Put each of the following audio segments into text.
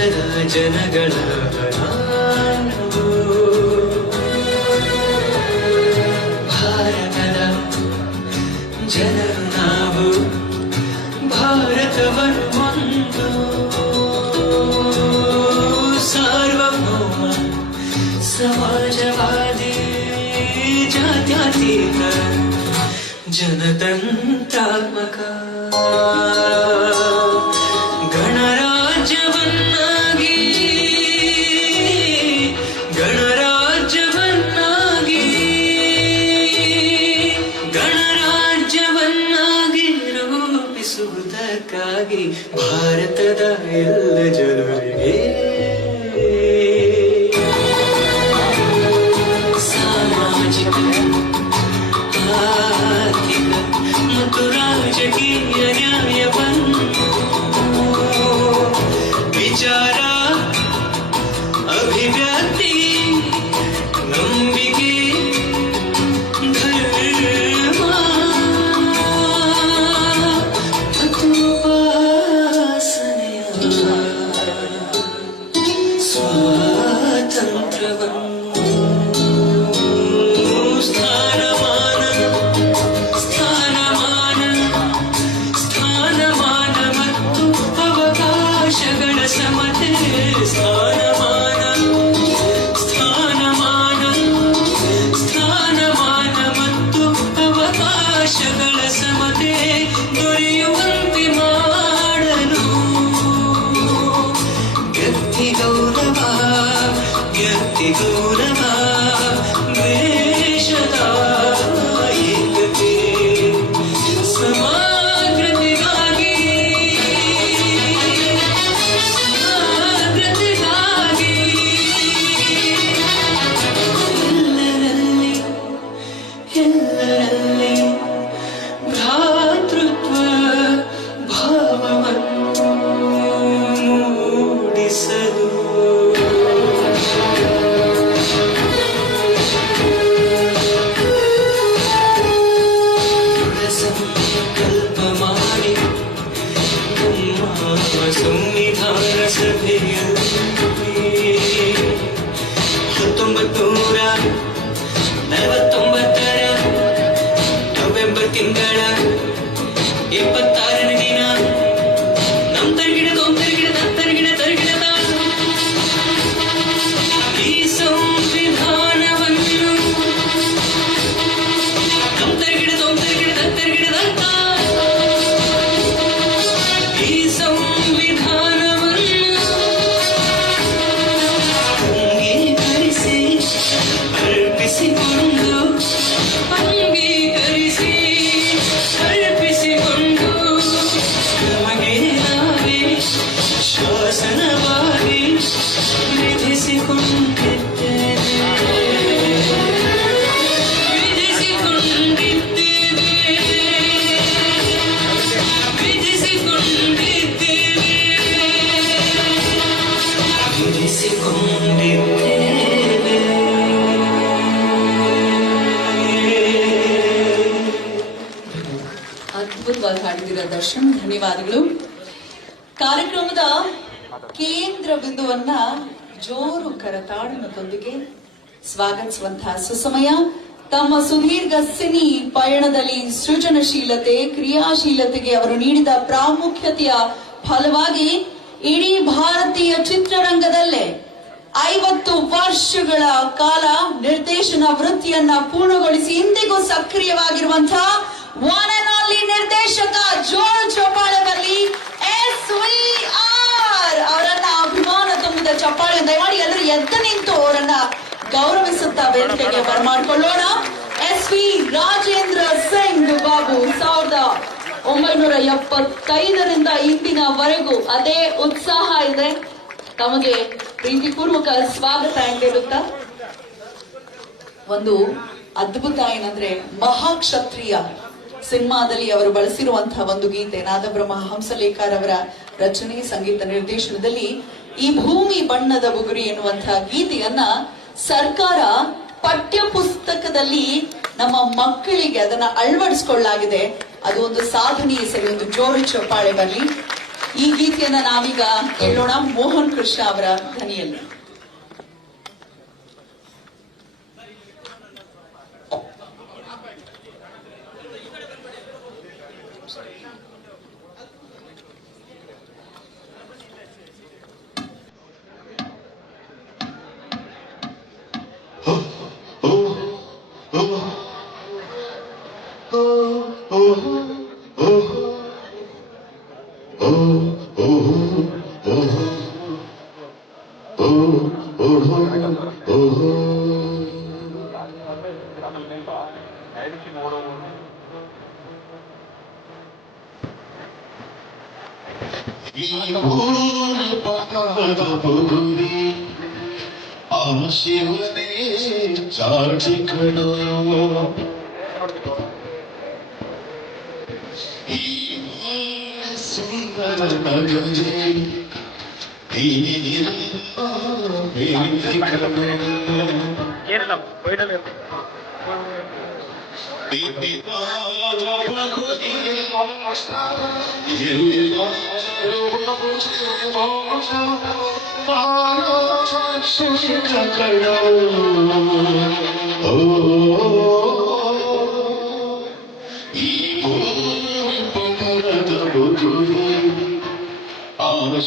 ಭಾರತದ ಜನಗಳ ನಾವು, ಭಾರತದ ಜನರು ನಾವು, ಭಾರತವನ್ನು ಒಂದು ಸಾರ್ವಭೌಮ ಸಮಾಜವಾದಿ ಜಾತ್ಯತೀತ ಜನತಂತ್ರಾತ್ಮಕ ಗಣರಾಜ್ಯವನ್ನಾಗಿ ರೂಪಿಸುವುದಕ್ಕಾಗಿ ಭಾರತದ ಎಲ್ಲ ಜನರಿಗೆ ಸಾಮಾಜಿಕ ಆರ್ಥಿಕ ಮತ್ತು ರಾಜಕೀಯ ನ್ಯಾಯವನ್ನು ವಿಚಾರ ಅಭಿವ್ಯಕ್ತಿ ನಂಬಿಕೆ ಧರ್ಮ ಮತ್ತು ಉಪಾಸನೆಯ ಸ್ವಾತಂತ್ರ್ಯವನ್ನು ಗೌರವ ದೇಶದ ಏಕತೆ ಸಮಗ್ರತೆಗಾಗಿ ಎಲ್ಲರಲ್ಲಿ ಭ್ರಾತೃತ್ವ ಭಾವವನ್ನು ಮೂಡಿಸಲು ಸಂವಿಧಾನ ಸಭೆಯಲ್ಲಿ 1949 ನವೆಂಬರ್ ತಿಂಗಳ 26ನೇ ದಿನ ನಮ್ಮ ತರಗಿಡದ ಈ ಸಂವಿಧಾನವನ್ನು ನಮ್ಮ ತರಗಿಡದ ಈ ಸಂವಿಧಾನವನ್ನು ಅಂಗೀಕರಿಸಿ ನಮಗೆ ನಾವೇ ಶಾಸನವಾಗಿ ಅದ್ಭುತವಾಗಿ ಹಾಡಿದ್ದೀರಾ ದರ್ಶನ್, ಧನ್ಯವಾದಗಳು. ಕಾರ್ಯಕ್ರಮದ ಕೇಂದ್ರ ಬಿಂದುವನ್ನ ಜೋರು ಕರತಾಡನದೊಂದಿಗೆ ಸ್ವಾಗತಿಸುವಂತಹ ಸುಸಮಯ. ತಮ್ಮ ಸುದೀರ್ಘ ಸಿನಿ ಪಯಣದಲ್ಲಿ ಸೃಜನಶೀಲತೆ, ಕ್ರಿಯಾಶೀಲತೆಗೆ ಅವರು ನೀಡಿದ ಪ್ರಾಮುಖ್ಯತೆಯ ಫಲವಾಗಿ ಇಡೀ ಭಾರತೀಯ ಚಿತ್ರರಂಗದಲ್ಲೇ 50 ವರ್ಷಗಳ ಕಾಲ ನಿರ್ದೇಶನ ವೃತ್ತಿಯನ್ನ ಪೂರ್ಣಗೊಳಿಸಿ ಇಂದಿಗೂ ಸಕ್ರಿಯವಾಗಿರುವಂತಹ ಒನ್ ಅಂಡ್ ಓನ್ಲಿ ನಿರ್ದೇಶಕ, ಜೋರು ಚಪ್ಪಾಳೆ ಬರಲಿ, SVR ಅವರನ್ನ ಅಭಿಮಾನ ತುಂಬಿದ ಚಪ್ಪಾಳೆ ದಯಮಾಡಿ ಎಲ್ಲರೂ ಎದ್ದು ನಿಂತು ಅವರನ್ನ ಗೌರವಿಸುತ್ತಾ ವೇದಿಕೆಗೆ ಬರಮಾಡಿಕೊಳ್ಳೋಣ. SV ರಾಜೇಂದ್ರ ಸಿಂಗ್ ಬಾಬು 1975ರಿಂದ ಇಂದಿನವರೆಗೂ ಅದೇ ಉತ್ಸಾಹ ಇದೆ. ತಮಗೆ ಪ್ರೀತಿಪೂರ್ವಕ ಸ್ವಾಗತ ಎಂದಿರುತ್ತಾ ಒಂದು ಅದ್ಭುತ ಏನಂದ್ರೆ ಮಹಾಕ್ಷತ್ರಿಯ ಸಿನಿಮಾದಲ್ಲಿ ಅವರು ಬಳಸಿರುವಂತಹ ಒಂದು ಗೀತೆ ನಾದಬ್ರಹ್ಮ ಹಂಸಲೇಖರ್ ಅವರ ರಚನೆ, ಸಂಗೀತ ನಿರ್ದೇಶನದಲ್ಲಿ ಈ ಭೂಮಿ ಬಣ್ಣದ ಬುಗುರಿ ಎನ್ನುವಂತಹ ಗೀತೆಯನ್ನ ಸರ್ಕಾರ ಪಠ್ಯ ಪುಸ್ತಕದಲ್ಲಿ ನಮ್ಮ ಮಕ್ಕಳಿಗೆ ಅದನ್ನ ಅಳವಡಿಸಿಕೊಳ್ಳಲಾಗಿದೆ. ಅದು ಒಂದು ಸಾಧನೆ. ಸರಿ, ಒಂದು ಜೋರು ಚಪ್ಪಾಳೆ ಬರಲಿ. ಈ ಗೀತೆಯನ್ನ ನಾವೀಗ ಕೇಳೋಣ ಮೋಹನ್ ಕೃಷ್ಣ ಅವರ ಧ್ವನಿಯಲ್ಲಿ. ಶಿವನೇ ಚಾಚಿಕಡು ಈ ಸುಂದರ ನಗರೇ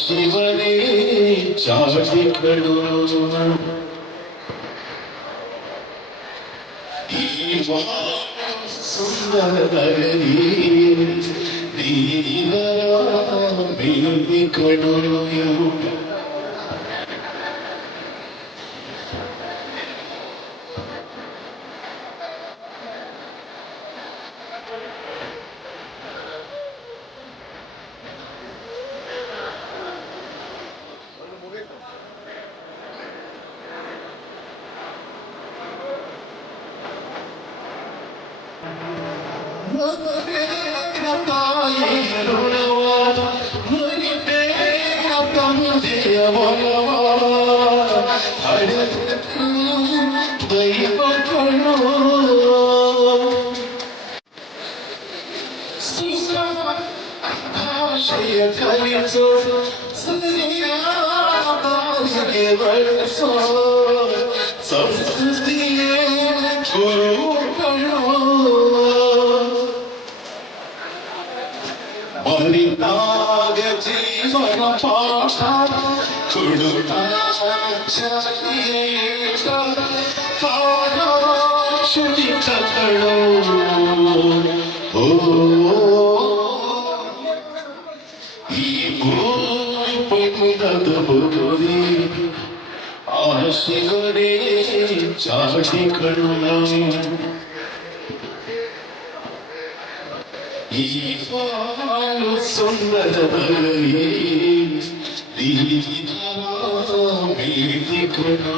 ಶಿವನೇ ಚಾಚಿಕಡು ಸುಂದರ ನಗರಿ ಕಡು ಸಂಸ್ಕೃತಿಯೇ ಗುರುಗಳು ಬರಿದಾಗ ಜೀವನ ಪಾಠ ಕೊಡುತ್ತಾ ಶುಚಿತಗಳು ಈ ಪುರದ ಬುರಿ ಆಶಿಗರೇ ಚಾಟಿಗಳು ಈ ಬಾಳು ಸುಂದರ ಬೇದಿಗಳು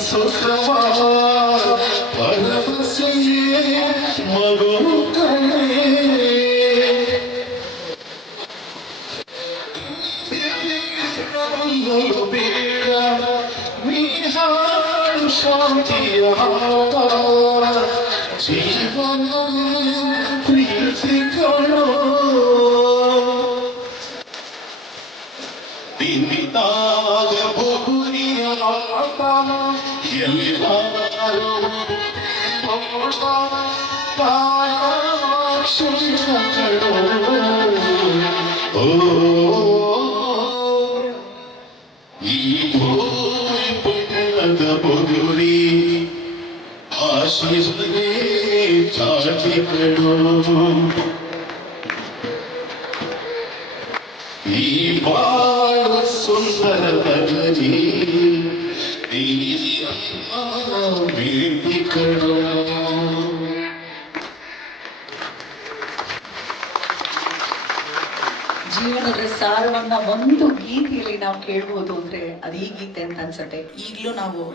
ಸುಖವಾ ಪರವಸಿಯೇ ಮಗು ಕಣೆ ಬೇಡ ವಿಹಾರು ಶಾಂತಿಯ ಜೀವನ ಪ್ರೀತಿಗಳು ತಿನ್ನಿದಾಗ ಬಹುರಿಯ ಎಲ್ಲರೂ ಕ್ಷಣಗಳು ಈ ಪುಟ್ಟದ ಬಗುರಿ ಆಶಿಸದೆ ಚಾಟಿಗಳು ಈ ಬಾಳು ಸುಂದರ ನಗರಿ ವೇದಿಕರು ಜೀವನದ ಸಾರವನ್ನ ಒಂದು ಗೀತೆಯಲ್ಲಿ ನಾವು ಕೇಳ್ಬೋದು ಅಂದ್ರೆ ಅದು ಈ ಗೀತೆ ಅಂತ ಅನ್ಸತ್ತೆ. ಈಗ್ಲೂ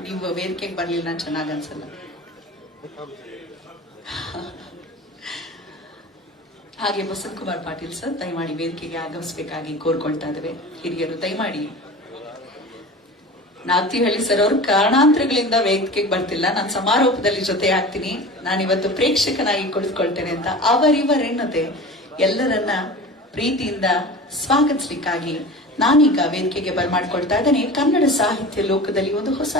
ನೀವು ವೇದಿಕೆಗೆ ಬರ್ಲಿಲ್ಲ ಚೆನ್ನಾಗ್ ಅನ್ಸಲ್ಲ. ಹಾಗೆ ಬಸಂತ್ ಕುಮಾರ್ ಪಾಟೀಲ್ ಸರ್ ದಯಮಾಡಿ ವೇದಿಕೆಗೆ ಆಗಮಿಸಬೇಕಾಗಿ ಕೋರ್ಕೊಳ್ತಾ ಇದ್ದೇವೆ. ಹಿರಿಯರು ದಯಮಾಡಿ. ನಾಗ್ತಿಹಳ್ಳಿ ಸರ್ ಅವರು ಕಾರಣಾಂತರಗಳಿಂದ ವೇದಿಕೆಗೆ ಬರ್ತಿಲ್ಲ, ನಾನು ಸಮಾರೋಪದಲ್ಲಿ ಜೊತೆ ಆಗ್ತೀನಿ, ನಾನಿವತ್ತು ಪ್ರೇಕ್ಷಕನಾಗಿ ಕುಳಿತುಕೊಳ್ತೇನೆ ಅಂತ ಅವರಿವರೆನ್ನದೆ ಎಲ್ಲರನ್ನ ಪ್ರೀತಿಯಿಂದ ಸ್ವಾಗತಿಸಲಿಕ್ಕಾಗಿ ನಾನೀಗ ವೇದಿಕೆಗೆ ಬರ್ಮಾಡ್ಕೊಳ್ತಾ ಇದ್ದೇನೆ. ಕನ್ನಡ ಸಾಹಿತ್ಯ ಲೋಕದಲ್ಲಿ ಒಂದು ಹೊಸ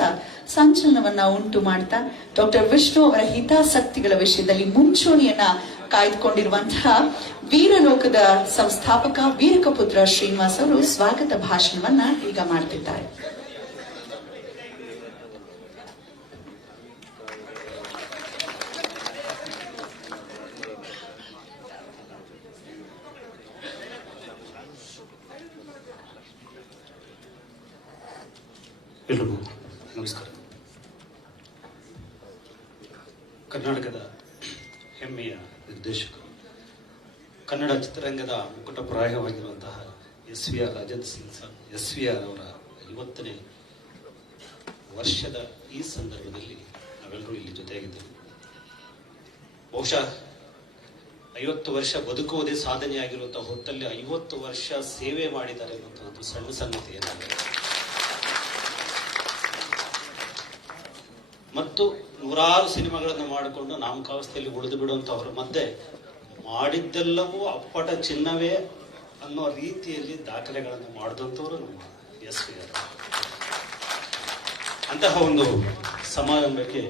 ಸಂಚಲನವನ್ನ ಉಂಟು ಮಾಡ್ತಾ ಡಾಕ್ಟರ್ ವಿಷ್ಣು ಅವರ ಹಿತಾಸಕ್ತಿಗಳ ವಿಷಯದಲ್ಲಿ ಮುಂಚೂಣಿಯನ್ನ ಕಾಯ್ದುಕೊಂಡಿರುವಂತಹ ವೀರಲೋಕದ ಸಂಸ್ಥಾಪಕ ವೀರಕಪುತ್ರ ಶ್ರೀನಿವಾಸ್ ಅವರು ಸ್ವಾಗತ ಭಾಷಣವನ್ನ ಈಗ ಮಾಡ್ತಿದ್ದಾರೆ. ಎಲ್ರಿಗೂ ನಮಸ್ಕಾರ. ಕರ್ನಾಟಕದ ಹೆಮ್ಮೆಯ ನಿರ್ದೇಶಕರು, ಕನ್ನಡ ಚಿತ್ರರಂಗದ ಮುಕುಟಪ್ರಾಯವಾಗಿರುವಂತಹ SVR Rajendra Singh sir, SVR ಅವರ 50ನೇ ವರ್ಷದ ಈ ಸಂದರ್ಭದಲ್ಲಿ ನಾವೆಲ್ಲರೂ ಇಲ್ಲಿ ಜೊತೆಯಾಗಿದ್ದೇವೆ. ಬಹುಶಃ 50 ವರ್ಷ ಬದುಕುವುದೇ ಸಾಧನೆಯಾಗಿರುವಂತಹ ಹೊತ್ತಲ್ಲಿ 50 ವರ್ಷ ಸೇವೆ ಮಾಡಿದ್ದಾರೆ ಅನ್ನುವಂಥದ್ದು ಸಣ್ಣ ಸಂಗತಿ ಏನಾಗಿದೆ. ಮತ್ತು ನೂರಾರು ಸಿನಿಮಾಗಳನ್ನು ಮಾಡಿಕೊಂಡು ನಾಮಕಾವಸ್ಥೆಯಲ್ಲಿ ಉಳಿದು ಬಿಡುವಂತವರ ಮಧ್ಯೆ ಮಾಡಿದ್ದೆಲ್ಲವೂ ಅಪ್ಪಟ ಚಿನ್ನವೇ ಅನ್ನೋ ರೀತಿಯಲ್ಲಿ ದಾಖಲೆಗಳನ್ನು ಮಾಡಿದಂಥವರು ನಮ್ಮ SVR. ಅಂತಹ ಒಂದು ಸಮಾರಂಭಕ್ಕೆ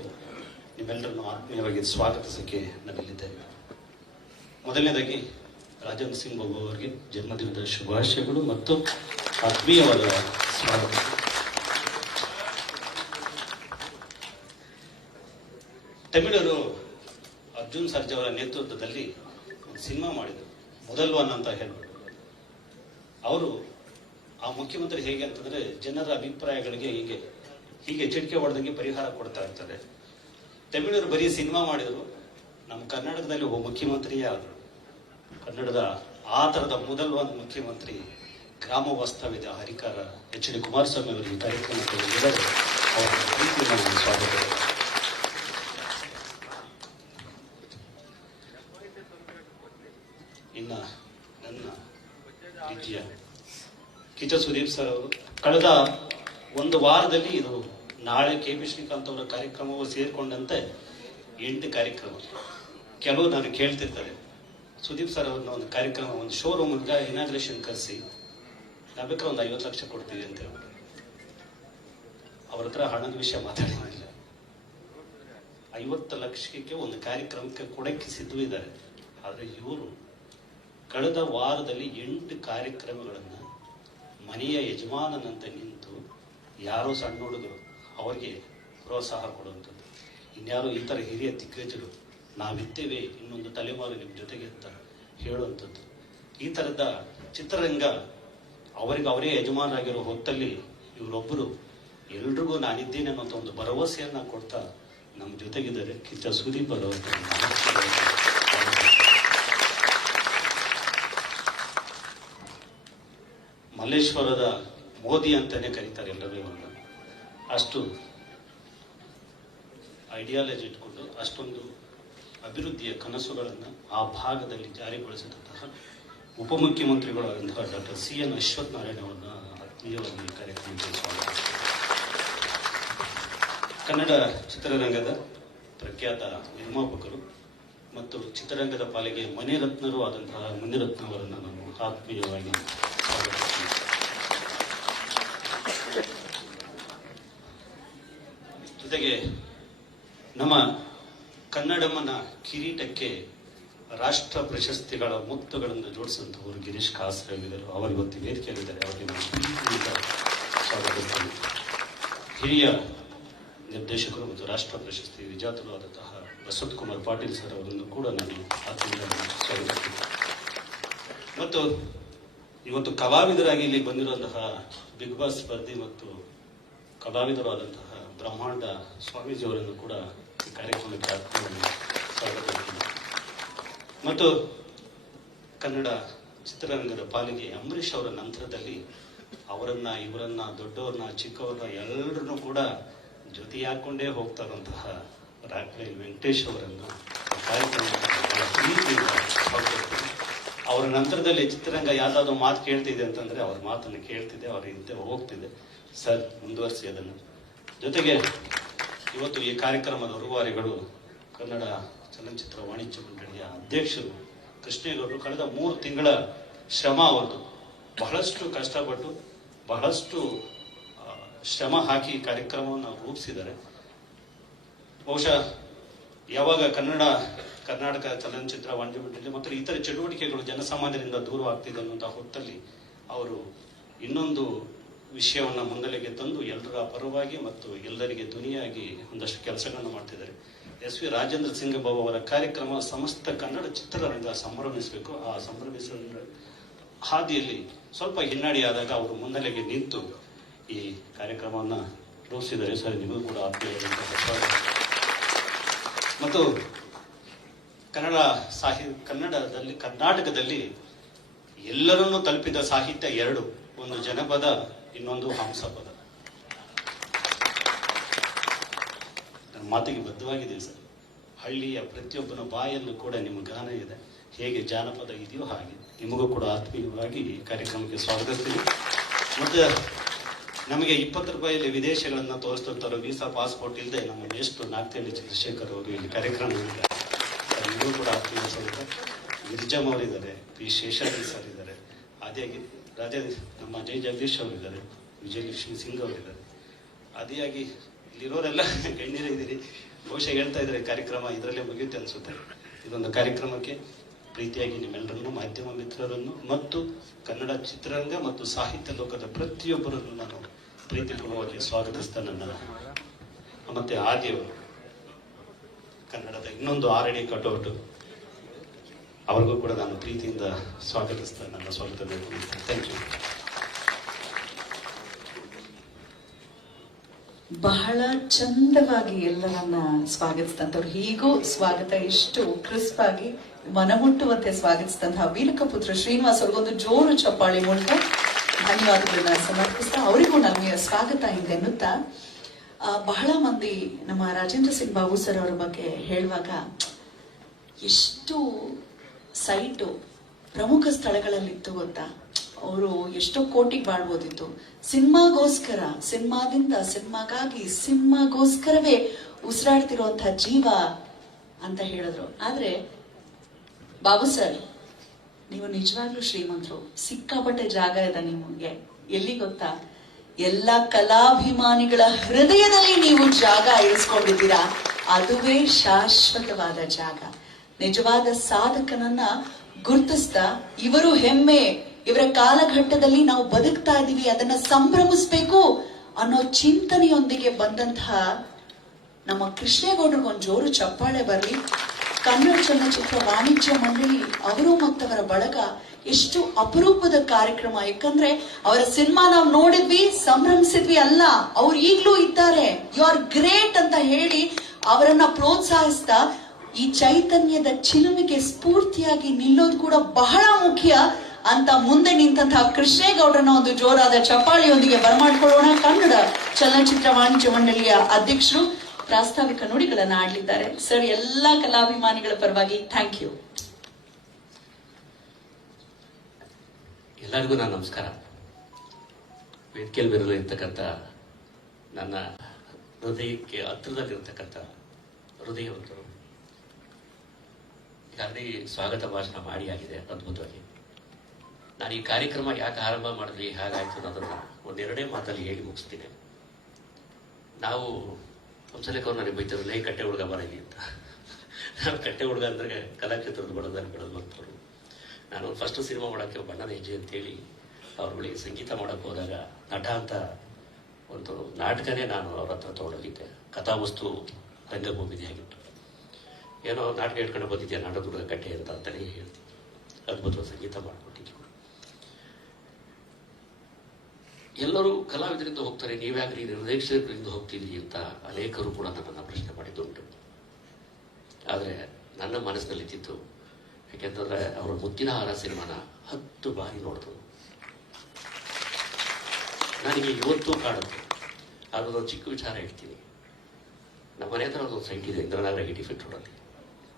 ನಿಮ್ಮೆಲ್ಲರನ್ನು ಆತ್ಮೀಯವಾಗಿ ಸ್ವಾಗತಿಸಕ್ಕೆ ನಾನಿಲ್ಲಿದ್ದೇನೆ. ಮೊದಲನೇದಾಗಿ ರಾಜೇಂದ್ರ ಸಿಂಗ್ ಬಾಬು ಅವರಿಗೆ ಜನ್ಮದಿನದ ಶುಭಾಶಯಗಳು ಮತ್ತು ಆತ್ಮೀಯವಾದ ಸ್ವಾಗತ. ತಮಿಳರು ಅರ್ಜುನ್ ಸರ್ಜಾ ಅವರ ನೇತೃತ್ವದಲ್ಲಿ ಒಂದು ಸಿನಿಮಾ ಮಾಡಿದರು, ಮೊದಲ್ ಒನ್ ಅಂತ ಹೇಳ್ಬಿಟ್ಟು. ಅವರು ಆ ಮುಖ್ಯಮಂತ್ರಿ ಹೇಗೆ ಅಂತಂದ್ರೆ ಜನರ ಅಭಿಪ್ರಾಯಗಳಿಗೆ ಹೀಗೆ ಚಿಟಿಕೆ ಹೊಡೆದಂಗೆ ಪರಿಹಾರ ಕೊಡ್ತಾ ಇರ್ತಾರೆ. ತಮಿಳರು ಬರೀ ಸಿನಿಮಾ ಮಾಡಿದ್ರು, ನಮ್ಮ ಕರ್ನಾಟಕದಲ್ಲಿ ಒಬ್ಬ ಮುಖ್ಯಮಂತ್ರಿಯೇ ಆದರು. ಕನ್ನಡದ ಆ ತರದ ಮೊದಲ್ ಒನ್ ಮುಖ್ಯಮಂತ್ರಿ ಗ್ರಾಮ ವಾಸ್ತವ್ಯದ ಹರಿಕಾರ HD ಕುಮಾರಸ್ವಾಮಿ ಅವರು ಈ ಕಾರ್ಯಕ್ರಮಕ್ಕೆ ಅವರ ಪ್ರೀತಿಯನ್ನು ಸ್ವಾಗತ. ಇನ್ನ ನನ್ನ ಪ್ರೀತಿಯ ಕಿಚ್ಚ ಸುದೀಪ್ ಸರ್ ಅವರು ಕಳೆದ ಒಂದು ವಾರದಲ್ಲಿ ಇದು ನಾಳೆ KP ಶ್ರೀಕಾಂತ್ ಅವರ ಕಾರ್ಯಕ್ರಮವು ಸೇರಿಕೊಂಡಂತೆ 8 ಕಾರ್ಯಕ್ರಮ. ಕೆಲವು ನಾನು ಕೇಳ್ತಿರ್ತಾರೆ, ಸುದೀಪ್ ಸರ್ ಅವ್ರನ್ನ ಒಂದು ಕಾರ್ಯಕ್ರಮ, ಒಂದು ಶೋರೂಮ್ ಇನಾಗ್ರೇಷನ್ ಕರೆಸಿ ನಾವು ಬೇಕಾದ್ರೆ ಒಂದು 50 ಲಕ್ಷ ಕೊಡ್ತೀವಿ ಅಂತ ಹೇಳ್ಬಿಟ್ಟು ಅವ್ರ ಹತ್ರ ಹಣದ ವಿಷಯ ಮಾತಾಡಿಲ್ಲ. 50 ಲಕ್ಷಕ್ಕೆ ಒಂದು ಕಾರ್ಯಕ್ರಮಕ್ಕೆ ಕೊಡಕ್ಕೆ ಸಿದ್ಧವಿದ್ದಾರೆ. ಆದರೆ ಇವರು ಕಳೆದ ವಾರದಲ್ಲಿ 8 ಕಾರ್ಯಕ್ರಮಗಳನ್ನು ಮನೆಯ ಯಜಮಾನನಂತೆ ನಿಂತು ಯಾರೋ ಸಣ್ಣ ಹುಡುಗರು ಅವರಿಗೆ ಪ್ರೋತ್ಸಾಹ ಕೊಡುವಂಥದ್ದು, ಇನ್ಯಾರೋ ಈ ಥರ ಹಿರಿಯ ದಿಗ್ಗಜರು ನಾವಿದ್ದೇವೆ ಇನ್ನೊಂದು ತಲೆಮಾರು ನಿಮ್ಮ ಜೊತೆಗೆ ಅಂತ ಹೇಳುವಂಥದ್ದು. ಈ ಥರದ ಚಿತ್ರರಂಗ ಅವರೇ ಯಜಮಾನರಾಗಿರೋ ಹೊತ್ತಲ್ಲಿ ಇವರೊಬ್ಬರು ಎಲ್ರಿಗೂ ನಾನಿದ್ದೇನೆ ಅನ್ನೋಂಥ ಒಂದು ಭರವಸೆಯನ್ನ ಕೊಡ್ತಾ ನಮ್ಮ ಜೊತೆಗಿದ್ದಾರೆ ಕಿಚ್ಚ ಸುದೀಪ್ ಅವರು. ಮಲ್ಲೇಶ್ವರದ ಮೋದಿ ಅಂತಾನೆ ಕರೀತಾರೆ ಎಲ್ಲರೂ ಇವಾಗ. ಅಷ್ಟು ಐಡಿಯಾಲಜಿ ಇಟ್ಕೊಂಡು ಅಷ್ಟೊಂದು ಅಭಿವೃದ್ಧಿಯ ಕನಸುಗಳನ್ನು ಆ ಭಾಗದಲ್ಲಿ ಜಾರಿಗೊಳಿಸಿದಂತಹ ಉಪಮುಖ್ಯಮಂತ್ರಿಗಳಾದಂತಹ ಡಾಕ್ಟರ್ CN ಅಶ್ವಥ್ ನಾರಾಯಣ ಅವರನ್ನ ಆತ್ಮೀಯವಾಗಿ ಕಾರ್ಯಕ್ರಮಕ್ಕೆ ಸ್ವಾಗತ. ಕನ್ನಡ ಚಿತ್ರರಂಗದ ಪ್ರಖ್ಯಾತ ನಿರ್ಮಾಪಕರು ಮತ್ತು ಚಿತ್ರರಂಗದ ಪಾಲಿಗೆ ಮಣಿರತ್ನರು ಆದಂತಹ ಮುನಿರತ್ನ ಅವರನ್ನು ನಾನು ಆತ್ಮೀಯವಾಗಿ ಸ್ವಾಗತಿಸ್ತೀನಿ. ಜೊತೆಗೆ ನಮ್ಮ ಕನ್ನಡಮ್ಮನ ಕಿರೀಟಕ್ಕೆ ರಾಷ್ಟ್ರ ಪ್ರಶಸ್ತಿಗಳ ಮುತ್ತುಗಳನ್ನು ಜೋಡಿಸಿದಂಥವರು ಗಿರೀಶ್ ಕಾಸರಲ್ಲಿದ್ದರು. ಅವರು ಇವತ್ತು ವೇದಿಕೆಯಲ್ಲಿದ್ದಾರೆ. ಅವರಿಗೆ ನಾನು ಪ್ರೀತಿಯಿಂದ ಸ್ವಾಗತಿಸ್ತೀನಿ. ಹಿರಿಯ ನಿರ್ದೇಶಕರು ಮತ್ತು ರಾಷ್ಟ್ರ ಪ್ರಶಸ್ತಿ ವಿಜೇತರು ಆದಂತಹ ಬಸಂತ್ ಕುಮಾರ್ ಪಾಟೀಲ್ ಸರ್ ಅವರನ್ನು ಕೂಡ ನಾನು ಆತ್ಮೀಯವಾಗಿ ಸ್ವಾಗತಿಸ್ತೀನಿ. ಮತ್ತು ಇವತ್ತು ಕಲಾವಿದರಾಗಿ ಇಲ್ಲಿ ಬಂದಿರುವಂತಹ ಬಿಗ್ ಬಾಸ್ ಸ್ಪರ್ಧಿ ಮತ್ತು ಕಲಾವಿದರು ಆದಂತಹ ಬ್ರಹ್ಮಾಂಡ ಸ್ವಾಮೀಜಿಯವರನ್ನು ಕೂಡ ಈ ಕಾರ್ಯಕ್ರಮಕ್ಕೆ ಆತ್ಮೀಯವಾಗಿ ಸ್ವಾಗತಿಸಿದ್ದೇನೆ. ಮತ್ತು ಕನ್ನಡ ಚಿತ್ರರಂಗದ ಪಾಲಿಗೆ ಅಂಬರೀಷ್ ಅವರ ನಂತರದಲ್ಲಿ ಅವರನ್ನ ಇವರನ್ನ ದೊಡ್ಡವ್ರನ್ನ ಚಿಕ್ಕವ್ರನ್ನ ಎಲ್ಲರನ್ನೂ ಕೂಡ ಜೊತೆ ಹಾಕೊಂಡೇ ಹೋಗ್ತಾ ಇರುವಂತಹ ರಾಕ್ಲೈನ್ ವೆಂಕಟೇಶ್ ಅವರನ್ನು ಪ್ರೀತಿಯಿಂದ ಸ್ವಾಗತಿಸ್ತೀನಿ. ಅವರ ನಂತರದಲ್ಲಿ ಚಿತ್ರರಂಗ ಯಾವ್ದಾದ್ರು ಮಾತು ಕೇಳ್ತಿದೆ ಅಂತಂದ್ರೆ ಅವ್ರ ಮಾತನ್ನು ಕೇಳ್ತಿದೆ, ಅವ್ರ ಹಿಂದೆ ಹೋಗ್ತಿದೆ. ಸರ್, ಮುಂದುವರಿಸಿ ಅದನ್ನು. ಜೊತೆಗೆ ಇವತ್ತು ಈ ಕಾರ್ಯಕ್ರಮದ ರೂವಾರಿಗಳು ಕನ್ನಡ ಚಲನಚಿತ್ರ ವಾಣಿಜ್ಯ ಮಂಡಳಿಯ ಅಧ್ಯಕ್ಷರು ಕೃಷ್ಣೇಗೌಡರು. ಕಳೆದ 3 ತಿಂಗಳ ಶ್ರಮ ಅವರದು. ಬಹಳಷ್ಟು ಕಷ್ಟಪಟ್ಟು ಬಹಳಷ್ಟು ಶ್ರಮ ಹಾಕಿ ಕಾರ್ಯಕ್ರಮವನ್ನು ರೂಪಿಸಿದ್ದಾರೆ. ಬಹುಶಃ ಯಾವಾಗ ಕರ್ನಾಟಕ ಚಲನಚಿತ್ರ ವಾಣಿಜ್ಯ ಮಂಡಳಿ ಮತ್ತು ಇತರ ಚಟುವಟಿಕೆಗಳು ಜನಸಾಮಾನ್ಯರಿಂದ ದೂರವಾಗ್ತಿದೆ ಅನ್ನುವಂತಹ ಹೊತ್ತಲ್ಲಿ ಅವರು ಇನ್ನೊಂದು ವಿಷಯವನ್ನ ಮುನ್ನೆಲೆಗೆ ತಂದು ಎಲ್ಲರ ಪರವಾಗಿ ಮತ್ತು ಎಲ್ಲರಿಗೆ ಧ್ವನಿಯಾಗಿ ಒಂದಷ್ಟು ಕೆಲಸಗಳನ್ನು ಮಾಡ್ತಿದ್ದಾರೆ. ಎಸ್ ವಿ ರಾಜೇಂದ್ರ ಸಿಂಗ್ ಬಾಬು ಅವರ ಕಾರ್ಯಕ್ರಮ ಸಮಸ್ತ ಕನ್ನಡ ಚಿತ್ರರಂಗ ಸಂಭ್ರಮಿಸಬೇಕು. ಆ ಸಂಭ್ರಮಿಸುವ ಹಾದಿಯಲ್ಲಿ ಸ್ವಲ್ಪ ಹಿನ್ನಡೆಯಾದಾಗ ಅವರು ಮುನ್ನೆಲೆಗೆ ನಿಂತು ಈ ಕಾರ್ಯಕ್ರಮವನ್ನು ರೂಪಿಸಿದ್ದಾರೆ. ಸರ್, ನಿಮಗೂ ಕೂಡ ಆತ್ಮೀಯವಾದಂತಹ ಮತ್ತು ಕರ್ನಾಟಕದಲ್ಲಿ ಎಲ್ಲರನ್ನೂ ತಲುಪಿದ ಸಾಹಿತ್ಯ 2, ಒಂದು ಜನಪದ, ಇನ್ನೊಂದು ಹಂಸಪದ. ನನ್ನ ಮಾತಿಗೆ ಬದ್ಧವಾಗಿದೆ ಸರ್. ಹಳ್ಳಿಯ ಪ್ರತಿಯೊಬ್ಬನ ಬಾಯಲ್ಲೂ ಕೂಡ ನಿಮ್ಮ ಗಾನ ಇದೆ. ಹೇಗೆ ಜಾನಪದ ಇದೆಯೋ ಹಾಗೆ ನಿಮಗೂ ಕೂಡ ಆತ್ಮೀಯವಾಗಿ ಈ ಕಾರ್ಯಕ್ರಮಕ್ಕೆ ಸ್ವಾಗತಿಸ್ತೀನಿ. ಮತ್ತು ನಮಗೆ 20 ರೂಪಾಯಿಯಲ್ಲಿ ವಿದೇಶಗಳನ್ನು ತೋರಿಸ್ತಿರ್ತಾರೋ ವೀಸಾ ಪಾಸ್ಪೋರ್ಟ್ ಇಲ್ಲದೆ ನಮ್ಮ ಎಷ್ಟು ನಾಗ್ತಿಹಳ್ಳಿ ಚಂದ್ರಶೇಖರ್ ಅವರು ಈ ಕಾರ್ಯಕ್ರಮದಲ್ಲಿ ನಿಮಗೂ ಕೂಡ ಆತ್ಮೀಯ ಸ್ವಾಗತ. ಗಿರಿಜಮ್ ಅವರಿದ್ದಾರೆ, ಪಿ ಶೇಷಾದ್ರಿ ಸರ್ ಇದ್ದಾರೆ, ಆದಿಯಾಗಿ ನಮ್ಮ ಜೈ ಜಗದೀಶ್ ಅವರಿದ್ದಾರೆ, ವಿಜಯಲಕ್ಷ್ಮಿ ಸಿಂಗ್ ಅವರಿದ್ದಾರೆ. ಆದಿಯಾಗಿ ಇಲ್ಲಿರೋರೆಲ್ಲ ಗಣ್ಯರೇ ಇದ್ದೀರಿ. ಬಹುಶಃ ಹೇಳ್ತಾ ಇದ್ದಾರೆ ಕಾರ್ಯಕ್ರಮ ಇದರಲ್ಲೇ ಮುಗಿಯುತ್ತೆ ಅನಿಸುತ್ತೆ. ಇದೊಂದು ಕಾರ್ಯಕ್ರಮಕ್ಕೆ ಪ್ರೀತಿಯಾಗಿ ನಿಮ್ಮೆಲ್ಲರನ್ನು, ಮಾಧ್ಯಮ ಮಿತ್ರರನ್ನು ಮತ್ತು ಕನ್ನಡ ಚಿತ್ರರಂಗ ಮತ್ತು ಸಾಹಿತ್ಯ ಲೋಕದ ಪ್ರತಿಯೊಬ್ಬರನ್ನು ನಾನು ಪ್ರೀತಿಪೂರ್ವವಾಗಿ ಸ್ವಾಗತಿಸ್ತಾ ಮತ್ತೆ ಆದಿಯವರು ಕನ್ನಡದ ಇನ್ನೊಂದು 6 ಅಡಿ ಕಟೌಟ್ ಅವ್ರಿಗೂ ಕೂಡ ನಾನು ಪ್ರೀತಿಯಿಂದ ಸ್ವಾಗತಿಸ್ತಾ ನನ್ನ ಸ್ವಾಗತ ನೀಡುತ್ತೇನೆ. Thank you. ಬಹಳ ಚಂದವಾಗಿ ಎಲ್ಲರನ್ನ ಸ್ವಾಗತಿಸಿದಂಥವ್ರು, ಹೀಗೂ ಸ್ವಾಗತ ಎಷ್ಟು ಕ್ರಿಸ್ಪ್ ಆಗಿ ಮನಮುಟ್ಟುವಂತೆ ಸ್ವಾಗತಿಸಿದಂತಹ ವೀರಕಪುತ್ರ ಶ್ರೀನಿವಾಸ್ ಅವ್ರಿಗೊಂದು ಜೋರು ಚಪ್ಪಾಳಿ ಮೂಲಕ ಧನ್ಯವಾದಗಳನ್ನ ಸಮರ್ಪಿಸ್ತಾ ಅವರಿಗೂ ನಮಗೆ ಸ್ವಾಗತ ಹಿಂದೆನ್ನುತ್ತಾ, ಬಹಳ ಮಂದಿ ನಮ್ಮ ರಾಜೇಂದ್ರ ಸಿಂಗ್ ಬಾಬು ಸರ್ ಅವರ ಬಗ್ಗೆ ಹೇಳುವಾಗ ಎಷ್ಟು ಸೈಟು ಪ್ರಮುಖ ಸ್ಥಳಗಳಲ್ಲಿತ್ತು ಗೊತ್ತಾ. ಅವರು ಎಷ್ಟೋ ಕೋಟಿಗೆ ಬಾಳ್ಬೋದಿತ್ತು. ಸಿನಿಮಾಗೋಸ್ಕರವೇ ಉಸಿರಾಡ್ತಿರುವಂತಹ ಜೀವ ಅಂತ ಹೇಳಿದ್ರು. ಆದ್ರೆ ಬಾಬು ಸರ್, ನೀವು ನಿಜವಾಗ್ಲೂ ಶ್ರೀಮಂತರು. ಸಿಕ್ಕಾಪಟ್ಟೆ ಜಾಗ ಇದೆ ನಿಮಗೆ. ಎಲ್ಲಿ ಗೊತ್ತಾ? ಎಲ್ಲ ಕಲಾಭಿಮಾನಿಗಳ ಹೃದಯದಲ್ಲಿ ನೀವು ಜಾಗ ಇರಿಸ್ಕೊಂಡಿದ್ದೀರಾ. ಅದುವೇ ಶಾಶ್ವತವಾದ ಜಾಗ. ನಿಜವಾದ ಸಾಧಕನನ್ನ ಗುರುತಿಸ್ತಾ ಇವರು ಹೆಮ್ಮೆ, ಇವರ ಕಾಲಘಟ್ಟದಲ್ಲಿ ನಾವು ಬದುಕ್ತಾ ಇದೀವಿ, ಅದನ್ನ ಸಂಭ್ರಮಿಸ್ಬೇಕು ಅನ್ನೋ ಚಿಂತನೆಯೊಂದಿಗೆ ಬಂದಂತಹ ನಮ್ಮ ಕೃಷ್ಣೇಗೌಡರಿಗೊಂದು ಜೋರು ಚಪ್ಪಾಳೆ ಬರಲಿ. ಕನ್ನಡ ಚಲನಚಿತ್ರ ವಾಣಿಜ್ಯ ಮಂಡಳಿ ಅವರು ಮತ್ತವರ ಬಳಗ ಎಷ್ಟು ಅಪರೂಪದ ಕಾರ್ಯಕ್ರಮ. ಯಾಕಂದ್ರೆ ಅವರ ಸಿನಿಮಾ ನಾವು ನೋಡಿದ್ವಿ, ಸಂಭ್ರಮಿಸಿದ್ವಿ ಅಲ್ಲ, ಅವ್ರು ಈಗ್ಲೂ ಇದ್ದಾರೆ. ಯು ಆರ್ ಗ್ರೇಟ್ ಅಂತ ಹೇಳಿ ಅವರನ್ನ ಪ್ರೋತ್ಸಾಹಿಸ್ತಾ ಈ ಚೈತನ್ಯದ ಚಿಲುಮೆಗೆ ಸ್ಫೂರ್ತಿಯಾಗಿ ನಿಲ್ಲೋದು ಕೂಡ ಬಹಳ ಮುಖ್ಯ ಅಂತ ಮುಂದೆ ನಿಂತಹ ಕೃಷ್ಣೇಗೌಡರನ್ನ ಒಂದು ಜೋರಾದ ಚಪ್ಪಾಳಿಯೊಂದಿಗೆ ಬರಮಾಡ್ಕೊಳ್ಳೋಣ. ಕನ್ನಡ ಚಲನಚಿತ್ರ ವಾಣಿಜ್ಯ ಮಂಡಳಿಯ ಅಧ್ಯಕ್ಷರು ಪ್ರಾಸ್ತಾವಿಕ ನುಡಿಗಳನ್ನ ಆಡ್ಲಿದ್ದಾರೆ. ಸರ್, ಎಲ್ಲಾ ಕಲಾಭಿಮಾನಿಗಳ ಪರವಾಗಿ ಥ್ಯಾಂಕ್ ಯು. ಎಲ್ಲರಿಗೂ ನಾನು ನಮಸ್ಕಾರ. ವೇದಿಕೆಯಲ್ಲಿ ಬೆರಲಿರ್ತಕ್ಕಂಥ ನನ್ನ ಹೃದಯಕ್ಕೆ ಹತ್ತಿರದಲ್ಲಿರ್ತಕ್ಕಂಥ ಹೃದಯವಂತರು, ಈಗಾಗಲೇ ಸ್ವಾಗತ ಭಾಷಣ ಮಾಡಿ ಆಗಿದೆ ಅದ್ಭುತವಾಗಿ. ನಾನು ಈ ಕಾರ್ಯಕ್ರಮ ಯಾಕೆ ಆರಂಭ ಮಾಡಿದ್ವಿ, ಹೇಗಾಯ್ತು ಅನ್ನೋದನ್ನ 1-2 ಮಾತಲ್ಲಿ ಹೇಳಿ ಮುಗಿಸ್ತೀನಿ. ನಾವು ಒಂದ್ಸಲಕ್ಕೆ ಅವ್ರು ನನಗೆ ಬೈತಾರೆ, ಲೈ ಕಟ್ಟೆ ಹುಡುಗ ಬರಲಿ ಅಂತ. ನಾನು ಕಟ್ಟೆ ಹುಡುಗ ಅಂದ್ರೆ ಕಲಾಕ್ಷೇತ್ರದ ಬಡದಲ್ಲಿ ಬೆಳೆದು ಬಂತವರು. ನಾನು ಫಸ್ಟ್ ಸಿನಿಮಾ ಮಾಡೋಕ್ಕೆ ಬಣ್ಣದ ಹೆಜ್ಜೆ ಅಂತೇಳಿ ಅವ್ರುಗಳಿಗೆ ಸಂಗೀತ ಮಾಡೋಕ್ಕೆ ಹೋದಾಗ ನಟ ಅಂತ ಒಂದು ನಾಟಕನೇ ನಾನು ಅವ್ರ ಹತ್ರ ತೊಗೊಂಡೋಗಿದ್ದೆ. ಕಥಾವಸ್ತು ರಂಗಭೂಮಿನೇ ಆಗಿತ್ತು. ಏನೋ ನಾಟಕ ಇಟ್ಕೊಂಡು ಬಂದಿದ್ದೆ, ನಾಟಕ ಹುಡುಗ ಕಟ್ಟೆ ಅಂತ ಅಂತಲೇ ಹೇಳ್ತೀನಿ. ಅದ್ಭುತವಾದ ಸಂಗೀತ ಮಾಡಿಕೊಟ್ಟಿದ್ರು. ಎಲ್ಲರೂ ಕಲಾವಿದರಿಂದ ಹೋಗ್ತಾರೆ, ನೀವ್ಯಾಕ್ರಿ ನಿರ್ದೇಶಕರಿಂದ ಹೋಗ್ತಿದ್ರಿ ಅಂತ ಅನೇಕರು ಕೂಡ ನನ್ನನ್ನು ಪ್ರಶ್ನೆ ಮಾಡಿದ್ದುಂಟು. ಆದರೆ ನನ್ನ ಮನಸ್ಸಿನಲ್ಲಿದ್ದಿತ್ತು, ಯಾಕೆಂತಂದ್ರೆ ಅವರ ಮುತ್ತಿನ ಹಾರ ಸಿನಿಮಾನ 10 ಬಾರಿ ನೋಡಿದ್ರು. ನನಗೆ ಇವತ್ತು ಕಾಡುತ್ತೆ. ಅದೊಂದು ಚಿಕ್ಕ ವಿಚಾರ ಹೇಳ್ತೀನಿ. ನಮ್ಮ ಮನೆ ಹತ್ರ ಒಂದು ಸೈಟ್ ಇದೆ, ಇಂದ್ರನಗರ 85 ರೋಡಲ್ಲಿ.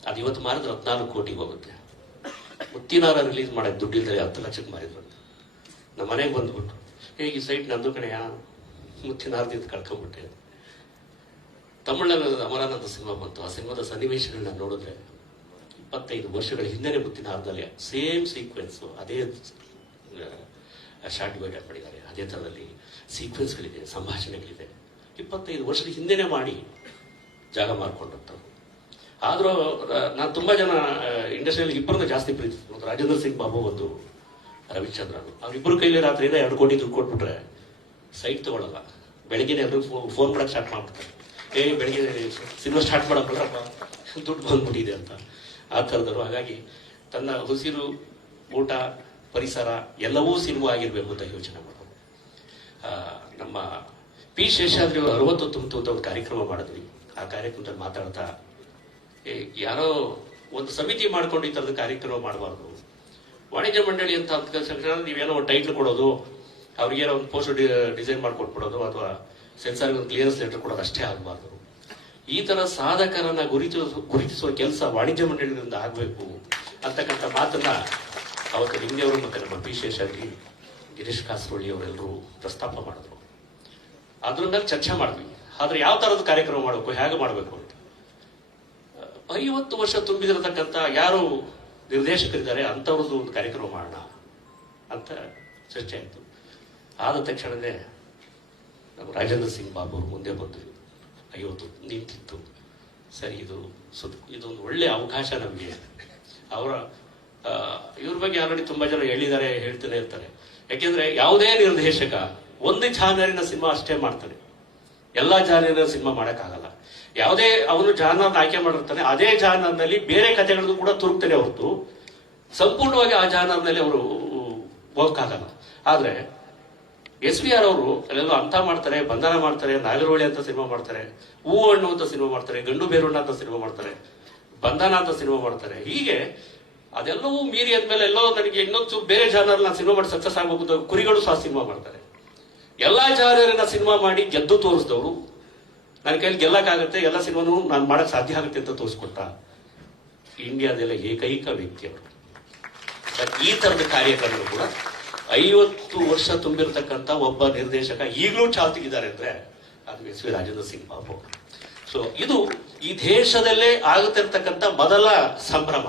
ಅದು ಇವತ್ತು ಮಾರಿದ್ರೆ 14 ಕೋಟಿಗೆ ಹೋಗುತ್ತೆ. ಮುತ್ತಿನ ಹಾರ ರಿಲೀಸ್ ಮಾಡೋದು ದುಡ್ಡಿಲ್ಲದೆ 10 ಲಕ್ಷಕ್ಕೆ ಮಾರಿದ್ರು. ನಮ್ಮ ಮನೆಗೆ ಬಂದ್ಬಿಟ್ಟು, ಈ ಸೈಟ್ ನಂದು ಕಡೆಯ ಮುತ್ತಿನ ಹಾರದಿಂದ ಕಳ್ಕೊಂಡ್ಬಿಟ್ಟೆ. ತಮಿಳಿನಲ್ಲಿ ಅಮರಾನಂದ ಸಿನಿಮಾ ಬಂತು. ಆ ಸಿನಿಮಾದ ಸನ್ನಿವೇಶಗಳನ್ನ ನೋಡಿದ್ರೆ 25 ವರ್ಷಗಳ ಹಿಂದೆನೇ ಮುತ್ತಿನ ಹಾರದಲ್ಲಿ ಸೇಮ್ ಸೀಕ್ವೆನ್ಸು, ಅದೇ ಶಾರ್ಟ್ ಡಿವೈಡ್ ಮಾಡಿದ್ದಾರೆ. ಅದೇ ಥರದಲ್ಲಿ ಸೀಕ್ವೆನ್ಸ್ಗಳಿದೆ, ಸಂಭಾಷಣೆಗಳಿದೆ. 25 ವರ್ಷದ ಹಿಂದೆನೇ ಮಾಡಿ ಜಾಗ ಮಾರ್ಕೊಂಡಂಥವ್ರು. ಆದರೂ ನಾನು ತುಂಬ ಜನ ಇಂಡಸ್ಟ್ರಿಯಲ್ಲಿ ಇಬ್ಬರನ್ನ ಜಾಸ್ತಿ ಪ್ರೀತಿಸ್ತೀನಿ. ಒಂದು ರಾಜೇಂದ್ರ ಸಿಂಗ್ ಬಾಬು, ಒಂದು ರವಿಚಂದ್ರನ್. ಅವ್ರಿಬ್ಬರು ಕೈಲಿ ರಾತ್ರಿಯಿಂದ 2 ಕೋಟಿ ದುಡ್ಡು ಕೊಟ್ಬಿಟ್ರೆ ಸೈಟ್ ತಗೊಳ್ಳಲ್ಲ. ಬೆಳಗ್ಗೆನೇ ಎಲ್ಲರೂ ಫೋನ್ ಮಾಡಕ್ಕೆ ಸ್ಟಾರ್ಟ್ ಮಾಡ್ಬಿಡ್ತಾರೆ. ಬೆಳಗ್ಗೆ ಸಿನಿಮಾ ಸ್ಟಾರ್ಟ್ ಮಾಡೋಕ್ರಪ್ಪ ದುಡ್ಡು ಬಂದ್ಬಿಟ್ಟಿದೆ ಅಂತ. ಆ ಥರದವರು. ಹಾಗಾಗಿ ತನ್ನ ಉಸಿರು, ಊಟ, ಪರಿಸರ ಎಲ್ಲವೂ ಸಿನಿಮಾ ಆಗಿರಬೇಕು ಅಂತ ಯೋಚನೆ ಮಾಡೋದು. ನಮ್ಮ ಪಿ ಶೇಷಾದ್ರಿ 60 ತುಂಬಿತು ಅಂತ ಒಂದು ಕಾರ್ಯಕ್ರಮ ಮಾಡಿದ್ವಿ. ಆ ಕಾರ್ಯಕ್ರಮದಲ್ಲಿ ಮಾತಾಡ್ತಾ, ಯಾರೋ ಒಂದು ಸಮಿತಿ ಮಾಡ್ಕೊಂಡು ಈ ಥರದ ಕಾರ್ಯಕ್ರಮ ಮಾಡಬಾರ್ದು. ವಾಣಿಜ್ಯ ಮಂಡಳಿ ಅಂತ ತಕ್ಷಣ ನೀವೇನೋ ಒಂದು ಟೈಟ್ಲ್ ಕೊಡೋದು, ಅವ್ರಿಗೇನೋ ಒಂದು ಪೋಸ್ಟರ್ ಡಿಸೈನ್ ಮಾಡಿಕೊಟ್ಬಿಡೋದು, ಅಥವಾ ಸೆನ್ಸಾರ್ಗೆ ಒಂದು ಕ್ಲಿಯರೆನ್ಸ್ ಲೆಟರ್ ಕೊಡೋದು ಅಷ್ಟೇ ಆಗಬಾರ್ದು. ಈ ತರ ಸಾಧಕರನ್ನ ಗುರುತಿಸುವ ಕೆಲಸ ವಾಣಿಜ್ಯ ಮಂಡಳಿಯಿಂದ ಆಗಬೇಕು ಅಂತಕ್ಕಂಥ ಮಾತನ್ನ ಅವತ್ತು ನಿಂಗೆಯವರು ಮತ್ತೆ ನಮ್ಮ ಪಿ ಶೇಷಾದ್ರಿ, ಗಿರೀಶ್ ಕಾಸರವಳ್ಳಿ ಅವರೆಲ್ಲರೂ ಪ್ರಸ್ತಾಪ ಮಾಡಿದ್ರು. ಅದ್ರ ಮೇಲೆ ಚರ್ಚೆ ಮಾಡಿದ್ವಿ. ಆದ್ರೆ ಯಾವ ತರದ ಕಾರ್ಯಕ್ರಮ ಮಾಡಬೇಕು, ಹೇಗೆ ಮಾಡಬೇಕು ಅಂತ. 50 ವರ್ಷ ತುಂಬಿದಿರತಕ್ಕಂಥ ಯಾರು ನಿರ್ದೇಶಕರಿದ್ದಾರೆ ಅಂಥವ್ರದ್ದು ಒಂದು ಕಾರ್ಯಕ್ರಮ ಮಾಡೋಣ ಅಂತ ಚರ್ಚೆ ಆಯಿತು. ಆದ ತಕ್ಷಣವೇ ನಮ್ಮ ರಾಜೇಂದ್ರ ಸಿಂಗ್ ಬಾಬು ಅವರು ಮುಂದೆ ಬಂದರು. 50 ನಿಂತಿತ್ತು. ಸರಿ, ಇದೊಂದು ಒಳ್ಳೆಯ ಅವಕಾಶ ನಮಗೆ. ಅವರ ಇವ್ರ ಬಗ್ಗೆ ಆಲ್ರೆಡಿ ತುಂಬಾ ಜನ ಹೇಳಿದ್ದಾರೆ, ಹೇಳ್ತಾನೆ ಇರ್ತಾರೆ. ಯಾಕೆಂದ್ರೆ ಯಾವುದೇ ನಿರ್ದೇಶಕ ಒಂದು ಜಾನರಿನ ಸಿನಿಮಾ ಅಷ್ಟೇ ಮಾಡ್ತಾನೆ, ಎಲ್ಲಾ ಜಾನರಿನ ಸಿನಿಮಾ ಮಾಡೋಕ್ಕಾಗಲ್ಲ. ಯಾವುದೇ ಅವನು ಜಾನರ್ ಆಯ್ಕೆ ಮಾಡಿರ್ತಾನೆ, ಅದೇ ಜಾನರ್ನಲ್ಲಿ ಬೇರೆ ಕಥೆಗಳದ್ದು ಕೂಡ ತುರುಕ್ತಾನೆ ಹೊರತು ಸಂಪೂರ್ಣವಾಗಿ ಆ ಜಾನರ್ನಲ್ಲಿ ಅವರು ಹೋಗಕ್ಕಾಗಲ್ಲ. ಆದ್ರೆ SVR ಅವರು ಅಲ್ಲೆಲ್ಲ ಅಂತ ಮಾಡ್ತಾರೆ, ಬಂಧನ ಮಾಡ್ತಾರೆ, ನಾಗರಹೊಳೆ ಅಂತ ಸಿನಿಮಾ ಮಾಡ್ತಾರೆ, ಹೂವು ಹಣ್ಣು ಅಂತ ಸಿನಿಮಾ ಮಾಡ್ತಾರೆ, ಗಂಡು ಬೇರುಣ್ಣ ಅಂತ ಸಿನಿಮಾ ಮಾಡ್ತಾರೆ, ಬಂಧನ ಅಂತ ಸಿನಿಮಾ ಮಾಡ್ತಾರೆ. ಹೀಗೆ ಅದೆಲ್ಲವೂ ಮೀರಿ ಆದ್ಮೇಲೆ ಎಲ್ಲೋ ನನಗೆ ಇನ್ನೊಂದು ಬೇರೆ ಜಾನರ್ ನಾನು ಸಿನಿಮಾ ಮಾಡಿ ಸಕ್ಸಸ್ ಆಗಬಹುದು. ಕುರಿಗಳು ಸಹ ಸಿನಿಮಾ ಮಾಡ್ತಾರೆ. ಎಲ್ಲಾ ಜಾನರಿನ ಸಿನಿಮಾ ಮಾಡಿ ಗೆದ್ದು ತೋರಿಸಿದವರು, ನನ್ನ ಕೈಲಿ ಗೆಲ್ಲಕ್ಕಾಗತ್ತೆ, ಎಲ್ಲ ಸಿನಿಮಾನು ನಾನು ಮಾಡಕ್ ಸಾಧ್ಯ ಆಗುತ್ತೆ ಅಂತ ತೋರಿಸ್ಕೊಟ್ಟ ಇಂಡಿಯಾದೆಲ್ಲ ಏಕೈಕ ವ್ಯಕ್ತಿ ಅವರು. ಈ ತರದ ಕಾರ್ಯಕ್ರಮ ಕೂಡ 50 ವರ್ಷ ತುಂಬಿರತಕ್ಕಂಥ ಒಬ್ಬ ನಿರ್ದೇಶಕ ಈಗಲೂ ಚಾಲ್ತಿಗಿದ್ದಾರೆ ಅಂದ್ರೆ ಅದು SV ರಾಜೇಂದ್ರ ಸಿಂಗ್ ಬಾಬು. ಸೊ ಇದು ಈ ದೇಶದಲ್ಲೇ ಆಗುತ್ತಿರ್ತಕ್ಕಂಥ ಮೊದಲ ಸಂಭ್ರಮ.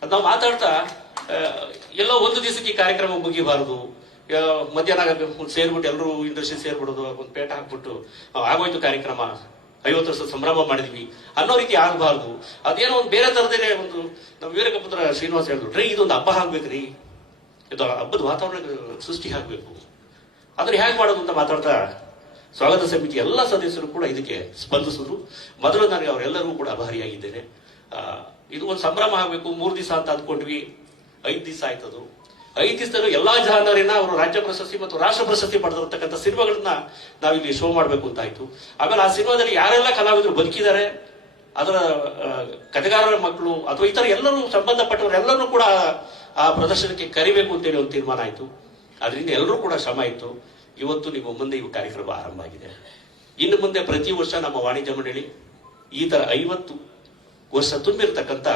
ಅದು ನಾವು ಮಾತಾಡ್ತಾ ಎಲ್ಲೋ ಒಂದು ದಿವಸಕ್ಕೆ ಈ ಕಾರ್ಯಕ್ರಮ ಮುಗಿಬಾರದು, ಮಧ್ಯಾಹ್ನ ಸೇರ್ಬಿಟ್ಟು ಎಲ್ಲರೂ ಇಂಡಸ್ಟ್ರಿ ಸೇರ್ಬಿಡೋದು, ಒಂದು ಪೇಟ ಹಾಕ್ಬಿಟ್ಟು ಆಗೋಯ್ತು ಕಾರ್ಯಕ್ರಮ, 50 ವರ್ಷ ಸಂಭ್ರಮ ಮಾಡಿದ್ವಿ ಅನ್ನೋ ರೀತಿ ಆಗಬಾರ್ದು. ಅದೇನೋ ಒಂದು ಬೇರೆ ತರದೇನೆ ಒಂದು ನಮ್ಮ ವೀರಕಪುತ್ರ ಶ್ರೀನಿವಾಸ್ ಹೇಳಿದ್ರು, ರೀ ಇದೊಂದು ಹಬ್ಬ ಆಗ್ಬೇಕ್ರಿ, ಇದು ಹಬ್ಬದ ವಾತಾವರಣ ಸೃಷ್ಟಿ ಆಗ್ಬೇಕು. ಆದ್ರೆ ಹೇಗೆ ಮಾಡೋದು ಅಂತ ಮಾತಾಡ್ತಾ ಸ್ವಾಗತ ಸಮಿತಿ ಎಲ್ಲ ಸದಸ್ಯರು ಕೂಡ ಇದಕ್ಕೆ ಸ್ಪಂದಿಸಿದ್ರು. ಮೊದಲು ನನಗೆ ಅವರೆಲ್ಲರಿಗೂ ಕೂಡ ಆಭಾರಿಯಾಗಿದ್ದೇನೆ. ಇದು ಒಂದು ಸಂಭ್ರಮ ಆಗಬೇಕು. 3 ದಿವಸ ಅಂತ ಅಂದ್ಕೊಂಡ್ವಿ, 5 ದಿವಸ ಆಯ್ತದು. 5 ದಿವಸದಲ್ಲೂ ಎಲ್ಲಾ ಜಾನರಿನ ಅವರು ರಾಜ್ಯ ಪ್ರಶಸ್ತಿ ಮತ್ತು ರಾಷ್ಟ್ರ ಪ್ರಶಸ್ತಿ ಪಡೆದಿರ್ತಕ್ಕಂಥ ಸಿನಿಮಾಗಳನ್ನ ನಾವಿಲ್ಲಿ ಶೋ ಮಾಡ್ಬೇಕು ಅಂತ ಆಯ್ತು. ಆಮೇಲೆ ಆ ಸಿನಿಮಾದಲ್ಲಿ ಯಾರೆಲ್ಲ ಕಲಾವಿದರು ಬದುಕಿದ್ದಾರೆ, ಅದರ ಕಥೆಗಾರರ ಮಕ್ಕಳು ಅಥವಾ ಇತರ ಎಲ್ಲರೂ ಸಂಬಂಧಪಟ್ಟವರೆಲ್ಲರೂ ಕೂಡ ಆ ಪ್ರದರ್ಶನಕ್ಕೆ ಕರಿಬೇಕು ಅಂತೇಳಿ ಒಂದು ತೀರ್ಮಾನ ಆಯ್ತು. ಅದರಿಂದ ಎಲ್ಲರೂ ಕೂಡ ಶ್ರಮ ಇತ್ತು. ಇವತ್ತು ನಿಮ್ಮ ಮುಂದೆ ಈ ಕಾರ್ಯಕ್ರಮ ಆರಂಭ ಆಗಿದೆ. ಇನ್ನು ಮುಂದೆ ಪ್ರತಿ ವರ್ಷ ನಮ್ಮ ವಾಣಿಜ್ಯ ಮಂಡಳಿ ಈ ತರ 50 ವರ್ಷ ತುಂಬಿರ್ತಕ್ಕಂಥ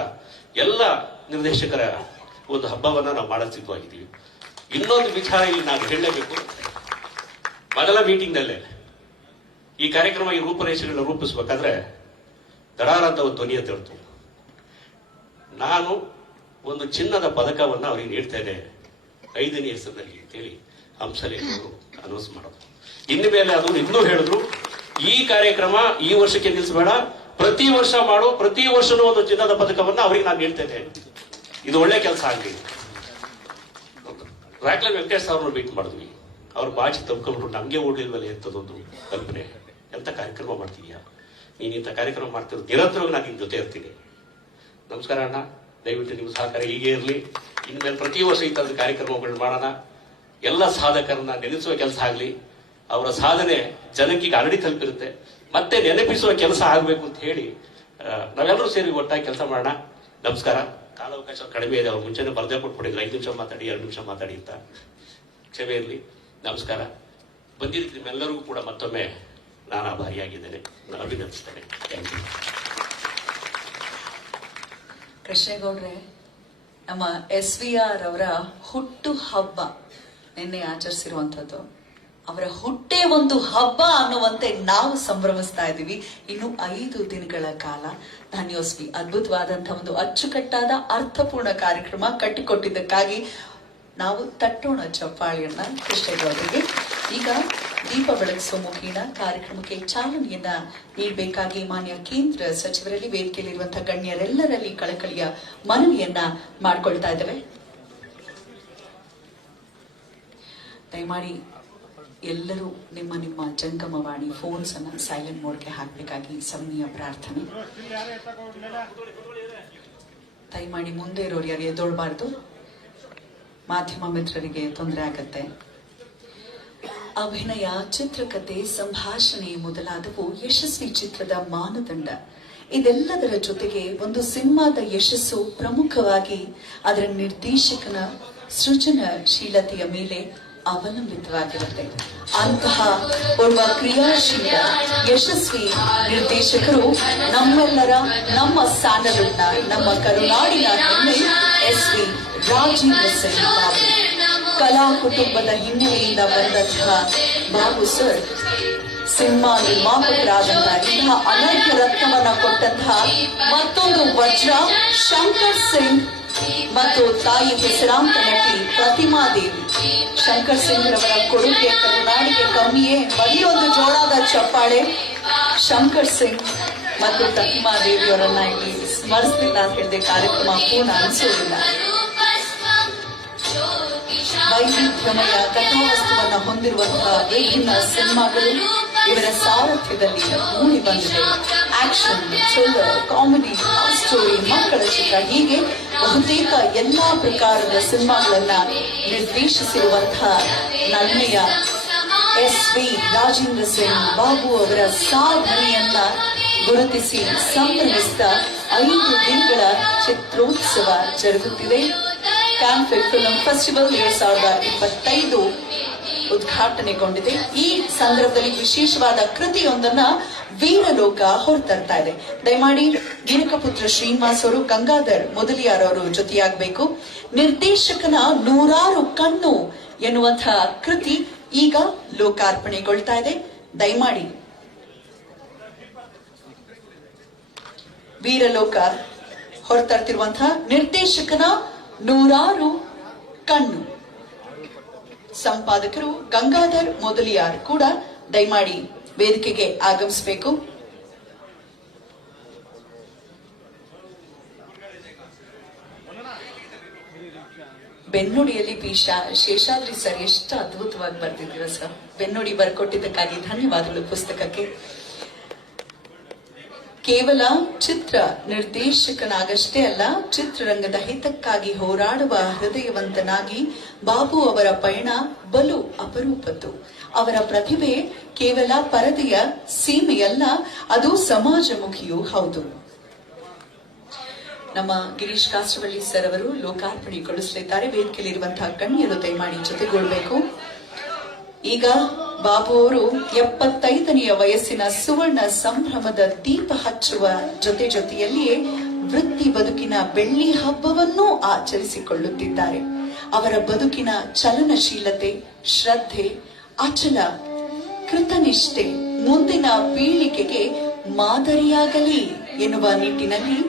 ಎಲ್ಲ ನಿರ್ದೇಶಕರ ಒಂದು ಹಬ್ಬವನ್ನ ನಾವು ಮಾಡಲು ಸಿದ್ಧವಾಗಿದ್ದೀವಿ. ಇನ್ನೊಂದು ವಿಚಾರ ಇಲ್ಲಿ ನಾನು ಹೇಳಲೇಬೇಕು. ಮೊದಲ ಮೀಟಿಂಗ್ ನಲ್ಲೇ ಈ ಕಾರ್ಯಕ್ರಮ ಈ ರೂಪರೇಷೆಗಳನ್ನ ರೂಪಿಸಬೇಕಾದ್ರೆ ದಡಾರ ಅಂತ ಒಂದು ಧ್ವನಿ ಎತ್ತಿರ್ತು. ನಾನು ಒಂದು ಚಿನ್ನದ ಪದಕವನ್ನ ಅವರಿಗೆ ನೀಡ್ತೇನೆ 5ನೇ ಹೆಸರಿನಲ್ಲಿ ಅಂತೇಳಿ ಹಂಸಲೇಖರು ಅನೌನ್ಸ್ ಮಾಡೋದು. ಇನ್ನು ಮೇಲೆ ಅದು ಇನ್ನೂ ಹೇಳಿದ್ರು, ಈ ಕಾರ್ಯಕ್ರಮ ಈ ವರ್ಷಕ್ಕೆ ನಿಲ್ಲಿಸಬೇಡ, ಪ್ರತಿ ವರ್ಷ ಮಾಡು, ಪ್ರತಿ ವರ್ಷನೂ ಒಂದು ಚಿನ್ನದ ಪದಕವನ್ನ ಅವರಿಗೆ ನಾನು ನೀಡ್ತೇನೆ. ಇದು ಒಳ್ಳೆ ಕೆಲಸ ಆಗಲಿ. ರಾಕ್ಲ ವೆಂಕಟೇಶ್ ಅವ್ರನ್ನ ಮೀಟ್ ಮಾಡಿದ್ವಿ. ಅವ್ರು ಬಾಚಿ ತಪ್ಕೊಂಡ್ರು, ನಮ್ಗೆ ಓಡ್ಲಿಲ್ವಲ್ಲ ಎಂತದೊಂದು ಕಲ್ಪನೆ, ಎಂತ ಕಾರ್ಯಕ್ರಮ ಮಾಡ್ತೀಯಾ ನೀನ್, ಇಂಥ ಕಾರ್ಯಕ್ರಮ ಮಾಡ್ತಿರೋ ನಿರಂತರವಾಗಿ ನಾನು ನಿಮ್ ಜೊತೆ ಇರ್ತೀನಿ. ನಮಸ್ಕಾರ ಅಣ್ಣ, ದಯವಿಟ್ಟು ನಿಮ್ಮ ಸಹಕಾರ ಹೀಗೆ ಇರಲಿ. ಇನ್ಮೇಲೆ ಪ್ರತಿ ವರ್ಷ ಈ ತರದ ಕಾರ್ಯಕ್ರಮಗಳು ಮಾಡೋಣ. ಎಲ್ಲ ಸಾಧಕರನ್ನ ನೆನೆಸುವ ಕೆಲಸ ಆಗಲಿ, ಅವರ ಸಾಧನೆ ಜನಕ್ಕೆ ಅರಳಿ ತಲುಪಿರುತ್ತೆ, ಮತ್ತೆ ನೆನಪಿಸುವ ಕೆಲಸ ಆಗಬೇಕು ಅಂತ ಹೇಳಿ ನಾವೆಲ್ಲರೂ ಸೇರಿ ಒಟ್ಟಾಗಿ ಕೆಲಸ ಮಾಡೋಣ. ನಮಸ್ಕಾರ. ಕಾಲಾವಕಾಶ ಕಡಿಮೆ ಇದೆ, ಅವ್ರು ಮುಂಚೆನೇ ಬರದೇ ಕೊಟ್ಬಿಟ್ಟಿದ್ರು 5 ನಿಮಿಷ ಮಾತಾಡಿ 2 ನಿಮಿಷ ಮಾತಾಡಿ ಅಂತ. ಕ್ಷಮೆ ಇರಲಿ. ನಮಸ್ಕಾರ. ಬಂದಿದ್ದಕ್ಕೆ ನಿಮ್ಮೆಲ್ಲರಿಗೂ ಕೂಡ ಮತ್ತೊಮ್ಮೆ ನಾನು ಆಭಾರಿಯಾಗಿದ್ದೇನೆ, ನಾನು ಅಭಿನಂದಿಸ್ತೇನೆ. Thank you. ಕೃಷ್ಣೇಗೌಡ್ರೆ, ನಮ್ಮ SVR ಅವರ ಹುಟ್ಟು ಹಬ್ಬ ನಿನ್ನೆ ಆಚರಿಸಿರುವಂತದ್ದು. ಅವರ ಹುಟ್ಟೇ ಒಂದು ಹಬ್ಬ ಅನ್ನುವಂತೆ ನಾವು ಸಂಭ್ರಮಿಸ್ತಾ ಇದ್ದೀವಿ. ಇನ್ನು 5 ದಿನಗಳ ಕಾಲ ಧನ್ಯೋಸ್ಮಿ ಅದ್ಭುತವಾದಂತಹ ಒಂದು ಅಚ್ಚುಕಟ್ಟಾದ ಅರ್ಥಪೂರ್ಣ ಕಾರ್ಯಕ್ರಮ ಕಟ್ಟಿಕೊಟ್ಟಿದ್ದಕ್ಕಾಗಿ ನಾವು ತಟ್ಟೋಣ ಚಪ್ಪಾಳಿಯನ್ನ ಕೃಷ್ಣೇಗೌಡರಿಗೆ. ಈಗ ದೀಪ ಬೆಳಗಿಸುವ ಮುಖೇನ ಕಾರ್ಯಕ್ರಮಕ್ಕೆ ಚಾಲನೆಯನ್ನ ನೀಡಬೇಕಾಗಿ ಮಾನ್ಯ ಕೇಂದ್ರ ಸಚಿವರಲ್ಲಿ ವೇದಿಕೆಯಲ್ಲಿರುವಂತಹ ಗಣ್ಯರೆಲ್ಲರಲ್ಲಿ ಕಳಕಳಿಯ ಮನವಿಯನ್ನ ಮಾಡಿಕೊಳ್ತಾ ಇದ್ದೇವೆ. ದಯಮಾಡಿ ಎಲ್ಲರೂ ನಿಮ್ಮ ಜಂಗಮವಾಣಿ ಫೋನ್ಸ್ ಅನ್ನ ಸೈಲೆಂಟ್ ಮೋಡ್ಗೆ ಹಾಕಬೇಕಾಗಿ ಸವಿನೀಯ ಪ್ರಾರ್ಥನೆ. ದಯಮಾಡಿ ಮುಂದೆ ಇರೋರು ಯಾರು ಎದ್ದೊಳ್ಬಾರ್ದು, ಮಾಧ್ಯಮ ಮಿತ್ರರಿಗೆ ತೊಂದರೆ ಆಗತ್ತೆ. ಅಭಿನಯ, ಚಿತ್ರಕಥೆ, ಸಂಭಾಷಣೆ ಮೊದಲಾದವು ಯಶಸ್ವಿ ಚಿತ್ರದ ಮಾನದಂಡ. ಇದೆಲ್ಲದರ ಜೊತೆಗೆ ಒಂದು ಸಿನಿಮಾದ ಯಶಸ್ಸು ಪ್ರಮುಖವಾಗಿ ಅದರ ನಿರ್ದೇಶಕನ ಸೃಜನಶೀಲತೆಯ ಮೇಲೆ ಅವಲಂಬಿತವಾಗಿರುತ್ತೆ. ಅಂತಹ ಓರ್ವ ಕ್ರಿಯಾಶೀಲ ಯಶಸ್ವಿ ನಿರ್ದೇಶಕರು ನಮ್ಮೆಲ್ಲರ, ನಮ್ಮ ಸ್ಯಾಂಡಲ್ವುಡ್ನ, ನಮ್ಮ ಕರುನಾಡಿನ ಹೆಮ್ಮೆ SV ರಾಜೇಂದ್ರ ಸರ್ ಬಾಬು. ಕಲಾ ಕುಟುಂಬದ ಹಿನ್ನೆಲೆಯಿಂದ ಬಂದಂತಹ ಬಾಬು ಸರ್ ಸಿನಿಮಾ ನಿರ್ಮಾಪಕರಾದಂತಹ ಇಂತಹ ಅನರ್ಘ್ಯ ರತ್ನವನ್ನ ಕೊಟ್ಟಂತಹ ಮತ್ತೊಂದು ವಜ್ರ ಶಂಕರ್ ಸಿಂಗ್ ಮತ್ತು ತಾಯಿ ಹೆಸರಾಂತ ನಟಿ ಪ್ರತಿಮಾ ದೇವಿ. ಶಂಕರ್ ಸಿಂಗ್ ರವರ ಕೊಡುಗೆ ಕರುನಾಡಿಗೆ ಕಮ್ಮಿಯೇ. ಬರೀ ಒಂದು ಜೋರಾದ ಚಪ್ಪಾಳೆ. ಶಂಕರ್ ಸಿಂಗ್ ಮತ್ತು ಪ್ರತಿಮಾ ದೇವಿಯವರನ್ನ ಇಲ್ಲಿ ಸ್ಮರಿಸಲಿಲ್ಲ ಅಂತ ಹೇಳಿದೆ ಕಾರ್ಯಕ್ರಮ ಪೂರ್ಣ ಅನಿಸೋದಿಲ್ಲ. ವೈವಿಧ್ಯಮಯ ಕಥಾವಸ್ತುವನ್ನ ಹೊಂದಿರುವಂತಹ ವಿಭಿನ್ನ ಸಿನಿಮಾಗಳು ಇವರ ಸಾರಥ್ಯದಲ್ಲಿ ಮೂಡಿ ಬಂದಿದೆ. Action, thriller, comedy, love story, ಮಕ್ಕಳ ಚಿತ್ರ, ಹೀಗೆ ಬಹುತೇಕ ಎಲ್ಲಾ ಪ್ರಕಾರದ ಸಿನಿಮಾಗಳನ್ನ ನಿರ್ದೇಶಿಸಿರುವಂತಹ ನನ್ನೆಯ SV ರಾಜೇಂದ್ರ ಸಿಂಗ್ ಬಾಬು ಅವರ ಸಾಧನೆಯನ್ನ ಗುರುತಿಸಿ ಸಂಭ್ರಮಿಸಿದ 5 ದಿನಗಳ ಚಿತ್ರೋತ್ಸವ ಜರುಗುತ್ತಿದೆ. ಕ್ಯಾನ್ಫಿಲ್ಮ್ ಫಿಲ್ಮ್ ಫೆಸ್ಟಿವಲ್ 2025 ಉದ್ಘಾಟನೆಗೊಂಡಿದೆ. ಈ ಸಂದರ್ಭದಲ್ಲಿ ವಿಶೇಷವಾದ ಕೃತಿಯೊಂದನ್ನ ವೀರಲೋಕ ಹೊರತರ್ತಾ ಇದೆ. ದಯಮಾಡಿ ಗಿರಿಕಪುತ್ರ ಶ್ರೀನಿವಾಸ್ ಅವರು, ಗಂಗಾಧರ್ ಮೊದಲಿಯಾರ್ ಅವರು ಜೊತೆಯಾಗಬೇಕು. ನಿರ್ದೇಶಕನ 100 ಕಣ್ಣು ಎನ್ನುವಂತಹ ಕೃತಿ ಈಗ ಲೋಕಾರ್ಪಣೆಗೊಳ್ತಾ ಇದೆ. ದಯಮಾಡಿ ವೀರಲೋಕ ಹೊರತರ್ತಿರುವಂತಹ ನಿರ್ದೇಶಕನ 100 ಕಣ್ಣು, ಸಂಪಾದಕರು ಗಂಗಾಧರ್ ಮೊದಲಿಯಾರ್ ಕೂಡ ದಯಮಾಡಿ ವೇದಿಕೆಗೆ ಆಗಮಿಸಬೇಕು. ಬೆನ್ನುಡಿಯಲ್ಲಿ ಶೇಷಾದ್ರಿ ಸರ್ ಎಷ್ಟು ಅದ್ಭುತವಾಗಿ ಬರ್ತಿದ್ದೀರ ಸರ್. ಬೆನ್ನುಡಿ ಬರ್ಕೊಟ್ಟಿದ್ದಕ್ಕಾಗಿ ಧನ್ಯವಾದಗಳು. ಪುಸ್ತಕಕ್ಕೆ ಕೇವಲ ಚಿತ್ರ ನಿರ್ದೇಶಕನಾಗಷ್ಟೇ ಅಲ್ಲ, ಚಿತ್ರರಂಗದ ಹಿತಕ್ಕಾಗಿ ಹೋರಾಡುವ ಹೃದಯವಂತನಾಗಿ ಬಾಬು ಅವರ ಪಯಣ ಬಲು ಅಪರೂಪದ್ದು. ಅವರ ಪ್ರತಿಭೆ ಕೇವಲ ಪರದೆಯ ಸೀಮೆಯಲ್ಲ, ಅದು ಸಮಾಜಮುಖಿಯೂ ಹೌದು. ನಮ್ಮ ಗಿರೀಶ್ ಕಾಸರವಳ್ಳಿ ಸರ್ ಅವರು ಲೋಕಾರ್ಪಣೆಗೊಳಿಸಲಿದ್ದಾರೆ. ವೇದಿಕೆಯಲ್ಲಿರುವಂತಹ ಗಣ್ಯರು ದಯಮಾಡಿ ಜೊತೆಗೂಡಬೇಕು. ಈಗ ಬಾಬು ಅವರು 75ನೆಯ ವಯಸ್ಸಿನ ಸುವರ್ಣ ಸಂಭ್ರಮದ ದೀಪ ಹಚ್ಚುವ ಜೊತೆಯಲ್ಲಿಯೇ ವೃತ್ತಿ ಬದುಕಿನ ಬೆಳ್ಳಿ ಹಬ್ಬವನ್ನೂ ಆಚರಿಸಿಕೊಳ್ಳುತ್ತಿದ್ದಾರೆ. ಅವರ ಬದುಕಿನ ಚಲನಶೀಲತೆ, ಶ್ರದ್ಧೆ, ಅಚಲ ಕೃತನಿಷ್ಠೆ ಮುಂದಿನ ಪೀಳಿಗೆಗೆ ಮಾದರಿಯಾಗಲಿ ಎನ್ನುವ ನಿಟ್ಟಿನಲ್ಲಿ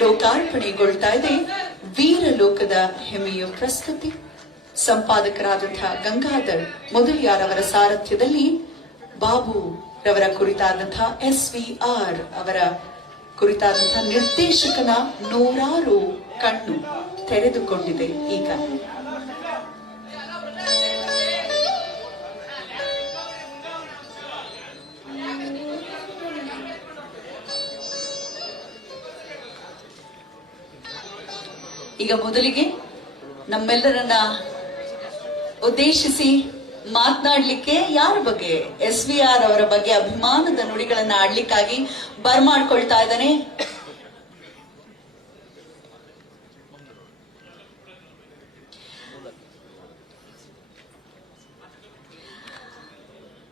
ಲೋಕಾರ್ಪಣೆಗೊಳ್ತಾ ಇದೆ ವೀರಲೋಕದ ಹೆಮ್ಮೆಯ ಪ್ರಸ್ತುತಿ. ಸಂಪಾದಕರಾದಂತಹ ಗಂಗಾಧರ್ ಮೊದಲಿಯಾರ್ ಅವರ ಸಾರಥ್ಯದಲ್ಲಿ ಬಾಬು ರವರ ಕುರಿತಾದಂತಹ SVR ಅವರ ಕುರಿತಾದಂತಹ ನಿರ್ದೇಶಕನ 100 ಕಣ್ಣು ತೆರೆದುಕೊಂಡಿದೆ. ಈಗ ಮೊದಲಿಗೆ ನಮ್ಮೆಲ್ಲರನ್ನ ಉದ್ದೇಶಿಸಿ ಮಾತನಾಡ್ಲಿಕ್ಕೆ ಯಾರ ಬಗ್ಗೆ? SVR ಅವರ ಬಗ್ಗೆ ಅಭಿಮಾನದ ನುಡಿಗಳನ್ನ ಆಡ್ಲಿಕ್ಕಾಗಿ ಬರ್ಮಾಡ್ಕೊಳ್ತಾ ಇದ್ದಾನೆ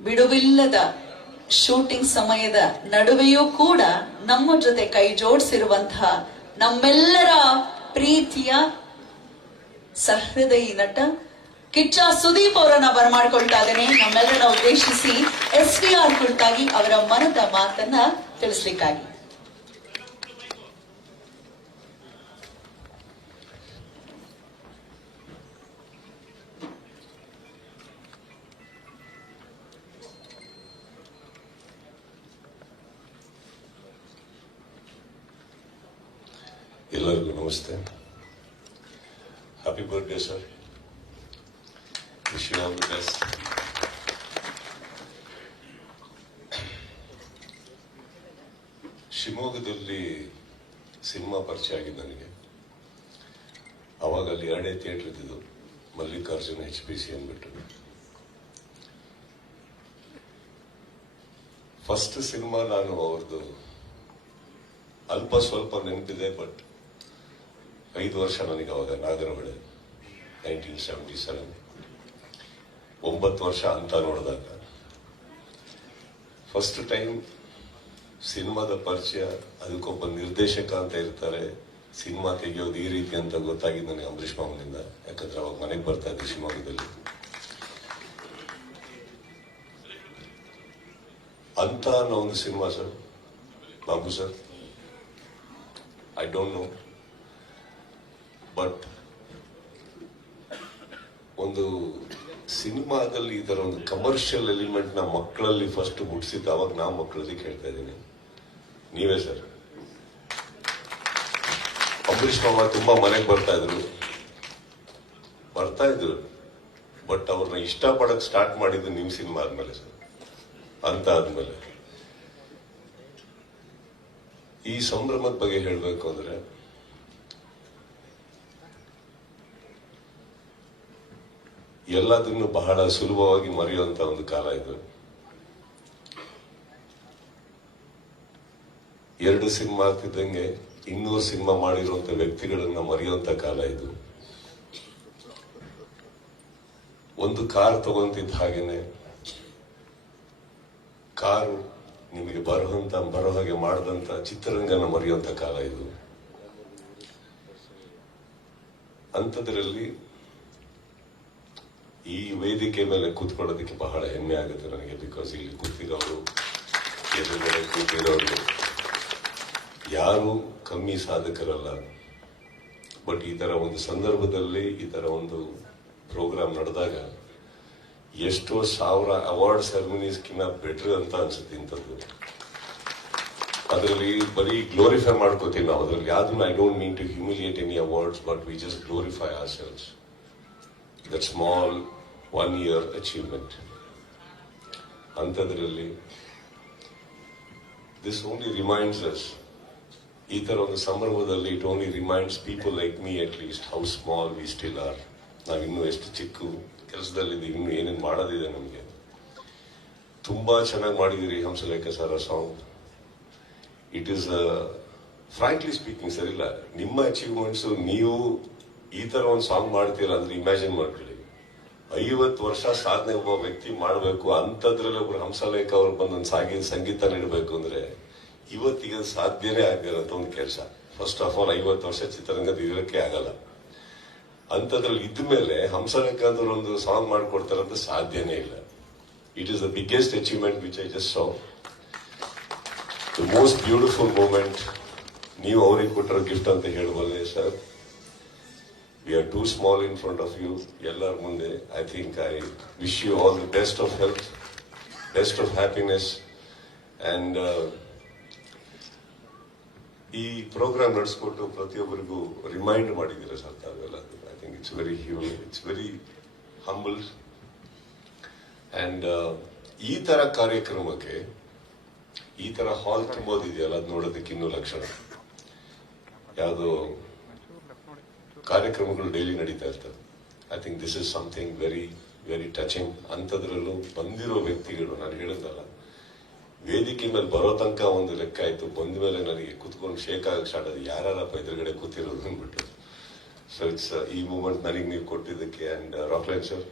ಬಿಡುವಿಲ್ಲದ ಶೂಟಿಂಗ್ ಸಮಯದ ನಡುವೆಯೂ ಕೂಡ ನಮ್ಮ ಜೊತೆ ಕೈ ಜೋಡಿಸಿರುವಂತಹ ನಮ್ಮೆಲ್ಲರ ಪ್ರೀತಿಯ ಸಹೃದಯಿ ನಟ ಕಿಚ್ಚ ಸುದೀಪ್ ಅವರನ್ನ ಬರಮಾಡ್ಕೊಳ್ತಾ ಇದ್ದೇನೆ ನಮ್ಮೆಲ್ಲರನ್ನ ಉದ್ದೇಶಿಸಿ SVR ಕುರಿತಾಗಿ ಅವರ ಮನದ ಮಾತನ್ನ ತಿಳಿಸ್ಲಿಕ್ಕಾಗಿ. ಎಲ್ಲರಿಗೂ ನಮಸ್ತೆ. Happy birthday sir. Wish you all the best. ಶಿವಮೊಗ್ಗದಲ್ಲಿ ಸಿನಿಮಾ ಪರಿಚಯ ಆಗಿದ್ದು ನನಗೆ. ಅವಾಗ ಅಲ್ಲಿ 2 ಥಿಯೇಟರ್ ಇದ್ದಿದ್ದು, ಮಲ್ಲಿಕಾರ್ಜುನ HPC ಅಂದ್ಬಿಟ್ಟು. ಫಸ್ಟ್ ಸಿನಿಮಾ ನಾನು ಅವ್ರದ್ದು ಅಲ್ಪ ಸ್ವಲ್ಪ ನೆನಪಿದೆ, ಬಟ್ 5 ವರ್ಷ ನನಗೆ ಅವಾಗ ನಾಗರಹೊಳೆ 1977, 9 ವರ್ಷ ಅಂತ ನೋಡಿದಾಗ ಫಸ್ಟ್ ಟೈಮ್ ಸಿನಿಮಾದ ಪರಿಚಯ. ಅದಕ್ಕೊಬ್ಬ ನಿರ್ದೇಶಕ ಅಂತ ಇರ್ತಾರೆ, ಸಿನಿಮಾ ತೆಗೆಯೋದು ಈ ರೀತಿ ಅಂತ ಗೊತ್ತಾಗಿದ್ದು ನನಗೆ ಅಂಬರೀಷ್ ಮಾವನಿಂದ. ಯಾಕಂದ್ರೆ ಅವಾಗ ಮನೆಗೆ ಬರ್ತಾ ಇದ್ದೆ ಶಿವಮೊಗ್ಗದಲ್ಲಿ. ಅಂತ ಅನ್ನೋ ಒಂದು cinema sir. Babu sir, I don't know, but ಒಂದು ಸಿನಿಮಾದಲ್ಲಿ ಈ ತರ ಒಂದು ಕಮರ್ಷಿಯಲ್ ಎಲಿಮೆಂಟ್ ನ ಮಕ್ಕಳಲ್ಲಿ ಫಸ್ಟ್ ಹುಟ್ಟಿಸಿದ್ದು ಅವಾಗ ನಾವು ಮಕ್ಕಳಲ್ಲಿ ಕೇಳ್ತಾ ಇದ್ದೀನಿ. ನೀವೇ ಸರ್. ಅಂಬರೀಷ್ ಮಾವ ತುಂಬಾ ಮನೆಗೆ ಬರ್ತಾ ಇದ್ರು, ಬಟ್ ಅವ್ರನ್ನ ಇಷ್ಟಪಡಕ್ ಸ್ಟಾರ್ಟ್ ಮಾಡಿದ್ದು ನಿಮ್ ಸಿನಿಮಾ ಆದ್ಮೇಲೆ ಸರ್. ಅಂತ ಆದ್ಮೇಲೆ ಈ ಸಂಭ್ರಮದ ಬಗ್ಗೆ ಹೇಳಬೇಕು ಅಂದ್ರೆ, ಎಲ್ಲದನ್ನು ಬಹಳ ಸುಲಭವಾಗಿ ಮರೆಯುವಂತ ಒಂದು ಕಾಲ ಇದು. 2 ಸಿನಿಮಾ ಆಗ್ತಿದ್ದಂಗೆ 200 ಸಿನಿಮಾ ಮಾಡಿರುವಂತ ವ್ಯಕ್ತಿಗಳನ್ನ ಮರೆಯುವಂತ ಕಾಲ ಇದು. ಒಂದು ಕಾರ್ ತಗೊಂತಿದ್ದ ಹಾಗೇನೆ ಕಾರು ನಿಮಗೆ ಬರೋ ಹಾಗೆ ಮಾಡಿದಂತ ಚಿತ್ರರಂಗನ ಮರೆಯುವಂತ ಕಾಲ ಇದು. ಅಂಥದ್ರಲ್ಲಿ ಈ ವೇದಿಕೆ ಮೇಲೆ ಕೂತ್ಕೊಳ್ಳೋದಕ್ಕೆ ಬಹಳ ಹೆಮ್ಮೆ ಆಗುತ್ತೆ ನನಗೆ. ಬಿಕಾಸ್ ಇಲ್ಲಿ ಕೂತಿರೋರು, ಎದುರುಗಡೆ ಕೂತಿರೋರು ಯಾರು ಕಮ್ಮಿ ಸಾಧಕರಲ್ಲ. ಬಟ್ ಈ ತರ ಒಂದು ಸಂದರ್ಭದಲ್ಲಿ ಈ ತರ ಒಂದು ಪ್ರೋಗ್ರಾಮ್ ನಡೆದಾಗ ಎಷ್ಟೋ 1000 ಅವಾರ್ಡ್ ಸೆರೆಮನೀಸ್ಕಿನ್ನ ಬೆಟರ್ ಅಂತ ಅನ್ಸುತ್ತೆ ಇಂಥದ್ದು. ಅದರಲ್ಲಿ ಬರೀ ಗ್ಲೋರಿಫೈ ಮಾಡ್ಕೋತೀವಿ ನಾವು. ಅದರಲ್ಲಿ ಯಾವ್ದನ್ನ I don't mean to humiliate any awards, but we just glorify ourselves. That small 1 year achievement. ಅಂಥದ್ರಲ್ಲಿ ದಿಸ್ ಓನ್ಲಿ ರಿಮೈಂಡ್ಸ್ ಅಸ್, ಈ ತರ ಒಂದು ಸಂದರ್ಭದಲ್ಲಿ it only reminds people like me at least how small we still are. ನಾವಿನ್ನೂ ಎಷ್ಟು ಚಿಕ್ಕ ಕೆಲಸದಲ್ಲಿದ್ದೀವಿ, ಇನ್ನು ಏನೇನು ಮಾಡೋದಿದೆ ನಮಗೆ. ತುಂಬಾ ಚೆನ್ನಾಗಿ ಮಾಡಿದಿರಿ Hamsalekha sir song. It is frankly speaking sir, ಇಲ್ಲ ನಿಮ್ಮ ಅಚೀವ್ಮೆಂಟ್ಸ್, ನೀವು ಈ ತರ ಒಂದು ಸಾಂಗ್ ಮಾಡ್ತೀರ ಅಂದ್ರೆ ಇಮ್ಯಾಜಿನ್ ಮಾಡ್ಕೊಳ್ಳಿ. 50 ವರ್ಷ ಸಾಧನೆ ಒಬ್ಬ ವ್ಯಕ್ತಿ ಮಾಡಬೇಕು, ಅಂಥದ್ರಲ್ಲಿ ಒಬ್ರು ಹಂಸಲೇಖ ಅವ್ರು ಬಂದೊಂದು ಸಂಗೀತ ನೀಡಬೇಕು ಅಂದ್ರೆ ಇವತ್ತಿಗೆ ಸಾಧ್ಯನೇ ಆಗಿರೋಂಥ ಒಂದು ಕೆಲಸ. ಫಸ್ಟ್ ಆಫ್ ಆಲ್ 50 ವರ್ಷ ಚಿತ್ರರಂಗದ ಇರೋಕ್ಕೆ ಆಗಲ್ಲ. ಅಂಥದ್ರಲ್ಲಿ ಇದ್ಮೇಲೆ ಹಂಸಲೇಖ ಅಂದ್ರೆ ಒಂದು ಸಾಂಗ್ ಮಾಡ್ಕೊಡ್ತಾರಂತ ಸಾಧ್ಯನೇ ಇಲ್ಲ. It is the biggest achievement which I just saw. The most beautiful moment ನೀವು ಅವ್ರಿಗೆ ಕೊಟ್ಟಿರೋ ಗಿಫ್ಟ್ ಅಂತ ಹೇಳಬಲ್ಲೆ sir. We are too small in front of you. ಎಲ್ಲರ ಮುಂದೆ I think I wish you all the best of health, best of happiness. And ಈ programme ನಡೆಸ್ಕೊಟ್ಟು ಪ್ರತಿಯೊಬ್ಬರಿಗೂ ರಿಮೈಂಡ್ ಮಾಡಿದ್ದೀರಾ ಸರ್ ತಾವೆಲ್ಲ. I think it's very humble. And ಈ ತರ ಕಾರ್ಯಕ್ರಮಕ್ಕೆ ಈ ತರ ಹಾಲ್ ತುಂಬೋದಿದೆಯಲ್ಲ, ಅದು ನೋಡೋದಕ್ಕೆ ಇನ್ನೂ ಲಕ್ಷಣ. ಯಾವುದೋ ಕಾರ್ಯಕ್ರಮಗಳು ಡೈಲಿ ನಡೀತಾ ಇರ್ತವೆ, I think this is something very very touching. ಅಂಥದ್ರಲ್ಲೂ ಬಂದಿರೋ ವ್ಯಕ್ತಿಗಳು, ನಾನು ಹೇಳಿದ್ನಲ್ಲ, ವೇದಿಕೆ ಮೇಲೆ ಬರೋ ತನಕ ಒಂದು ಲೆಕ್ಕ ಆಯ್ತು, ಬಂದ ಮೇಲೆ ನನಗೆ ಕುತ್ಕೊಂಡು ಶೇಕ್ ಆಗಕ್ಕೆ ಸ್ಟಾರ್ಟ್ ಆದ, ಯಾರಪ್ಪ ಎದುರುಗಡೆ ಕೂತಿರೋದು ಅಂದ್ಬಿಟ್ಟು. ಸೊ ಇಟ್ಸ್ ಈ ಮೂಮೆಂಟ್ ನನಗೆ ನೀವು ಕೊಟ್ಟಿದ್ದಕ್ಕೆ ಆ್ಯಂಡ್ ರಾಕ್ಲೈನ್ ಸರ್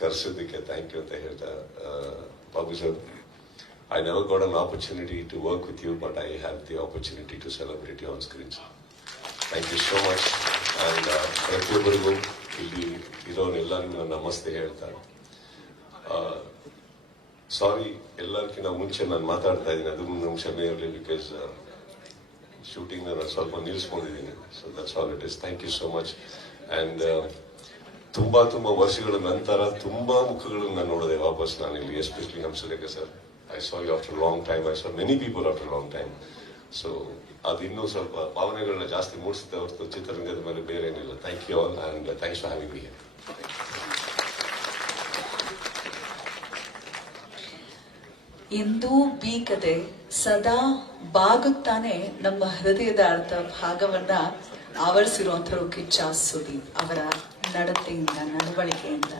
ಕರೆಸಿದ್ದಕ್ಕೆ ಥ್ಯಾಂಕ್ ಯು ಅಂತ ಹೇಳ್ತಾ, Babu sir, I never got an opportunity to work with you, but I have the opportunity to celebrate you on screen. Thank you so much. And ಪ್ರತಿಯೊಬ್ಬರಿಗೂ ಇಲ್ಲಿ ಇರೋನೆಲ್ಲರಿಗೂ ನಮಸ್ತೆ ಹೇಳ್ತಾರೆ. ಸಾರಿ, ಎಲ್ಲರಿಗಿಂತ ಮುಂಚೆ ನಾನು ಮಾತಾಡ್ತಾ ಇದ್ದೀನಿ, ಅದು ನಮ್ಮ ಕ್ಷಮೆ ಇರಲಿ, ಬಿಕಾಸ್ ಶೂಟಿಂಗ್ ನಾನು ಸ್ವಲ್ಪ ನಿಲ್ಲಿಸ್ಕೊಂಡಿದ್ದೀನಿ. So that's all it is. Thank you so much. And ತುಂಬಾ ವರ್ಷಗಳ ನಂತರ ತುಂಬಾ ಮುಖಗಳನ್ನು ನಾನು ನೋಡಿದೆ ವಾಪಸ್ ನಾನು ಇಲ್ಲಿ, especially Hamsalekha sir. I saw you after a long time. I saw many people after a long time. So, ಅದು ಇನ್ನೂ ಸ್ವಲ್ಪ ಭಾವನೆಗಳನ್ನ ಜಾಸ್ತಿ ಮೂಡಿಸುತ್ತೆ ಹೊರತು ಚಿತ್ರರಂಗದ ಮೇಲೆ ಬೇರೆ ಏನಿಲ್ಲ. Thank you all and thanks for having me here. ಎಂದೂ ಬೀಗದೆ ಸದಾ ಬಾಗುತ್ತಾನೆ ನಮ್ಮ ಹೃದಯದ ಅರ್ಥ ಭಾಗವನ್ನ ಆವರಿಸಿರುವಂತರು ಕಿಚ್ಚ ಸುದೀಪ್ ಅವರ ನಡತೆಯಿಂದ, ನಡವಳಿಕೆಯಿಂದ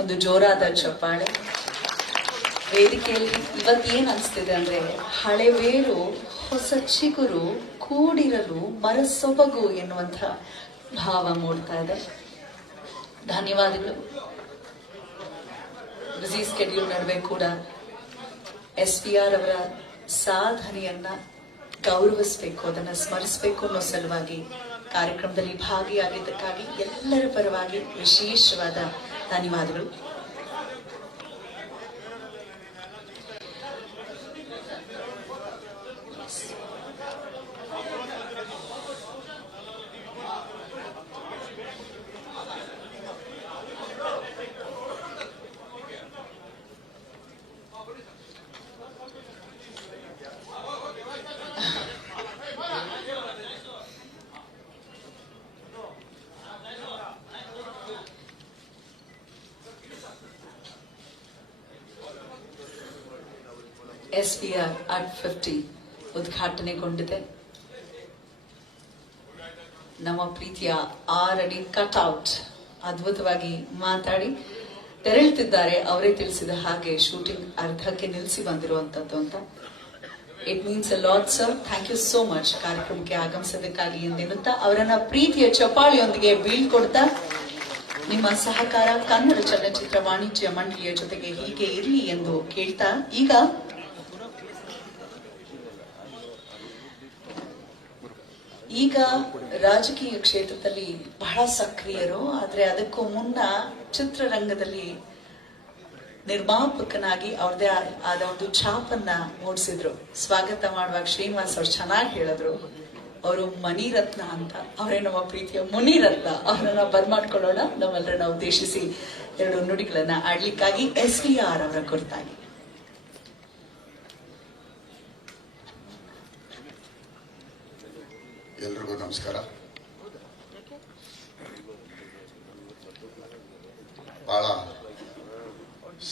ಒಂದು ಜೋರಾದ ಚಪ್ಪಾಳೆ. ವೇದಿಕೆಯಲ್ಲಿ ಇವತ್ತೇನ್ ಅನಿಸ್ತಿದೆ ಅಂದ್ರೆ, ಹಳೆಬೇರು ಹೊಸ ಚಿಗುರು ಕೂಡಿರಲು ಮರಸೊಬಗು ಎನ್ನುವಂಥ ಭಾವ ಮೂಡ್ತಾ ಇದೆ. ಧನ್ಯವಾದಗಳು. ಬಿಸಿ ಸ್ಕೆಡ್ಯೂಲ್ ನಡುವೆ ಕೂಡ SPR ಅವರ ಸಾಧನೆಯನ್ನ ಗೌರವಿಸಬೇಕು, ಅದನ್ನ ಸ್ಮರಿಸಬೇಕು ಅನ್ನೋ ಸಲುವಾಗಿ ಕಾರ್ಯಕ್ರಮದಲ್ಲಿ ಭಾಗಿಯಾಗಿದ್ದಕ್ಕಾಗಿ ಎಲ್ಲರ ಪರವಾಗಿ ವಿಶೇಷವಾದ ಧನ್ಯವಾದಗಳು. SPR at 50 ಉದ್ಘಾಟನೆಗೊಂಡಿದೆ. ನಮ್ಮ ಪ್ರೀತಿಯ 6 ಅಡಿ ಕಟ್ಔಟ್ ಅದ್ಭುತವಾಗಿ ಮಾತಾಡಿ ತೆರಳುತ್ತಿದ್ದಾರೆ. ಅವರೇ ತಿಳಿಸಿದ ಹಾಗೆ ಶೂಟಿಂಗ್ ಅರ್ಧಕ್ಕೆ ನಿಲ್ಲಿಸಿ ಬಂದಿರುವಂತದ್ದು ಅಂತ. It means a lot sir. Thank you so much ಕಾರ್ಯಕ್ರಮಕ್ಕೆ ಆಗಮಿಸೋದಕ್ಕಾಗಿ ಎಂದೆನ್ನುತ್ತಾ ಅವರನ್ನ ಪ್ರೀತಿಯ ಚಪಾಳಿಯೊಂದಿಗೆ ಬೀಳ್ಕೊಡ್ತಾ, ನಿಮ್ಮ ಸಹಕಾರ ಕನ್ನಡ ಚಲನಚಿತ್ರ ವಾಣಿಜ್ಯ ಮಂಡಳಿಯ ಜೊತೆಗೆ ಹೀಗೆ ಇರಲಿ ಎಂದು ಕೇಳ್ತಾ, ಈಗ ರಾಜಕೀಯ ಕ್ಷೇತ್ರದಲ್ಲಿ ಬಹಳ ಸಕ್ರಿಯರು. ಆದ್ರೆ ಅದಕ್ಕೂ ಮುನ್ನ ಚಿತ್ರರಂಗದಲ್ಲಿ ನಿರ್ಮಾಪಕನಾಗಿ ಅವ್ರದೇ ಆದ ಒಂದು ಛಾಪನ್ನ ಮೂಡಿಸಿದ್ರು. ಸ್ವಾಗತ ಮಾಡುವಾಗ ಶ್ರೀನಿವಾಸ್ ಅವ್ರು ಚೆನ್ನಾಗಿ ಹೇಳಿದ್ರು, ಅವರು ಮಣಿರತ್ನ ಅಂತ. ಅವರೇ ನಮ್ಮ ಪ್ರೀತಿಯ ಮುನಿರತ್ನ. ಅವರನ್ನ ಬರ್ಮಾಡ್ಕೊಳ್ಳೋಣ. ನಮ್ಮೆಲ್ಲರನ್ನ ಉದ್ದೇಶಿಸಿ 2 ನುಡಿಗಳನ್ನ ಆಡ್ಲಿಕ್ಕಾಗಿ SPR ಅವರ ಕುರಿತಾಗಿ. ಎಲ್ರಿಗೂ ನಮಸ್ಕಾರ. ಬಹಳ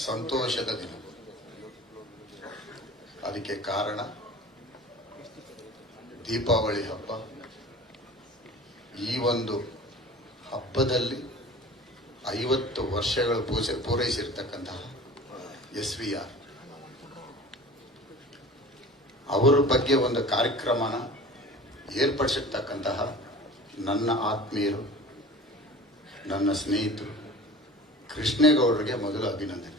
ಸಂತೋಷದ ದಿನ. ಅದಕ್ಕೆ ಕಾರಣ ದೀಪಾವಳಿ ಹಬ್ಬ. ಈ ಒಂದು ಹಬ್ಬದಲ್ಲಿ 50 ವರ್ಷಗಳು ಪೂರೈಸಿರ್ತಕ್ಕಂತಹ SVR ಅವರ ಬಗ್ಗೆ ಒಂದು ಕಾರ್ಯಕ್ರಮನ ಏರ್ಪಡಿಸಿರ್ತಕ್ಕಂತಹ ನನ್ನ ಆತ್ಮೀಯರು, ನನ್ನ ಸ್ನೇಹಿತರು ಕೃಷ್ಣೇಗೌಡರಿಗೆ ಮೊದಲು ಅಭಿನಂದನೆ.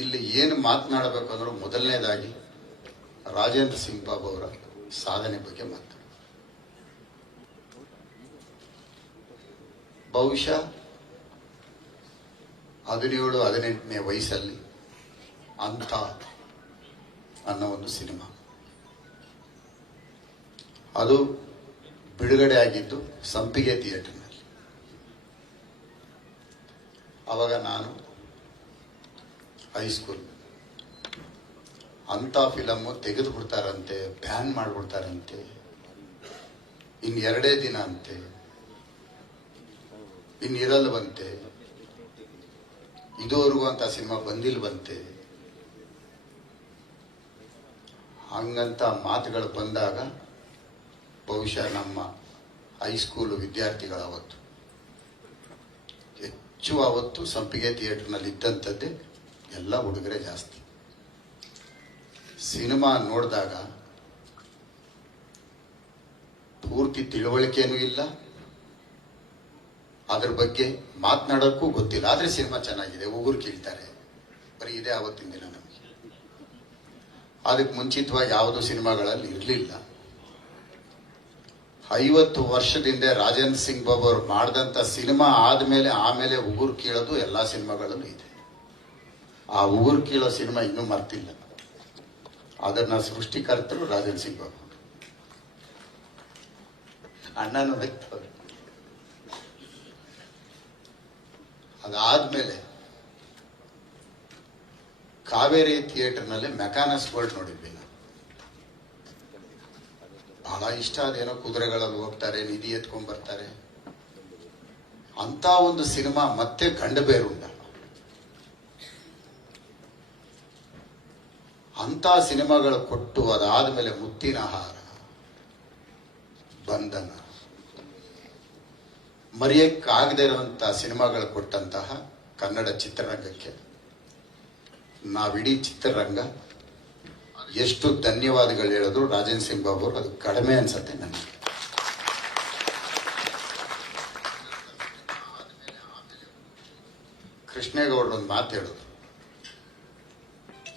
ಇಲ್ಲಿ ಏನು ಮಾತನಾಡಬೇಕಂದ್ರೂ ಮೊದಲನೇದಾಗಿ ರಾಜೇಂದ್ರ ಸಿಂಗ್ ಬಾಬು ಅವರ ಸಾಧನೆ ಬಗ್ಗೆ ಮಾತಾಡ. ಬಹುಶಃ 17-18ನೇ ವಯಸ್ಸಲ್ಲಿ ಅಂತ ಅನ್ನೋ ಒಂದು ಸಿನಿಮಾ ಅದು ಬಿಡುಗಡೆ ಆಗಿದ್ದು ಸಂಪಿಗೆ ಥಿಯೇಟರ್ನಲ್ಲಿ. ಅವಾಗ ನಾನು ಹೈಸ್ಕೂಲ್. ಅಂತ ಫಿಲಮ್ಮು ತೆಗೆದು ಬಿಡ್ತಾರಂತೆ, ಬ್ಯಾನ್ ಮಾಡಿಬಿಡ್ತಾರಂತೆ, ಇನ್ನು 2 ದಿನ ಅಂತೆ, ಇನ್ನಿರಲ್ವಂತೆ, ಇದುವರೆಗೂ ಅಂತ ಸಿನಿಮಾ ಬಂದಿಲ್ವಂತೆ. ಹಂಗಂತ ಮಾತುಗಳು ಬಂದಾಗ ಬಹುಶಃ ನಮ್ಮ ಹೈಸ್ಕೂಲು ವಿದ್ಯಾರ್ಥಿಗಳು ಅವತ್ತು ಹೆಚ್ಚು ಅವತ್ತು ಸಂಪಿಗೆ ಥಿಯೇಟರ್ನಲ್ಲಿ ಇದ್ದಂಥದ್ದೇ ಎಲ್ಲ ಹುಡುಗರೇ ಜಾಸ್ತಿ. ಸಿನಿಮಾ ನೋಡಿದಾಗ ಪೂರ್ತಿ ತಿಳುವಳಿಕೆನೂ ಇಲ್ಲ, ಅದ್ರ ಬಗ್ಗೆ ಮಾತನಾಡೋಕ್ಕೂ ಗೊತ್ತಿಲ್ಲ. ಆದರೆ ಸಿನಿಮಾ ಚೆನ್ನಾಗಿದೆ, ಉಗುರು ಕೀಳ್ತಾರೆ, ಬರೀ ಇದೇ ಆವತ್ತಿನ ದಿನ ನಮಗೆ. ಅದಕ್ಕೆ ಮುಂಚಿತವಾಗಿ ಯಾವುದೋ ಸಿನಿಮಾಗಳಲ್ಲಿ ಇರಲಿಲ್ಲ. 50 ವರ್ಷದಿಂದ ರಾಜೇಂದ್ರ ಸಿಂಗ್ ಬಾಬು ಅವರು ಮಾಡಿದಂಥ ಸಿನಿಮಾ ಆಮೇಲೆ ಉಗುರು ಕೀಳೋದು ಎಲ್ಲ ಸಿನಿಮಾಗಳಲ್ಲೂ ಇದೆ. ಆ ಉಗುರು ಕೀಳೋ ಸಿನಿಮಾ ಇನ್ನೂ ಮರ್ತಿಲ್ಲ. ಅದನ್ನ ಸೃಷ್ಟಿಕರ್ತರು ರಾಜೇಂದ್ರ ಸಿಂಗ್ ಬಾಬು. ಅಣ್ಣನೂ ವ್ಯಕ್ತವ್ರು. ಅದಾದ್ಮೇಲೆ ಕಾವೇರಿ ಥಿಯೇಟರ್ನಲ್ಲಿ ಮೆಕಾನಸ್ ಗೋಲ್ಡ್ ನೋಡಿದ್ವಿ ನಾವು. ಬಹಳ ಇಷ್ಟ. ಅದೇನೋ ಕುದುರೆಗಳಲ್ಲಿ ಹೋಗ್ತಾರೆ, ನಿಧಿ ಎತ್ಕೊಂಡ್ ಬರ್ತಾರೆ ಅಂತ ಒಂದು ಸಿನಿಮಾ. ಮತ್ತೆ ಗಂಡಬೇರುಂಡ ಅಂತ ಸಿನಿಮಾಗಳು ಕೊಟ್ಟು, ಅದಾದ್ಮೇಲೆ ಮುತ್ತಿನ ಹಾರ, ಬಂಧನ, ಮರೆಯಕ್ಕಾಗದೇ ಇರುವಂತ ಸಿನಿಮಾಗಳು ಕೊಟ್ಟಂತಹ ಕನ್ನಡ ಚಿತ್ರರಂಗಕ್ಕೆ ನಾವಿಡೀ ಚಿತ್ರರಂಗ ಎಷ್ಟು ಧನ್ಯವಾದಗಳು ಹೇಳಿದ್ರು ರಾಜೇಂದ್ರ ಸಿಂಗ್ ಬಾಬು ಅವರು ಅದು ಕಡಿಮೆ ಅನ್ಸತ್ತೆ ನನಗೆ. ಕೃಷ್ಣೇಗೌಡರು ಒಂದು ಮಾತು ಹೇಳಿದ್ರು,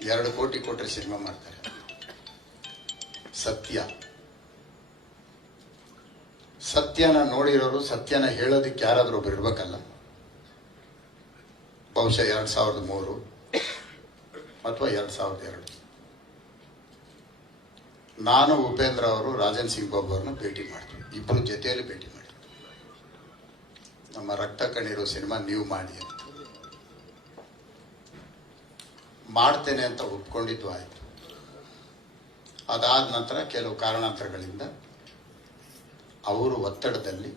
2 ಕೋಟಿ ಕೊಟ್ಟರೆ ಸಿನಿಮಾ ಮಾಡ್ತಾರೆ. ಸತ್ಯನ ನೋಡಿರೋರು, ಸತ್ಯನ ಹೇಳೋದಕ್ಕೆ ಯಾರಾದ್ರೂ ಒಬ್ರು ಇರ್ಬೇಕಲ್ಲ. ಬಹುಶಃ 2003 ಅಥವಾ 2002 ನಾನು ಉಪೇಂದ್ರ ಅವರು ರಾಜೇಂದ್ರ ಸಿಂಗ್ ಬಾಬು ಅವ್ರನ್ನ ಭೇಟಿ ಮಾಡಿದ್ವಿ. ಇಬ್ಬರು ಜೊತೆಯಲ್ಲಿ ಭೇಟಿ ಮಾಡಿದ್ವಿ. ನಮ್ಮ ರಕ್ತ ಕಣ್ಣೀರು ಸಿನಿಮಾ ನೀವು ಮಾಡಿ ಅಂತ. ಮಾಡ್ತೇನೆ ಅಂತ ಒಪ್ಕೊಂಡಿದ್ದು ಆಯ್ತು. ಅದಾದ ನಂತರ ಕೆಲವು ಕಾರಣಾಂತರಗಳಿಂದ ಅವರು ಒತ್ತಡದಲ್ಲಿ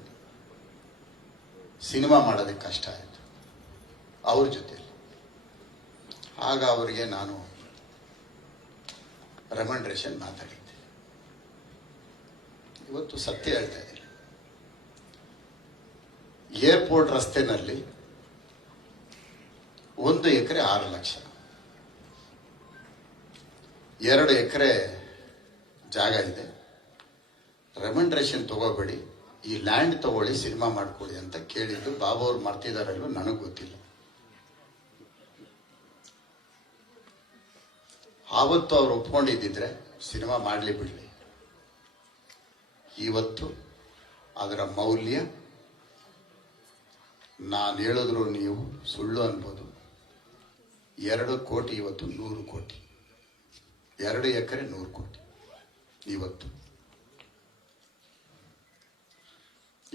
ಸಿನಿಮಾ ಮಾಡೋದಕ್ಕೆ ಕಷ್ಟ ಆಯಿತು ಅವ್ರ ಜೊತೆಯಲ್ಲಿ. ಆಗ ಅವರಿಗೆ ನಾನು ರೆಮಂಡ್ರೇಷನ್ ಮಾತಾಡಿದ್ದೆ. ಇವತ್ತು ಸತ್ಯ ಹೇಳ್ತಾ ಇದ್ದೀನಿ. ಏರ್ಪೋರ್ಟ್ ರಸ್ತೆನಲ್ಲಿ 1 ಎಕರೆ 6 ಲಕ್ಷ, 2 ಎಕರೆ ಜಾಗ ಇದೆ. ರೆಮಂಡ್ರೇಷನ್ ತಗೋಬೇಡಿ, ಈ ಲ್ಯಾಂಡ್ ತಗೊಳ್ಳಿ, ಸಿನಿಮಾ ಮಾಡ್ಕೊಳ್ಳಿ ಅಂತ ಕೇಳಿದ್ದು. ಬಾಬು ಅವ್ರು ಮಾಡ್ತಿದಾರಲ್ಲೂ ನನಗೆ ಗೊತ್ತಿಲ್ಲ. ಆವತ್ತು ಅವ್ರು ಒಪ್ಕೊಂಡಿದ್ದಿದ್ರೆ ಸಿನಿಮಾ ಮಾಡಲಿ ಬಿಡಲಿ. ಇವತ್ತು ಅದರ ಮೌಲ್ಯ ನಾನು ಹೇಳಿದ್ರು ನೀವು ಸುಳ್ಳು ಅನ್ಬೋದು. 2 ಕೋಟಿ ಇವತ್ತು 100 ಕೋಟಿ, 2 ಎಕರೆ 100 ಕೋಟಿ ಇವತ್ತು.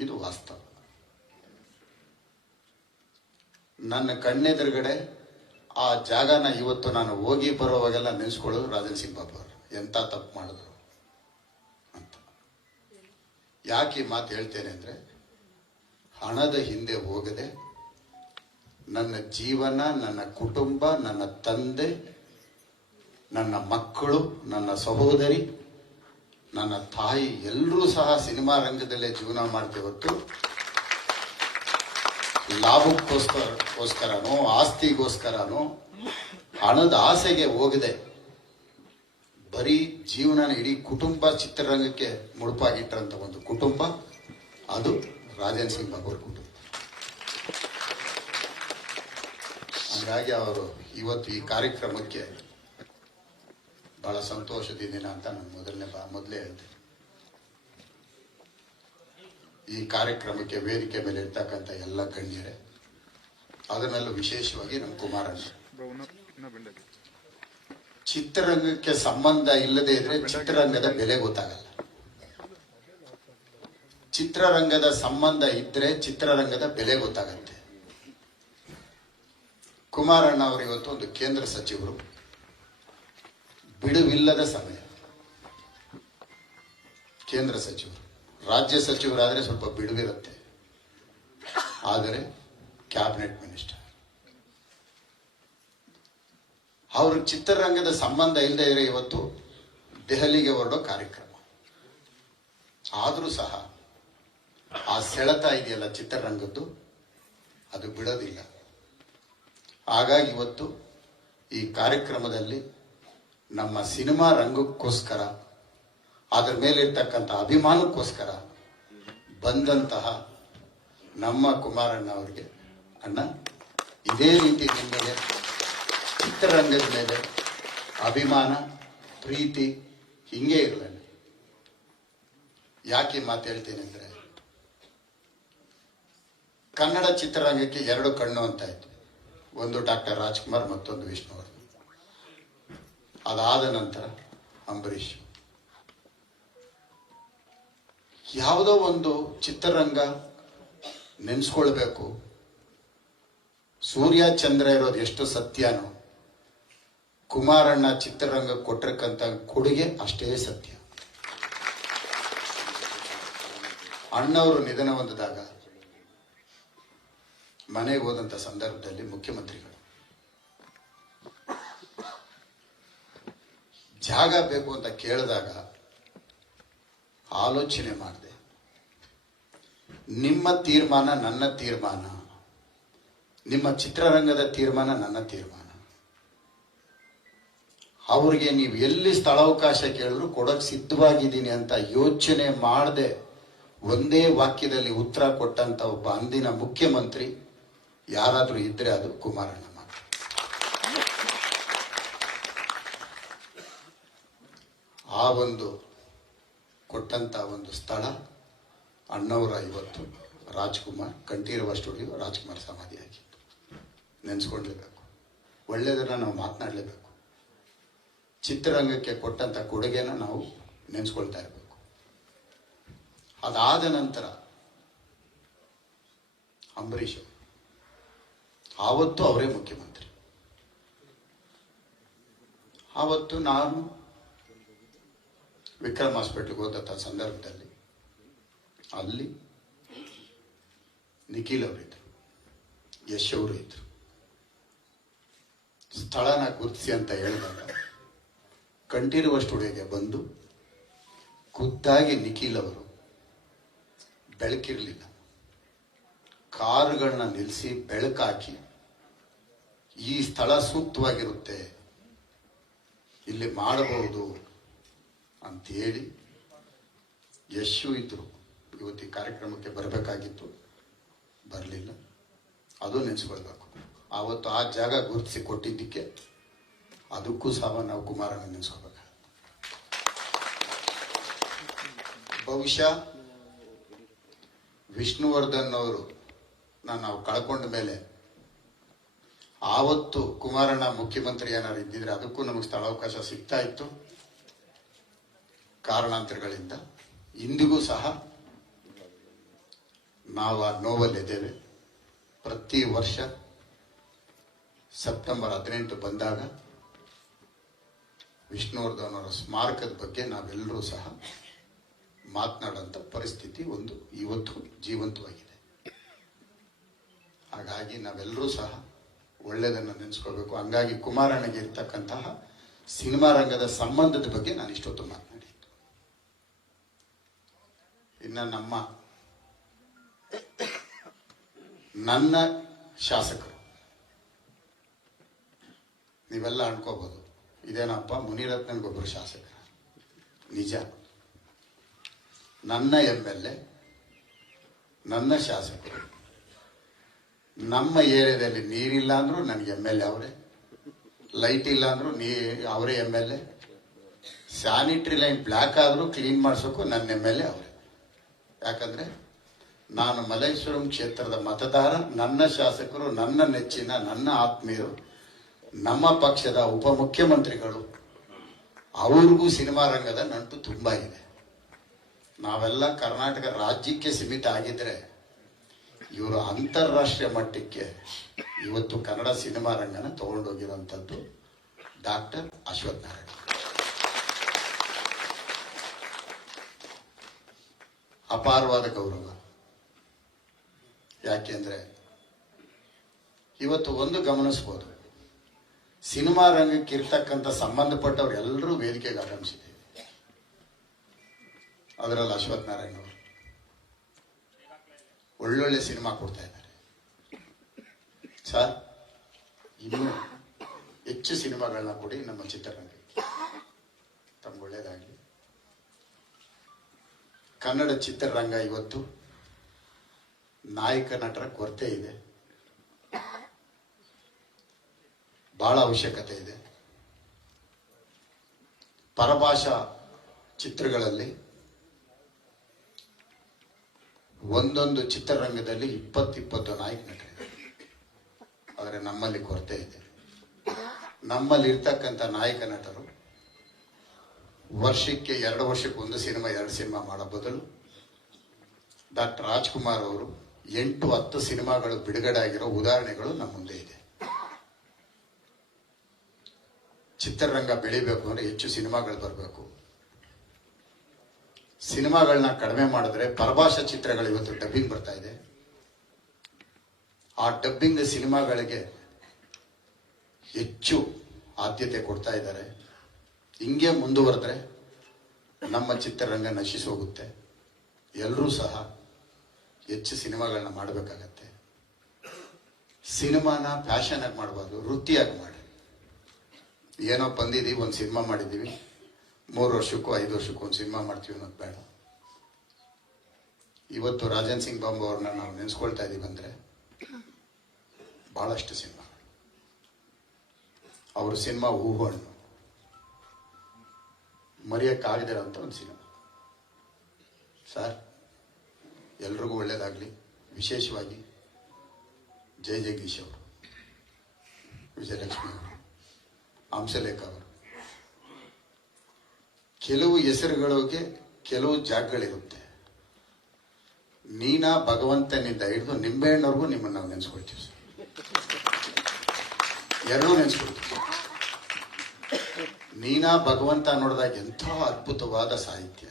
ಇದು ವಾಸ್ತವ. ನನ್ನ ಕಣ್ಣೆದುರುಗಡೆ ಆ ಜಾಗನ ಇವತ್ತು ನಾನು ಹೋಗಿ ಬರೋವಾಗೆಲ್ಲ ನೆನೆಸ್ಕೊಳ್ಳೋದು ರಾಜೇಂದ್ರ ಸಿಂಗ್ ಬಾಬು ಅವರು ಎಂತ ತಪ್ಪು ಮಾಡಿದ್ರು ಅಂತ. ಯಾಕೆ ಈ ಮಾತು ಹೇಳ್ತೇನೆ ಅಂದ್ರೆ, ಹಣದ ಹಿಂದೆ ಹೋಗದೆ ನನ್ನ ಜೀವನ, ನನ್ನ ಕುಟುಂಬ, ನನ್ನ ತಂದೆ, ನನ್ನ ಮಕ್ಕಳು, ನನ್ನ ಸಹೋದರಿ, ನನ್ನ ತಾಯಿ ಎಲ್ಲರೂ ಸಹ ಸಿನಿಮಾ ರಂಗದಲ್ಲೇ ಜೀವನ ಮಾಡ್ತೇವೆ ಹೊತ್ತು ಲಾಭಕ್ಕೋಸ್ಕರನೋ ಆಸ್ತಿಗೋಸ್ಕರನೋ ಹಣದ ಆಸೆಗೆ ಹೋಗದೆ ಬರೀ ಜೀವನ ಇಡೀ ಕುಟುಂಬ ಚಿತ್ರರಂಗಕ್ಕೆ ಮುಡುಪಾಗಿಟ್ಟಂತ ಒಂದು ಕುಟುಂಬ ಅದು ರಾಜೇಂದ್ರ ಸಿಂಗ್ ಬಾಬು ಅವ್ರ ಕುಟುಂಬ. ಹಾಗಾಗಿ ಅವರು ಇವತ್ತು ಈ ಕಾರ್ಯಕ್ರಮಕ್ಕೆ ಬಹಳ ಸಂತೋಷದಿಂದ ಅಂತ ನಾನು ಮೊದಲೇ ಹೇಳಿದೆ. ಈ ಕಾರ್ಯಕ್ರಮಕ್ಕೆ ವೇದಿಕೆ ಮೇಲೆ ಇರ್ತಕ್ಕಂಥ ಎಲ್ಲ ಗಣ್ಯರೇ, ಅದರಲ್ಲೂ ವಿಶೇಷವಾಗಿ ನಮ್ಮ ಕುಮಾರಣ್ಣ. ಚಿತ್ರರಂಗಕ್ಕೆ ಸಂಬಂಧ ಇಲ್ಲದೆ ಇದ್ರೆ ಚಿತ್ರರಂಗದ ಬೆಲೆ ಗೊತ್ತಾಗಲ್ಲ. ಚಿತ್ರರಂಗದ ಸಂಬಂಧ ಇದ್ರೆ ಚಿತ್ರರಂಗದ ಬೆಲೆ ಗೊತ್ತಾಗತ್ತೆ. ಕುಮಾರಣ್ಣ ಅವರು ಇವತ್ತು ಒಂದು ಕೇಂದ್ರ ಸಚಿವರು, ಬಿಡುವಿಲ್ಲದ ಸಮಯ. ಕೇಂದ್ರ ಸಚಿವರು, ರಾಜ್ಯ ಸಚಿವರಾದ್ರೆ ಸ್ವಲ್ಪ ಬಿಡುವಿರುತ್ತೆ, ಆದರೆ ಕ್ಯಾಬಿನೆಟ್ ಮಿನಿಸ್ಟರ್. ಅವರು ಚಿತ್ರರಂಗದ ಸಂಬಂಧ ಇಲ್ಲದೆ ಇದ್ರೆ ಇವತ್ತು ದೆಹಲಿಗೆ ಹೊರಡೋ ಕಾರ್ಯಕ್ರಮ. ಆದರೂ ಸಹ ಆ ಸೆಳೆತ ಇದೆಯಲ್ಲ ಚಿತ್ರರಂಗದ್ದು, ಅದು ಬಿಡೋದಿಲ್ಲ. ಹಾಗಾಗಿ ಇವತ್ತು ಈ ಕಾರ್ಯಕ್ರಮದಲ್ಲಿ ನಮ್ಮ ಸಿನಿಮಾ ರಂಗಕ್ಕೋಸ್ಕರ, ಅದರ ಮೇಲೆ ಇರ್ತಕ್ಕಂಥ ಅಭಿಮಾನಕ್ಕೋಸ್ಕರ ಬಂದಂತಹ ನಮ್ಮ ಕುಮಾರಣ್ಣ ಅವರಿಗೆ, ಅಣ್ಣ ಇದೇ ರೀತಿ ನಿಮಗೆ ಚಿತ್ರರಂಗದ ಮೇಲೆ ಅಭಿಮಾನ, ಪ್ರೀತಿ ಹಿಂಗೆ ಇರಲಿ. ಯಾಕೆ ಮಾತು ಹೇಳ್ತೇನೆ ಅಂದ್ರೆ, ಕನ್ನಡ ಚಿತ್ರರಂಗಕ್ಕೆ 2 ಕಣ್ಣು ಅಂತ ಇತ್ತು. ಒಂದು ಡಾಕ್ಟರ್ ರಾಜ್ಕುಮಾರ್, ಮತ್ತೊಂದು ವಿಷ್ಣುವರ್ಧನ್. ಅದಾದ ನಂತರ ಅಂಬರೀಷ್. ಯಾವುದೋ ಒಂದು ಚಿತ್ರರಂಗ ನೆನೆಸ್ಕೊಳ್ಬೇಕು, ಸೂರ್ಯ ಚಂದ್ರ ಇರೋದು ಎಷ್ಟು ಸತ್ಯನೋ ಕುಮಾರಣ್ಣ ಚಿತ್ರರಂಗ ಕೊಟ್ಟಿರಕ್ಕಂತ ಕೊಡುಗೆ ಅಷ್ಟೇ ಸತ್ಯ. ಅಣ್ಣವರು ನಿಧನ ಹೊಂದಿದಾಗ ಮನೆಗೆ ಹೋದಂತ ಸಂದರ್ಭದಲ್ಲಿ ಮುಖ್ಯಮಂತ್ರಿಗಳು ಜಾಗ ಬೇಕು ಅಂತ ಕೇಳಿದಾಗ ಆಲೋಚನೆ ಮಾಡಿದೆ. ನಿಮ್ಮ ತೀರ್ಮಾನ ನನ್ನ ತೀರ್ಮಾನ, ನಿಮ್ಮ ಚಿತ್ರರಂಗದ ತೀರ್ಮಾನ ನನ್ನ ತೀರ್ಮಾನ. ಅವ್ರಿಗೆ ನೀವು ಎಲ್ಲಿ ಸ್ಥಳಾವಕಾಶ ಕೇಳಿದ್ರು ಕೊಡಕ್ ಸಿದ್ಧವಾಗಿದ್ದೀನಿ ಅಂತ ಯೋಚನೆ ಮಾಡದೆ ಒಂದೇ ವಾಕ್ಯದಲ್ಲಿ ಉತ್ತರ ಕೊಟ್ಟಂತ ಒಬ್ಬ ಅಂದಿನ ಮುಖ್ಯಮಂತ್ರಿ ಯಾರಾದ್ರೂ ಇದ್ರೆ ಅದು ಕುಮಾರಣ್ಣ ಮಾತ್ರ. ಆ ಒಂದು ಕೊಟ್ಟಂತ ಒಂದು ಸ್ಥಳ ಅಣ್ಣವರ ಇವತ್ತು ರಾಜ್ಕುಮಾರ್ ಕಂಠೀರವ ಸ್ಟುಡಿಯೋ ರಾಜ್ಕುಮಾರ್ ಸಮಾಧಿ ಆಗಿತ್ತು. ನೆನೆಸ್ಕೊಳ್ಲೇಬೇಕು, ಒಳ್ಳೆಯದನ್ನ ನಾವು ಮಾತನಾಡಲೇಬೇಕು. ಚಿತ್ರರಂಗಕ್ಕೆ ಕೊಟ್ಟಂತ ಕೊಡುಗೆನ ನಾವು ನೆನೆಸ್ಕೊಳ್ತಾ ಇರಬೇಕು. ಅದಾದ ನಂತರ ಅಂಬರೀಷ್ ಆವತ್ತು ಅವರೇ ಮುಖ್ಯಮಂತ್ರಿ. ಆವತ್ತು ನಾನು ವಿಕ್ರಮ್ ಹಾಸ್ಪಿಟ್ಲ್ಗೆ ಹೋದಂಥ ಸಂದರ್ಭದಲ್ಲಿ ಅಲ್ಲಿ ನಿಖಿಲ್ ಅವರಿದ್ರು, ಯಶ್ ಅವರು ಇದ್ರು. ಸ್ಥಳನ ಗುರುತಿಸಿ ಅಂತ ಹೇಳಿದಾಗ ಕಂಠೀರವ ಸ್ಟುಡಿಯೋಗೆ ಬಂದು ಖುದ್ದಾಗಿ ನಿಖಿಲ್ ಅವರು, ಬೆಳಕಿರಲಿಲ್ಲ, ಕಾರುಗಳನ್ನ ನಿಲ್ಲಿಸಿ ಬೆಳಕಾಕಿ ಈ ಸ್ಥಳ ಸೂಕ್ತವಾಗಿರುತ್ತೆ, ಇಲ್ಲಿ ಮಾಡಬಹುದು ಅಂತೇಳಿ ಯಶು ಇದ್ರು. ಇವತ್ತು ಈ ಕಾರ್ಯಕ್ರಮಕ್ಕೆ ಬರಬೇಕಾಗಿತ್ತು, ಬರಲಿಲ್ಲ. ಅದು ನೆನೆಸ್ಕೊಳ್ಬೇಕು. ಆವತ್ತು ಆ ಜಾಗ ಗುರುತಿಸಿ ಕೊಟ್ಟಿದ್ದಕ್ಕೆ ಅದಕ್ಕೂ ಸಹ ನಾವು ಕುಮಾರಣ್ಣ ನೆನೆಸ್ಕೋಬೇಕು. ಬಹುಶಃ ವಿಷ್ಣುವರ್ಧನ್ ಅವರು ನಾವು ಕಳ್ಕೊಂಡ ಮೇಲೆ ಆವತ್ತು ಕುಮಾರಣ್ಣ ಮುಖ್ಯಮಂತ್ರಿ ಏನಾರು ಇದ್ದಿದ್ರೆ ಅದಕ್ಕೂ ನಮಗೆ ಸ್ಥಳಾವಕಾಶ ಸಿಗ್ತಾ ಇತ್ತು. ಕಾರಣಾಂತರಗಳಿಂದ ಇಂದಿಗೂ ಸಹ ನಾವು ಆ ನೋವಲ್ಲಿದ್ದೇವೆ. ಪ್ರತಿ ವರ್ಷ ಸೆಪ್ಟೆಂಬರ್ 18 ಬಂದಾಗ ವಿಷ್ಣುವರ್ಧನ್ ಅವರ ಸ್ಮಾರಕದ ಬಗ್ಗೆ ನಾವೆಲ್ಲರೂ ಸಹ ಮಾತನಾಡುವಂಥ ಪರಿಸ್ಥಿತಿ ಒಂದು ಇವತ್ತು ಜೀವಂತವಾಗಿದೆ. ಹಾಗಾಗಿ ನಾವೆಲ್ಲರೂ ಸಹ ಒಳ್ಳೆಯದನ್ನು ನೆನೆಸ್ಕೊಳ್ಬೇಕು. ಹಂಗಾಗಿ ಕುಮಾರಣ್ಣಗೆ ಇರ್ತಕ್ಕಂತಹ ಸಿನಿಮಾ ರಂಗದ ಸಂಬಂಧದ ಬಗ್ಗೆ ನಾನು ಇಷ್ಟೊತ್ತು ಮಾತನಾಡಿದ್ದು. ಇನ್ನು ನನ್ನ ಶಾಸಕರು ನೀವೆಲ್ಲ ಅನ್ಕೋಬಹುದು, ಇದೇನಪ್ಪ ಮುನಿರತ್ನನ್ಗೊಬ್ಬರು ಶಾಸಕ. ನಿಜ, ನನ್ನ MLA, ನನ್ನ ಶಾಸಕರು. ನಮ್ಮ ಏರಿಯಾದಲ್ಲಿ ನೀರಿಲ್ಲ ಅಂದ್ರೂ ನನಗೆ MLA ಅವರೇ, ಲೈಟ್ ಇಲ್ಲ ಅಂದ್ರೂ ಅವರೇ MLA, ಸ್ಯಾನಿಟರಿ ಲೈನ್ ಬ್ಲ್ಯಾಕ್ ಆದ್ರೂ ಕ್ಲೀನ್ ಮಾಡಿಸೋಕ್ಕೂ ನನ್ನ MLA ಅವರೇ. ಯಾಕಂದ್ರೆ ನಾನು ಮಲ್ಲೇಶ್ವರಂ ಕ್ಷೇತ್ರದ ಮತದಾರ, ನನ್ನ ಶಾಸಕರು, ನನ್ನ ನೆಚ್ಚಿನ, ನನ್ನ ಆತ್ಮೀಯರು, ನಮ್ಮ ಪಕ್ಷದ ಉಪಮುಖ್ಯಮಂತ್ರಿಗಳು, ಅವ್ರಿಗೂ ಸಿನಿಮಾ ರಂಗದ ನಂಟು ತುಂಬಾ ಇದೆ. ನಾವೆಲ್ಲ ಕರ್ನಾಟಕ ರಾಜ್ಯಕ್ಕೆ ಸೀಮಿತ ಆಗಿದ್ರೆ ಇವರು ಅಂತಾರಾಷ್ಟ್ರೀಯ ಮಟ್ಟಕ್ಕೆ ಇವತ್ತು ಕನ್ನಡ ಸಿನಿಮಾ ರಂಗನ ತಗೊಂಡೋಗಿರುವಂಥದ್ದು ಡಾಕ್ಟರ್ ಅಶ್ವಥ್ ನಾರಾಯಣ. ಅಪಾರವಾದ ಗೌರವ. ಯಾಕೆಂದ್ರೆ ಇವತ್ತು ಒಂದು ಗಮನಿಸಬಹುದು, ಸಿನಿಮಾ ರಂಗಕ್ಕೆ ಇರ್ತಕ್ಕಂಥ ಸಂಬಂಧಪಟ್ಟವ್ರು ಎಲ್ಲರೂ ವೇದಿಕೆಗೆ ಆಗಮಿಸಿದ್ದೇವೆ. ಅದರಲ್ಲಿ ಅಶ್ವಥ್ ನಾರಾಯಣ್ ಅವರು ಒಳ್ಳೊಳ್ಳೆ ಸಿನಿಮಾ ಕೊಡ್ತಾ ಇದ್ದಾರೆ ಸರ್. ಇನ್ನೂ ಹೆಚ್ಚು ಸಿನಿಮಾಗಳನ್ನ ಕೊಡಿ ನಮ್ಮ ಚಿತ್ರರಂಗಕ್ಕೆ. ತಮ್ಗೆ ಒಳ್ಳೇದಾಗಲಿ. ಕನ್ನಡ ಚಿತ್ರರಂಗ ಇವತ್ತು ನಾಯಕ ನಟರ ಕೊರತೆ ಇದೆ, ಬಹಳ ಅವಶ್ಯಕತೆ ಇದೆ. ಪರಭಾಷಾ ಚಿತ್ರಗಳಲ್ಲಿ ಒಂದೊಂದು ಚಿತ್ರರಂಗದಲ್ಲಿ 20 ನಾಯಕ ನಟರಿದೆ, ಆದರೆ ನಮ್ಮಲ್ಲಿ ಕೊರತೆ ಇದೆ. ನಮ್ಮಲ್ಲಿ ಇರ್ತಕ್ಕಂಥ ನಾಯಕ ನಟರು ವರ್ಷಕ್ಕೆ 2 ವರ್ಷಕ್ಕೆ 1 ಸಿನಿಮಾ 2 ಸಿನಿಮಾ ಮಾಡೋ ಬದಲು ಡಾಕ್ಟರ್ ರಾಜ್ಕುಮಾರ್ ಅವರು 8-10 ಸಿನಿಮಾಗಳು ಬಿಡುಗಡೆ ಆಗಿರೋ ಉದಾಹರಣೆಗಳು ನಮ್ಮ ಮುಂದೆ ಇದೆ. ಚಿತ್ರರಂಗ ಬೆಳಿಬೇಕು ಅಂದ್ರೆ ಹೆಚ್ಚು ಸಿನಿಮಾಗಳು ಬರಬೇಕು. ಸಿನಿಮಾಗಳನ್ನ ಕಡಿಮೆ ಮಾಡಿದ್ರೆ ಪರಭಾಷಾ ಚಿತ್ರಗಳು ಇವತ್ತು ಡಬ್ಬಿಂಗ್ ಬರ್ತಾ ಇದೆ. ಆ ಡಬ್ಬಿಂಗ್ ಸಿನಿಮಾಗಳಿಗೆ ಹೆಚ್ಚು ಆದ್ಯತೆ ಕೊಡ್ತಾ ಇದ್ದಾರೆ. ಹಿಂಗೆ ಮುಂದುವರೆದ್ರೆ ನಮ್ಮ ಚಿತ್ರರಂಗ ನಶಿಸಿ ಹೋಗುತ್ತೆ. ಎಲ್ಲರೂ ಸಹ ಹೆಚ್ಚು ಸಿನಿಮಾಗಳನ್ನ ಮಾಡಬೇಕಾಗತ್ತೆ. ಸಿನಿಮಾನ ಪ್ಯಾಷನ್ ಆಗಿ ಮಾಡಬಾರ್ದು, ವೃತ್ತಿಯಾಗಿ ಮಾಡಿ. ಏನೋ ಬಂದಿದ್ದೀವಿ, ಒಂದು ಸಿನಿಮಾ ಮಾಡಿದ್ದೀವಿ, 3 ವರ್ಷಕ್ಕೂ 5 ವರ್ಷಕ್ಕೂ ಒಂದು ಸಿನಿಮಾ ಮಾಡ್ತೀವಿ ಅನ್ನೋದು ಬೇಡ. ಇವತ್ತು ರಾಜನ್ ಸಿಂಗ್ ಬಾಂಬು ಅವ್ರನ್ನ ನಾವು ನೆನೆಸ್ಕೊಳ್ತಾ ಇದ್ದೀವಿ ಅಂದ್ರೆ ಬಹಳಷ್ಟು ಸಿನಿಮಾ. ಅವ್ರ ಸಿನಿಮಾ ಹೂವು ಹಣ್ಣು ಮರೆಯಕ್ಕಾಗದಿರೋಂಥ ಒಂದು ಸಿನಿಮಾ. ಸರ್, ಎಲ್ರಿಗೂ ಒಳ್ಳೇದಾಗಲಿ. ವಿಶೇಷವಾಗಿ ಜೈ ಜಗದೀಶ್ ಅವರು, ವಿಜಯಲಕ್ಷ್ಮಿ ಅವರು, ಹಂಸಲೇಖ ಅವರು. ಕೆಲವು ಹೆಸರುಗಳಿಗೆ ಕೆಲವು ಜಾಗಗಳಿರುತ್ತೆ. ನೀನಾ ಭಗವಂತನಿಂದ ಹಿಡಿದು ನಿಂಬೆಹಣ್ಣವ್ರಿಗೂ ನಿಮ್ಮನ್ನು ನಾವು ನೆನೆಸ್ಕೊಳ್ತೀವಿ ಸರ್. ಎರಡೂ ನೆನೆಸ್ಕೊಳ್ತೀವಿ. ನೀನಾ ಭಗವಂತ ನೋಡಿದಾಗ ಎಂಥ ಅದ್ಭುತವಾದ ಸಾಹಿತ್ಯ,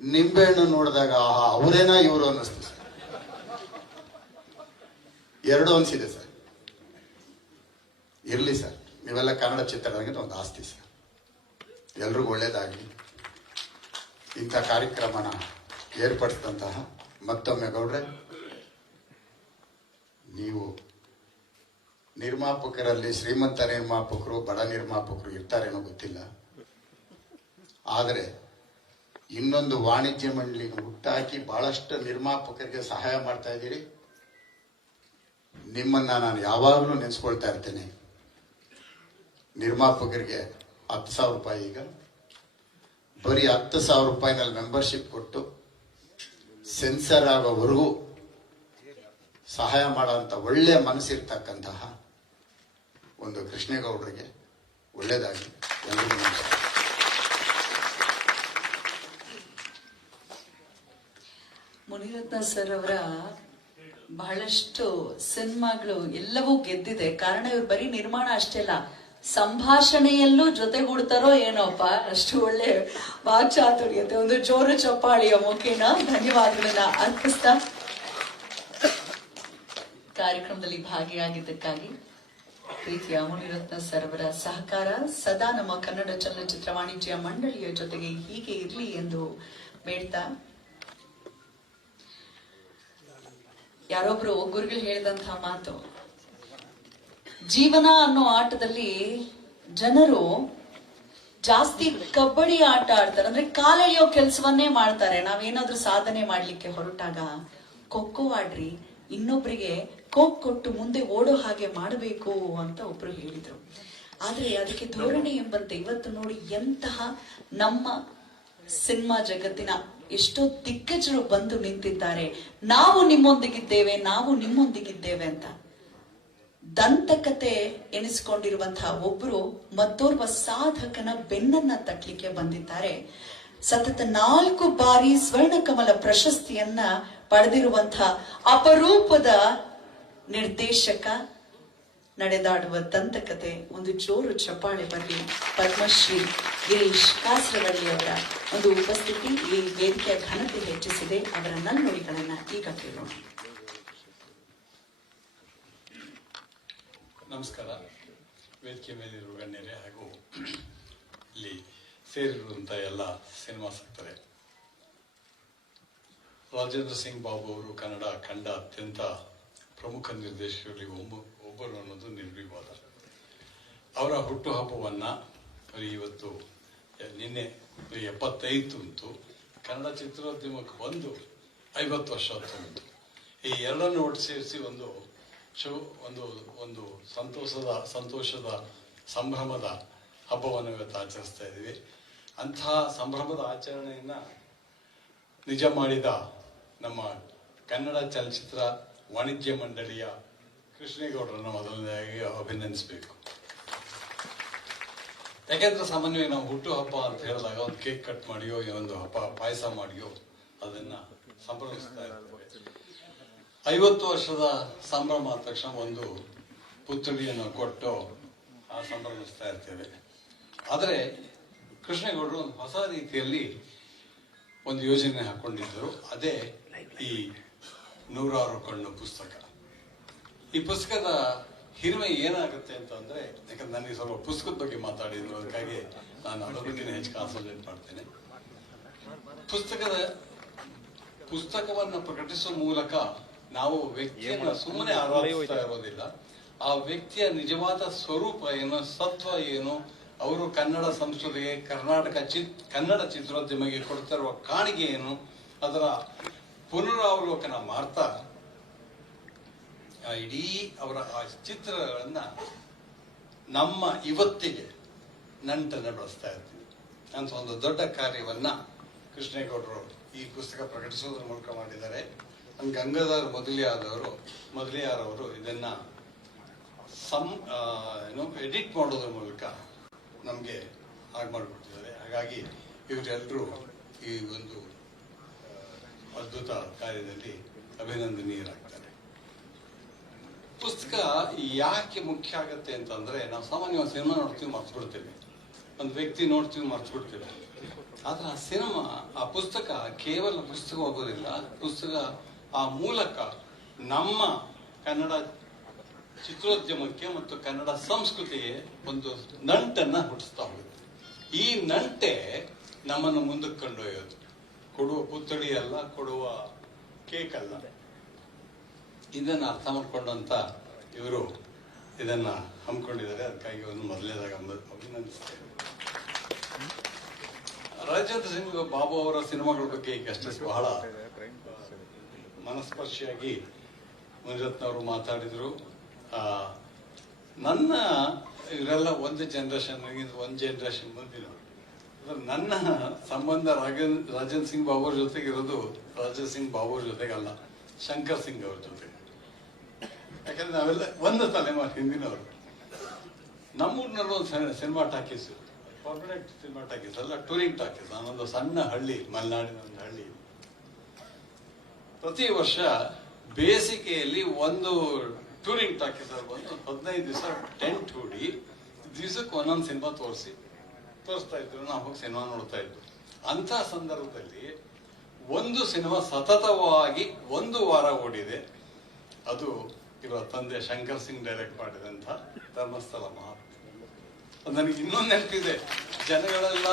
ನಿಂಬೆಹಣ್ಣು ನೋಡಿದಾಗ ಅವರೇನಾ ಇವರು ಅನ್ನಿಸ್ತು ಸರ್. ಎರಡು ಅನ್ಸಿದೆ ಸರ್. ಇರಲಿ ಸರ್, ನೀವೆಲ್ಲ ಕನ್ನಡ ಚಿತ್ರರಂಗದ ಒಂದು ಆಸ್ತಿ ಸರ್. ಎಲ್ರಿಗೂ ಒಳ್ಳೇದಾಗಲಿ. ಇಂಥ ಕಾರ್ಯಕ್ರಮನ ಏರ್ಪಡಿಸಿದಂತಹ ಮತ್ತೊಮ್ಮೆ ಗೌಡ್ರೆ, ನೀವು ನಿರ್ಮಾಪಕರಲ್ಲಿ ಶ್ರೀಮಂತ ನಿರ್ಮಾಪಕರು, ಬಡ ನಿರ್ಮಾಪಕರು ಇರ್ತಾರೇನೋ ಗೊತ್ತಿಲ್ಲ, ಆದರೆ ಇನ್ನೊಂದು ವಾಣಿಜ್ಯ ಮಂಡಳಿನ ಹುಟ್ಟಾಕಿ ಬಹಳಷ್ಟು ನಿರ್ಮಾಪಕರಿಗೆ ಸಹಾಯ ಮಾಡ್ತಾ ಇದ್ದೀರಿ. ನಿಮ್ಮನ್ನ ನಾನು ಯಾವಾಗಲೂ ನೆನೆಸ್ಕೊಳ್ತಾ ಇರ್ತೇನೆ. ನಿರ್ಮಾಪಕರಿಗೆ 10,000 ರೂಪಾಯಿ, ಈಗ ಬರೀ 10,000 ರೂಪಾಯಿನಲ್ಲಿ ಮೆಂಬರ್ಶಿಪ್ ಕೊಟ್ಟು ಸೆನ್ಸರ್ ಆಗೋವರೆಗೂ ಸಹಾಯ ಮಾಡೋಂಥ ಒಳ್ಳೆ ಮನಸ್ಸಿರ್ತಕ್ಕಂತಹ ಒಂದು ಕೃಷ್ಣೇಗೌಡರಿಗೆ ಒಳ್ಳೇದಾಗಿ. ಎಲ್ಲರಿಗೂ ನಮಸ್ಕಾರ. ಮುನಿರತ್ನ ಸರ್ ಅವರ ಬಹಳಷ್ಟು ಸಿನಿಮಾಗಳು ಎಲ್ಲವೂ ಗೆದ್ದಿದೆ. ಕಾರಣ ಇವ್ರು ಬರೀ ನಿರ್ಮಾಣ ಅಷ್ಟೇ ಅಲ್ಲ, ಸಂಭಾಷಣೆಯಲ್ಲೂ ಜೊತೆಗೂಡ್ತಾರೋ ಏನೋಪ್ಪ, ಅಷ್ಟು ಒಳ್ಳೆ ವಾಕ್ಚಾತುರ್ಯತೆ. ಒಂದು ಜೋರು ಚಪ್ಪಾಳಿಯ ಮುಖೇನ ಧನ್ಯವಾದಗಳನ್ನ ಅರ್ಪಿಸ್ತಾ ಕಾರ್ಯಕ್ರಮದಲ್ಲಿ ಭಾಗಿಯಾಗಿದ್ದಕ್ಕಾಗಿ ಪ್ರೀತಿಯ ಮುನಿರತ್ನ ಸರ್ ಅವರ ಸಹಕಾರ ಸದಾ ನಮ್ಮ ಕನ್ನಡ ಚಲನಚಿತ್ರ ವಾಣಿಜ್ಯ ಮಂಡಳಿಯ ಜೊತೆಗೆ ಹೀಗೆ ಇರಲಿ ಎಂದು ಬೇಡ್ತಾ, ಯಾರೊಬ್ರು ಗುರುಗಳು ಹೇಳಿದಂತಹ ಮಾತು, ಜೀವನ ಅನ್ನೋ ಆಟದಲ್ಲಿ ಜನರು ಜಾಸ್ತಿ ಕಬಡ್ಡಿ ಆಟ ಆಡ್ತಾರೆ, ಅಂದ್ರೆ ಕಾಲೆಳೆಯೋ ಕೆಲಸವನ್ನೇ ಮಾಡ್ತಾರೆ. ನಾವೇನಾದ್ರೂ ಸಾಧನೆ ಮಾಡ್ಲಿಕ್ಕೆ ಹೊರಟಾಗ ಖೋಖೋ ಆಡ್ರಿ, ಇನ್ನೊಬ್ರಿಗೆ ಕೋಕ್ ಕೊಟ್ಟು ಮುಂದೆ ಓಡೋ ಹಾಗೆ ಮಾಡಬೇಕು ಅಂತ ಒಬ್ರು ಹೇಳಿದ್ರು. ಆದ್ರೆ ಅದಕ್ಕೆ ಧೋರಣೆ ಎಂಬಂತೆ ಇವತ್ತು ನೋಡಿ ಎಂತಹ ನಮ್ಮ ಸಿನಿಮಾ ಜಗತ್ತಿನ ಎಷ್ಟೋ ದಿಗ್ಗಜರು ಬಂದು ನಿಂತಿದ್ದಾರೆ. ನಾವು ನಿಮ್ಮೊಂದಿಗಿದ್ದೇವೆ, ನಾವು ನಿಮ್ಮೊಂದಿಗಿದ್ದೇವೆ ಅಂತ ದಂತಕತೆ ಎನಿಸಿಕೊಂಡಿರುವಂತಹ ಒಬ್ರು ಮತ್ತೋರ್ವ ಸಾಧಕನ ಬೆನ್ನನ್ನ ತಟ್ಟಲಿಕ್ಕೆ ಬಂದಿದ್ದಾರೆ. ಸತತ 4 ಬಾರಿ ಸ್ವರ್ಣಕಮಲ ಪ್ರಶಸ್ತಿಯನ್ನ ಪಡೆದಿರುವಂತಹ ಅಪರೂಪದ ನಿರ್ದೇಶಕ, ನಡೆದಾಡುವ ದಂತಕತೆ. ಒಂದು ಜೋರು ಚಪ್ಪಾಳೆ ಬರಲಿ ಪದ್ಮಶ್ರೀ ಗಿರೀಶ್ ಕಾಸರವಳ್ಳಿ ಅವರ ಒಂದು ಉಪಸ್ಥಿತಿ ಈ ವೇದಿಕೆಯ ಘನತೆ ಹೆಚ್ಚಿಸಿದೆ. ಅವರ ನಲ್ನುಡಿಗಳನ್ನ ಈಗ ಕೇಳೋಣ. ನಮಸ್ಕಾರ. ವೇದಿಕೆ ಮೇಲಿರುವ ಗಣ್ಯರೇ ಹಾಗೂ ಇಲ್ಲಿ ಸೇರಿರುವಂಥ ಎಲ್ಲ ಸಿನಿಮಾ ಸಂತರೇ, ರಾಜೇಂದ್ರ ಸಿಂಗ್ ಬಾಬು ಅವರು ಕನ್ನಡ ಕಂಡ ಅತ್ಯಂತ ಪ್ರಮುಖ ನಿರ್ದೇಶಕರಲ್ಲಿ ಒಬ್ಬರು ಅನ್ನೋದು ನಿರ್ವಿವಾದ. ಅವರ ಹುಟ್ಟುಹಬ್ಬವನ್ನು ಇವತ್ತು ನಿನ್ನೆ 75 ಅಂತು, ಕನ್ನಡ ಚಿತ್ರೋದ್ಯಮಕ್ಕೆ ಬಂದು 50 ವರ್ಷ ತುಂಬಿತು. ಈ ಎರಡನ್ನು ಒಟ್ಟು ಸೇರಿಸಿ ಒಂದು ಸಂತೋಷದ ಸಂಭ್ರಮದ ಹಬ್ಬವನ್ನು ಇವತ್ತು ಆಚರಿಸ್ತಾ ಇದ್ದೀವಿ. ಅಂತಹ ಸಂಭ್ರಮದ ಆಚರಣೆಯನ್ನ ನಿಜ ಮಾಡಿದ ನಮ್ಮ ಕನ್ನಡ ಚಲನಚಿತ್ರ ವಾಣಿಜ್ಯ ಮಂಡಳಿಯ ಕೃಷ್ಣೇಗೌಡರನ್ನು ಮೊದಲನೇದಾಗಿ ಅಭಿನಂದಿಸಬೇಕು. ಯಾಕೆಂದ್ರೆ ಸಾಮಾನ್ಯವಾಗಿ ನಾವು ಹುಟ್ಟು ಹಬ್ಬ ಅಂತ ಹೇಳಿದಾಗ ಒಂದು ಕೇಕ್ ಕಟ್ ಮಾಡಿಯೋ ಒಂದು ಹಬ್ಬ ಪಾಯಸ ಮಾಡಿಯೋ ಅದನ್ನ ಸಂಭ್ರಮಿಸ್ತಾ ಇರ್ತೇವೆ. 50 ವರ್ಷದ ಸಂಭ್ರಮ ಆದ ತಕ್ಷಣ ಒಂದು ಪುತ್ಥಳಿಯನ್ನು ಕೊಟ್ಟು ಸಂಭ್ರಮಿಸ್ತಾ ಇರ್ತೇವೆ. ಆದರೆ ಕೃಷ್ಣೇಗೌಡರು ಒಂದು ಹೊಸ ರೀತಿಯಲ್ಲಿ ಒಂದು ಯೋಜನೆ ಹಾಕೊಂಡಿದ್ದರು. ಅದೇ ಈ 106 ಕಣ್ಣು ಪುಸ್ತಕ. ಈ ಪುಸ್ತಕದ ಹಿರಿಮೆ ಏನಾಗುತ್ತೆ ಅಂತಂದ್ರೆ, ಯಾಕಂದ್ರೆ ನನಗೆ ಸ್ವಲ್ಪ ಪುಸ್ತಕದ ಬಗ್ಗೆ ಮಾತಾಡಿದ್ರು, ಅದಕ್ಕಾಗಿ ನಾನು ಅದರ ಬಗ್ಗೆ ಹೆಚ್ಚು ಕಾನ್ಸಂಟ್ರೇಟ್ ಮಾಡ್ತೇನೆ. ಪುಸ್ತಕವನ್ನು ಪ್ರಕಟಿಸುವ ಮೂಲಕ ನಾವು ವ್ಯಕ್ತಿಯನ್ನು ಸುಮ್ಮನೆ ಆರಾಧಿಸ್ತಾ ಇರೋದಿಲ್ಲ, ಆ ವ್ಯಕ್ತಿಯ ನಿಜವಾದ ಸ್ವರೂಪ ಏನು, ಸತ್ವ ಏನು, ಅವರು ಕನ್ನಡ ಸಂಸ್ಕೃತಿಗೆ, ಕನ್ನಡ ಚಿತ್ರೋದ್ಯಮಕ್ಕೆ ಕೊಡ್ತಿರುವ ಕಾಣಿಕೆ ಏನು, ಅದರ ಪುನರಾವಲೋಕನ ಮಾಡ್ತಾ ಇಡೀ ಅವರ ಆ ಚಿತ್ರಗಳನ್ನ ನಮ್ಮ ಇವತ್ತಿಗೆ ನಂಟನ್ನು ಬೆಳೆಸ್ತಾ ಇರ್ತೀವಿ ಅಂತ ಒಂದು ದೊಡ್ಡ ಕಾರ್ಯವನ್ನ ಕೃಷ್ಣೇಗೌಡರು ಈ ಪುಸ್ತಕ ಪ್ರಕಟಿಸೋದ್ರ ಮೂಲಕ ಮಾಡಿದ್ದಾರೆ. ಗಂಗಾಧರ್ ಮೊದಲಿಯಾರ್ ಅವರು ಇದನ್ನ ಎಡಿಟ್ ಮಾಡೋದ್ರ ಮೂಲಕ ನಮಗೆ ಹಾಗೆ ಮಾಡಿಕೊಟ್ಟಿದ್ದಾರೆ. ಹಾಗಾಗಿ ಇವರೆಲ್ಲರೂ ಈ ಒಂದು ಅದ್ಭುತ ಕಾರ್ಯದಲ್ಲಿ ಅಭಿನಂದನೀಯರಾಗ್ತಾರೆ. ಪುಸ್ತಕ ಯಾಕೆ ಮುಖ್ಯ ಆಗತ್ತೆ ಅಂತಂದ್ರೆ, ನಾವು ಸಾಮಾನ್ಯವಾಗಿ ಸಿನಿಮಾ ನೋಡ್ತೀವಿ, ಮರ್ತ್ಬಿಡ್ತೇವೆ, ಒಂದು ವ್ಯಕ್ತಿ ನೋಡ್ತೀವಿ, ಮರ್ತ್ಬಿಡ್ತೇವೆ. ಆದ್ರೆ ಆ ಸಿನಿಮಾ, ಆ ಪುಸ್ತಕ ಕೇವಲ ಪುಸ್ತಕವಾಗೋದಿಲ್ಲ. ಪುಸ್ತಕ ಆ ಮೂಲಕ ನಮ್ಮ ಕನ್ನಡ ಚಿತ್ರೋದ್ಯಮಕ್ಕೆ ಮತ್ತು ಕನ್ನಡ ಸಂಸ್ಕೃತಿಗೆ ಒಂದು ನಂಟನ್ನ ಹುಟ್ಟಿಸ್ತಾ ಹೋಗುತ್ತೆ. ಈ ನಂಟೆ ನಮ್ಮನ್ನು ಮುಂದಕ್ಕೆ ಕೊಂಡೊಯ್ಯೋದು. ಕೊಡುವ ಪುತ್ಥಳಿ ಅಲ್ಲ, ಕೊಡುವ ಕೇಕ್ ಅಲ್ಲ. ಇದನ್ನ ಅರ್ಥ ಮಾಡ್ಕೊಂಡಂತ ಇವರು ಇದನ್ನ ಹಮ್ಮಿಕೊಂಡಿದ್ದಾರೆ. ಅದಕ್ಕಾಗಿ ಒಂದು ಮೊದಲನೇದಾಗ ಅಭಿನಂದಿಸ್ತೇವೆ. ರಾಜೇಂದ್ರ ಸಿಂಗ್ ಬಾಬು ಅವರ ಸಿನಿಮಾಗಳ ಬಗ್ಗೆ ಈಗಷ್ಟೇ ಬಹಳ ಮನಸ್ಪರ್ಶಿಯಾಗಿ ಮುನಿರತ್ನವರು ಮಾತಾಡಿದ್ರು. ನನ್ನ ಇವರೆಲ್ಲ ಒಂದು ಜನರೇಷನ್ ಮುಂದಿನವರು. ನನ್ನ ಸಂಬಂಧ ರಾಜೇಂದ್ರ ಸಿಂಗ್ ಬಾಬು ಅವ್ರ ಜೊತೆಗೆ ಇರೋದು ರಾಜೇಂದ್ರ ಸಿಂಗ್ ಬಾಬು ಅವ್ರ ಜೊತೆಗಲ್ಲ, ಶಂಕರ್ ಸಿಂಗ್ ಅವ್ರ ಜೊತೆ. ಯಾಕಂದ್ರೆ ನಾವೆಲ್ಲ ಒಂದು ತಲೆಮಾರು ಹಿಂದಿನವರು. ನಮ್ಮೂರಿನಲ್ಲಿ ಒಂದು cinema talkies, permanent cinema talkies ಅಲ್ಲ, ಟೂರಿಂಗ್ ಟಾಕೀಸ್. ನಾನೊಂದು ಸಣ್ಣ ಹಳ್ಳಿ, ಮಲೆನಾಡಿನ ಒಂದು ಹಳ್ಳಿ. ಪ್ರತಿ ವರ್ಷ ಬೇಸಿಗೆಯಲ್ಲಿ ಒಂದು ಟೂರಿಂಗ್ ಟಾಕೀಸ್ ಅಲ್ಲಿ ಬಂದು 15 ದಿವಸ ಟೆಂಟ್ ಹೂಡಿ ದಿವಸಕ್ಕೆ ಒಂದೊಂದು ಸಿನಿಮಾ ತೋರಿಸ್ತಾ ಇದ್ರು. ನಾವು ಹೋಗಿ ಸಿನಿಮಾ ನೋಡ್ತಾ ಇದ್ವಿ. ಅಂತ ಸಂದರ್ಭದಲ್ಲಿ ಒಂದು ಸಿನಿಮಾ ಸತತವಾಗಿ 1 ವಾರ ಓಡಿದೆ. ಅದು ಇವರ ತಂದೆ ಶಂಕರ್ ಸಿಂಗ್ ಡೈರೆಕ್ಟ್ ಮಾಡಿದಂತ ಧರ್ಮಸ್ಥಳ ಮಹಾತ್ಮೆ. ನನಗೆ ಇನ್ನೊಂದು ನೆನಪಿದೆ. ಜನಗಳೆಲ್ಲ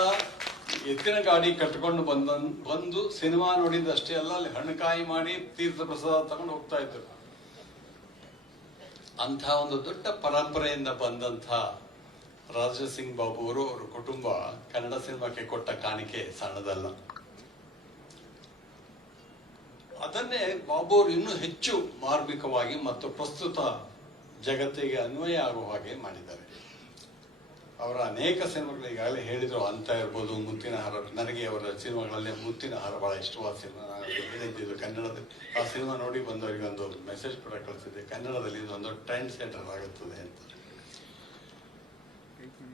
ಎತ್ತಿನ ಗಾಡಿ ಕಟ್ಕೊಂಡು ಬಂದು ಸಿನಿಮಾ ನೋಡಿದ್ದಷ್ಟೇ ಅಲ್ಲ, ಅಲ್ಲಿ ಹಣ್ಣುಕಾಯಿ ಮಾಡಿ ತೀರ್ಥ ಪ್ರಸಾದ ತಗೊಂಡು ಹೋಗ್ತಾ ಇದ್ರು. ಅಂಥ ಒಂದು ದೊಡ್ಡ ಪರಂಪರೆಯಿಂದ ಬಂದಂಥ ರಾಜೇಂದ್ರ ಸಿಂಗ್ ಬಾಬು ಅವರು, ಅವರ ಕುಟುಂಬ ಕನ್ನಡ ಸಿನಿಮಾಕ್ಕೆ ಕೊಟ್ಟ ಕಾಣಿಕೆ ಸಣ್ಣದಲ್ಲ. ಅದನ್ನೇ ಬಾಬು ಅವರು ಇನ್ನೂ ಹೆಚ್ಚು ಮಾರ್ಮಿಕವಾಗಿ ಮತ್ತು ಪ್ರಸ್ತುತ ಜಗತ್ತಿಗೆ ಅನ್ವಯ ಆಗುವ ಹಾಗೆ ಮಾಡಿದ್ದಾರೆ. ಅವರ ಅನೇಕ ಸಿನಿಮಾಗಳು ಈಗಾಗಲೇ ಹೇಳಿದ್ರು. ಅಂತ ಇರ್ಬೋದು, ಮುತ್ತಿನ ಹಾರ. ನನಗೆ ಅವರ ಸಿನಿಮಾಗಳಲ್ಲಿ ಮುತ್ತಿನ ಹಾರ ಬಹಳ ಇಷ್ಟವಾದ ಸಿನಿಮಾ. ನಾನು ಹೇಳಿದ್ದು ಕನ್ನಡದಲ್ಲಿ ಆ ಸಿನಿಮಾ ನೋಡಿ ಬಂದವರಿಗೆ ಒಂದು ಮೆಸೇಜ್ ಕೂಡ ಕಳಿಸಿದ್ದೆ. ಕನ್ನಡದಲ್ಲಿ ಇದೊಂದು ಟ್ರೆಂಡ್ ಸೆಟರ್ ಆಗುತ್ತದೆ ಅಂತ.